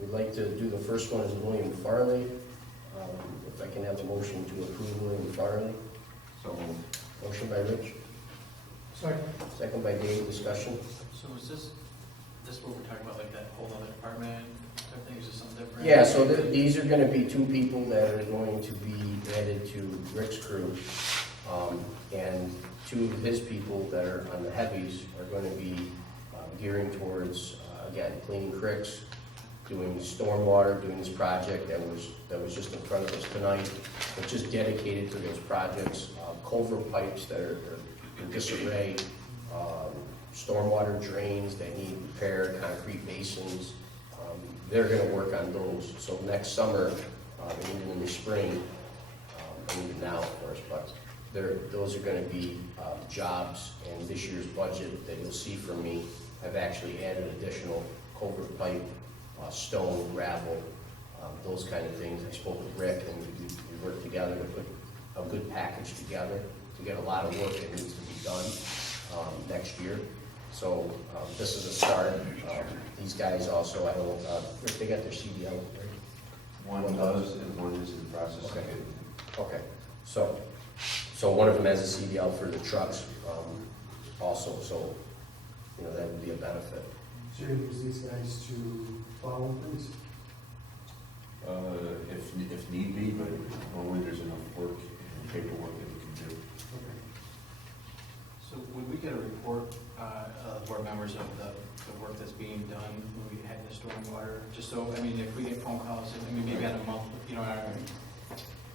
We'd like to do the first one as William Farley. If I can have a motion to approve William Farley. So, Motion by Rich, Second. second by Dave, discussion. So is this what we're talking about, like that whole other department type thing, is this something different? Yeah, so these are gonna be two people that are going to be added to Rick's crew. And two of his people that are on the heavies are gonna be gearing towards, again, cleaning creeks, doing stormwater, doing this project that was just in front of us tonight, but just dedicated to those projects, culvert pipes that are in disarray, stormwater drains that need repair, concrete basins. They're gonna work on those. So next summer, and even in the spring, and even now, of course, but those are gonna be jobs in this year's budget that you'll see from me. I've actually added additional culvert pipe, stone, gravel, those kind of things. I spoke with Rick and we worked together to put a good package together to get a lot of work that needs to be done next year. So this is a start. These guys also, I don't know, Rick, they got their CDL, right? One does, and one is in the process of Okay. getting. Okay, so one of them has a CDL for the trucks also, so, you know, that would be a benefit. So you use these guys to follow things? If need be, but normally there's enough work and paperwork that we can do. Okay. So would we get a report, board members, of the work that's being done when we had the stormwater? Just so, I mean, if we get phone calls, I mean, maybe at a month, you know, our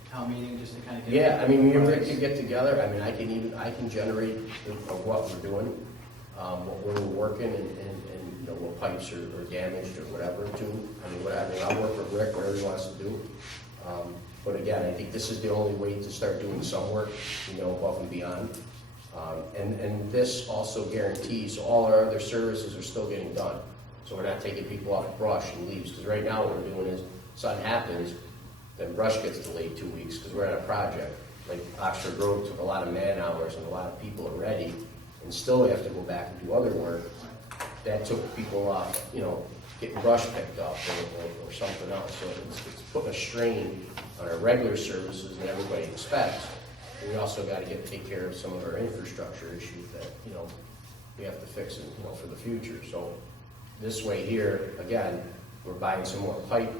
town meeting, just to kind of get. Yeah, I mean, me and Rick could get together. I mean, I can generate of what we're doing, what we're working, and you know, what pipes are damaged or whatever too. I mean, I'll work with Rick, whatever he wants to do. But again, I think this is the only way to start doing some work, you know, above and beyond. And this also guarantees, so all our other services are still getting done. So we're not taking people off brush and leaves, because right now what we're doing is, something happens, then brush gets delayed 2 weeks because we're on a project. Like Oxford Road took a lot of man hours and a lot of people already, and still we have to go back and do other work. That took people off, you know, getting brush picked up or something else. So it's putting a strain on our regular services that everybody expects. We also got to take care of some of our infrastructure issues that, you know, we have to fix it, you know, for the future. So this way here, again, we're buying some more pipe,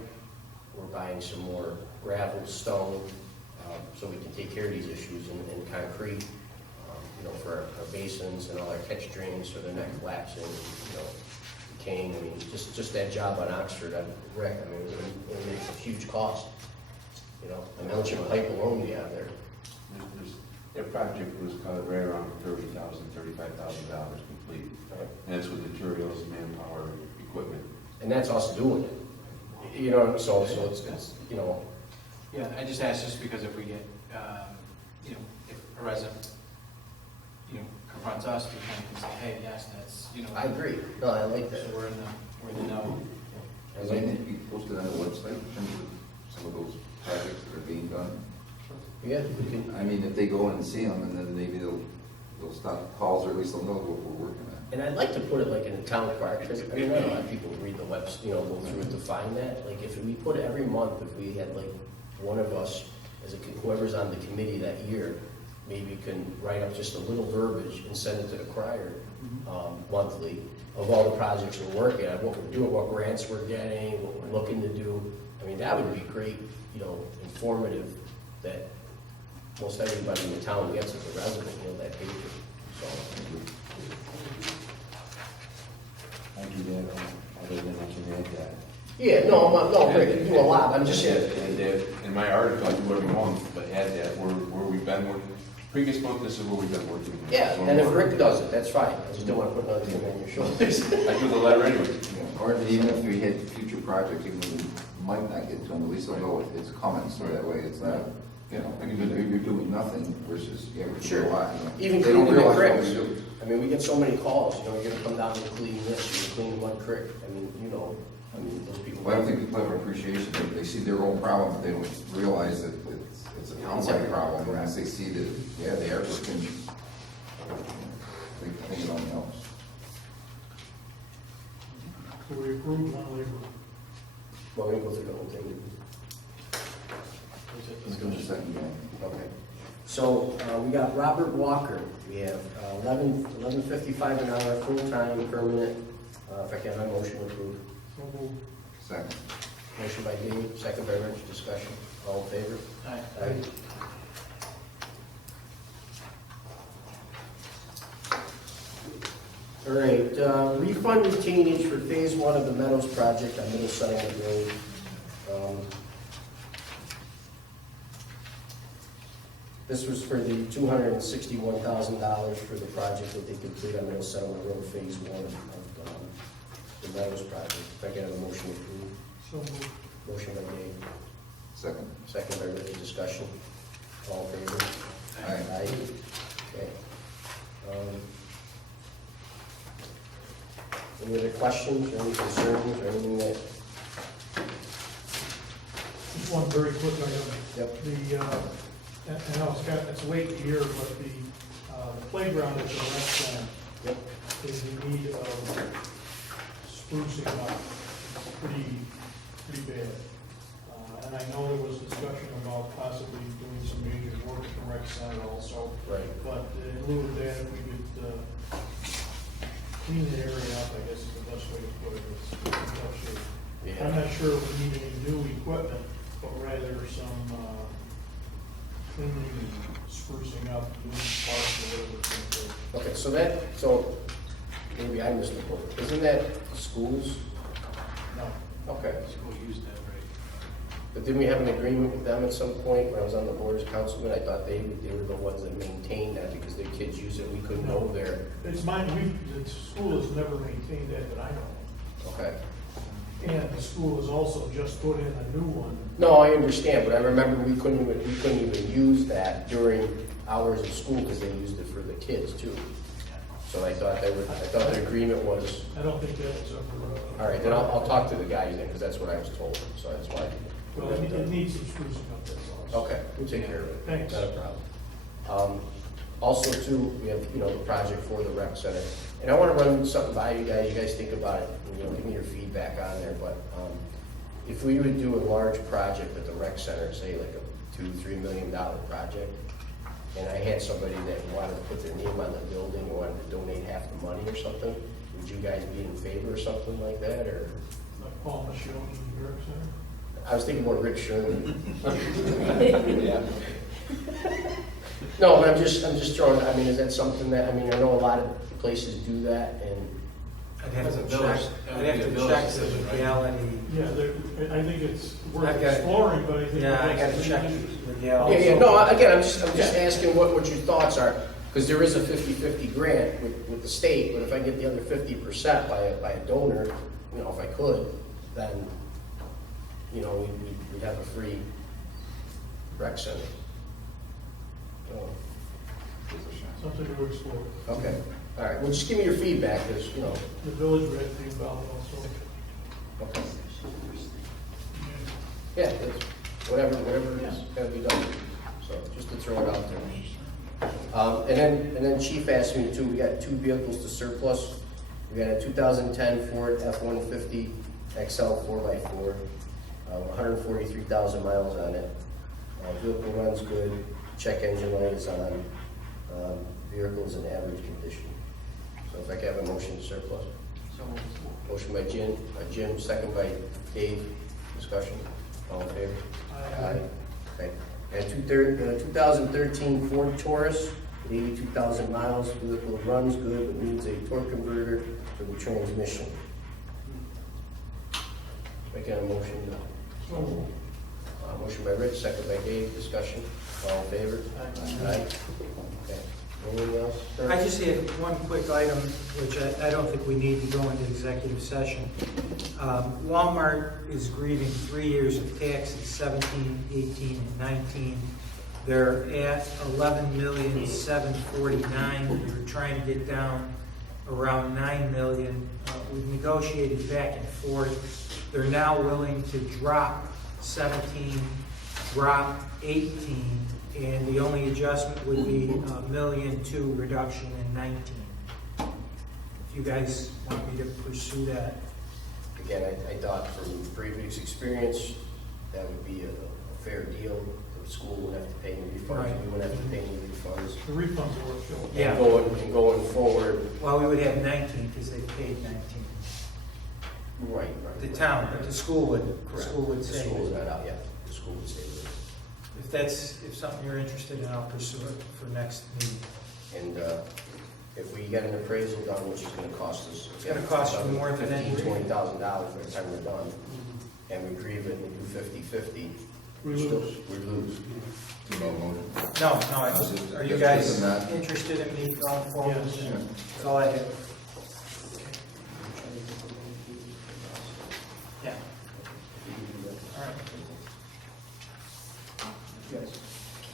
we're buying some more gravel, stone, so we can take care of these issues in concrete, you know, for our basins and all our catch drains so they're not collapsing, you know, decaying. I mean, just that job on Oxford, Rick, I mean, it's a huge cost. You know, I mean, how much pipe alone we have there? Their project was right around $30,000, $35,000 complete. And that's with materials, manpower, equipment. And that's us doing it. You know, so it's you know. Yeah, I just asked just because if we get, you know, if a resident, you know, confronts us, we kind of can say, hey, yes, that's, you know. I agree. No, I like that. So we're in the know. Has anything to be posted on the website in terms of some of those projects that are being done? Yeah, we can. I mean, if they go in and see them, and then maybe they'll stop calls, or at least they'll know what we're working on. And I'd like to put it like in a town park, because I mean, not a lot of people read the webs, you know, go through it to find that. Like if we put it every month, if we had like one of us, as whoever's on the committee that year, maybe can write up just a little verbiage and send it to the crier monthly of all the projects we're working on, what we're doing, what grants we're getting, what we're looking to do. I mean, that would be great, you know, informative that most everybody in the town gets as a resident, you know, that paper, so. I do that, other than looking at that. Yeah, no, Rick, you do a lot, I'm just saying. And that, in my article, I do every month, but add that, where we've been working, previous month, this is where we've been working. Yeah, and if Rick does it, that's fine, I just don't want to put another thing on your shoulders. I do the letter anyway. Or even if we hit future projects, even we might not get to them, at least they'll know it's coming, so that way it's not, you know, you're doing nothing versus, yeah, we're Sure. doing a lot. You know. Even They don't cleaning the realize what cricks. we do. I mean, we get so many calls, you know, you're gonna come down and clean this, you're gonna clean Mud Creek. I mean, you know, those people. Well, I don't think people have an appreciation, they see their own problem, but they don't realize that it's a town-wide problem, and as they see that, yeah, they are looking, they think it only helps. So we approved one labor. Well, we can go through the whole thing. Let's go to the second game. Okay. So, we got Robert Walker, we have $11.55 an hour, full-time, permanent. If I can have a motion approved. So moved. Second. Motion by Dave, second by Rich, discussion. All in favor? Aye. All right, refund retainage for phase 1 of the Meadows project on Middle Settlement Road. This was for the $261,000 for the project that they complete on Middle Settlement Road, phase 1 of the Meadows project. If I can have a motion approved. So moved. Motion by Dave, Second. second by Rich, discussion. All in favor? Aye. Okay. Any other questions, or any concerns, or anything that? Just one very quick item. Yep. I know it's late here, but the playground at the rec center Yep. is in need of sprucing up pretty bad. And I know there was discussion about possibly doing some major work at the rec center also. Right. But in lieu of that, if we could clean the area up, I guess is the best way to put it. It's in tough shape. Yeah. I'm not sure if we need any new equipment, but rather some cleaning and sprucing up, new parts or whatever it's going to Okay, so maybe I missed the book. Isn't that schools? No. Okay. School used that, right? But didn't we have an agreement with them at some point when I was on the board as councilman? I thought they were the ones that maintained that because their kids use it, we couldn't go there. It's mine, the school has never maintained that I know Okay. of. And the school has also just put in a new one. No, I understand, but I remember we couldn't even use that during hours of school because they used it for the kids too. So I thought the agreement was. I don't think that was ever. All right, then I'll talk to the guys then, because that's what I was told, so that's why. Well, it needs some sprucing up, that's all. Okay, we'll take care of it. Thanks. Not a problem. Also too, we have, the project for the rec center. And I want to run something by you guys think about it, and, give me your feedback on there, but, if we would do a large project at the rec center, say like a $2-3 million project, and I had somebody that wanted to put their name on the building, or wanted to donate half the money or something, would you guys be in favor of something like that, or? Like Paul Michelle in the Rec Center? I was thinking more Rich Sherman. Yeah. No, but I'm just throwing, is that something that, I know a lot of places do that, and. I'd have to check the legality. Yeah, I think it's worth I've got- exploring, but I think. Yeah, I gotta check the legality. Yeah, no, again, I'm just asking what your thoughts are, because there is a 50-50 grant with the state, but if I get the other 50% by a donor, if I could, then, we'd have a free rec center. So, Something to explore. okay, all right, well, just give me your feedback, because, The village red thing about it also. okay. Yeah, it's whatever is gotta be done, so just to throw it out there. And then Chief asked me too, we got 2 vehicles to surplus. We got a 2010 Ford F-150 XL 4x4, 143,000 miles on it. Vehicle runs good, check engine light is on, vehicle is in average condition. So if I can have a motion to surplus. Motion by Jim, second by Dave, discussion, all in favor? Aye. Okay. A 2013 Ford Taurus, 82,000 miles, vehicle runs good, but needs a torque converter for the transmission. Making a motion. Motion by Rich, second by Dave, discussion, all in favor? Aye. Okay. Anything else? Sir? I just have one quick item, which I don't think we need to go into executive session. Walmart is grieving 3 years of taxes, 17, 18, and 19. They're at 11,749,000. We're trying to get down around 9 million. We've negotiated back and forth. They're now willing to drop 17, drop 18, and the only adjustment would be $1.2 million reduction in 19. If you guys want me to pursue that. Again, I thought from previous experience, that would be a fair deal. The school would have to pay any refunds, Right. we wouldn't have to pay any refunds. The refunds are what show. Yeah. And going forward, Well, we would have 19 because they paid 19. right. The town, but the school would, the Correct. school would The say. school is not out yet, the school would say that. If something you're interested in, I'll pursue it for next meeting. And if we get an appraisal done, which is gonna cost us. It's gonna cost you more than any- $15,000, $20,000 by the time we're done, and we grieve it and we do 50/50. We still- lose. We lose. No, I just, are you guys Just not- interested in me going forward? Yes. That's all I have. Yeah. All right.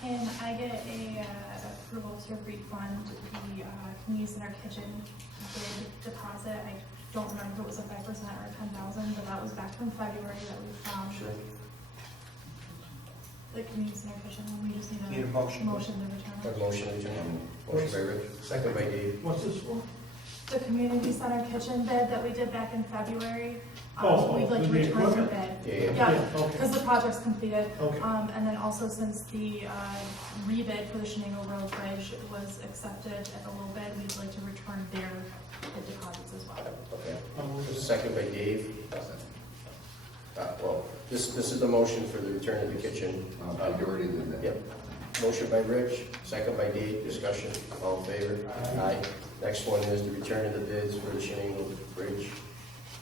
Can I get a approval to refund the community center kitchen bid deposit? I don't remember if it was a 5% or 10,000, but that was back from February that we found. Sure. The community center kitchen, we just need Need a motion. motion to return Have it. a motion, adjourned. Motion by Rich, second by Dave. What's this for? The community center kitchen bid that we did back in February, Oh, we'd like to the return the equipment? bid. Yeah. Yeah, okay. Because the project's completed. Okay. And then also since the rebid for the Shenango Road Bridge was accepted at the low bid, we'd like to return their bid deposits as well. Okay. I'll move it. Second by Dave. Well, this is the motion for the return of the kitchen. You already did that. Yep. Motion by Rich, second by Dave, discussion, all in favor? Aye. Next one is the return of the bids for the Shenango Bridge.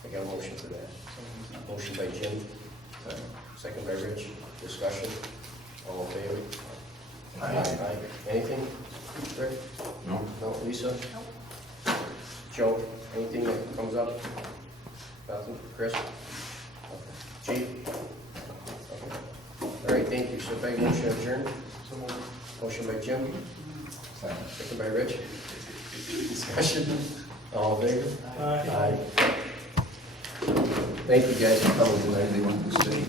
I got a motion for that. Motion by Jim, second by Rich, discussion, all in favor? Aye. Anything, Rick? No? No, Lisa? Joe, anything that comes up? Nothing, Chris? Chief? Okay. All right, thank you. So if I can motion adjourned? Motion by Jim, second by Rich. Discussion, all in favor? Aye. Thank you guys for coming tonight. They want to stay.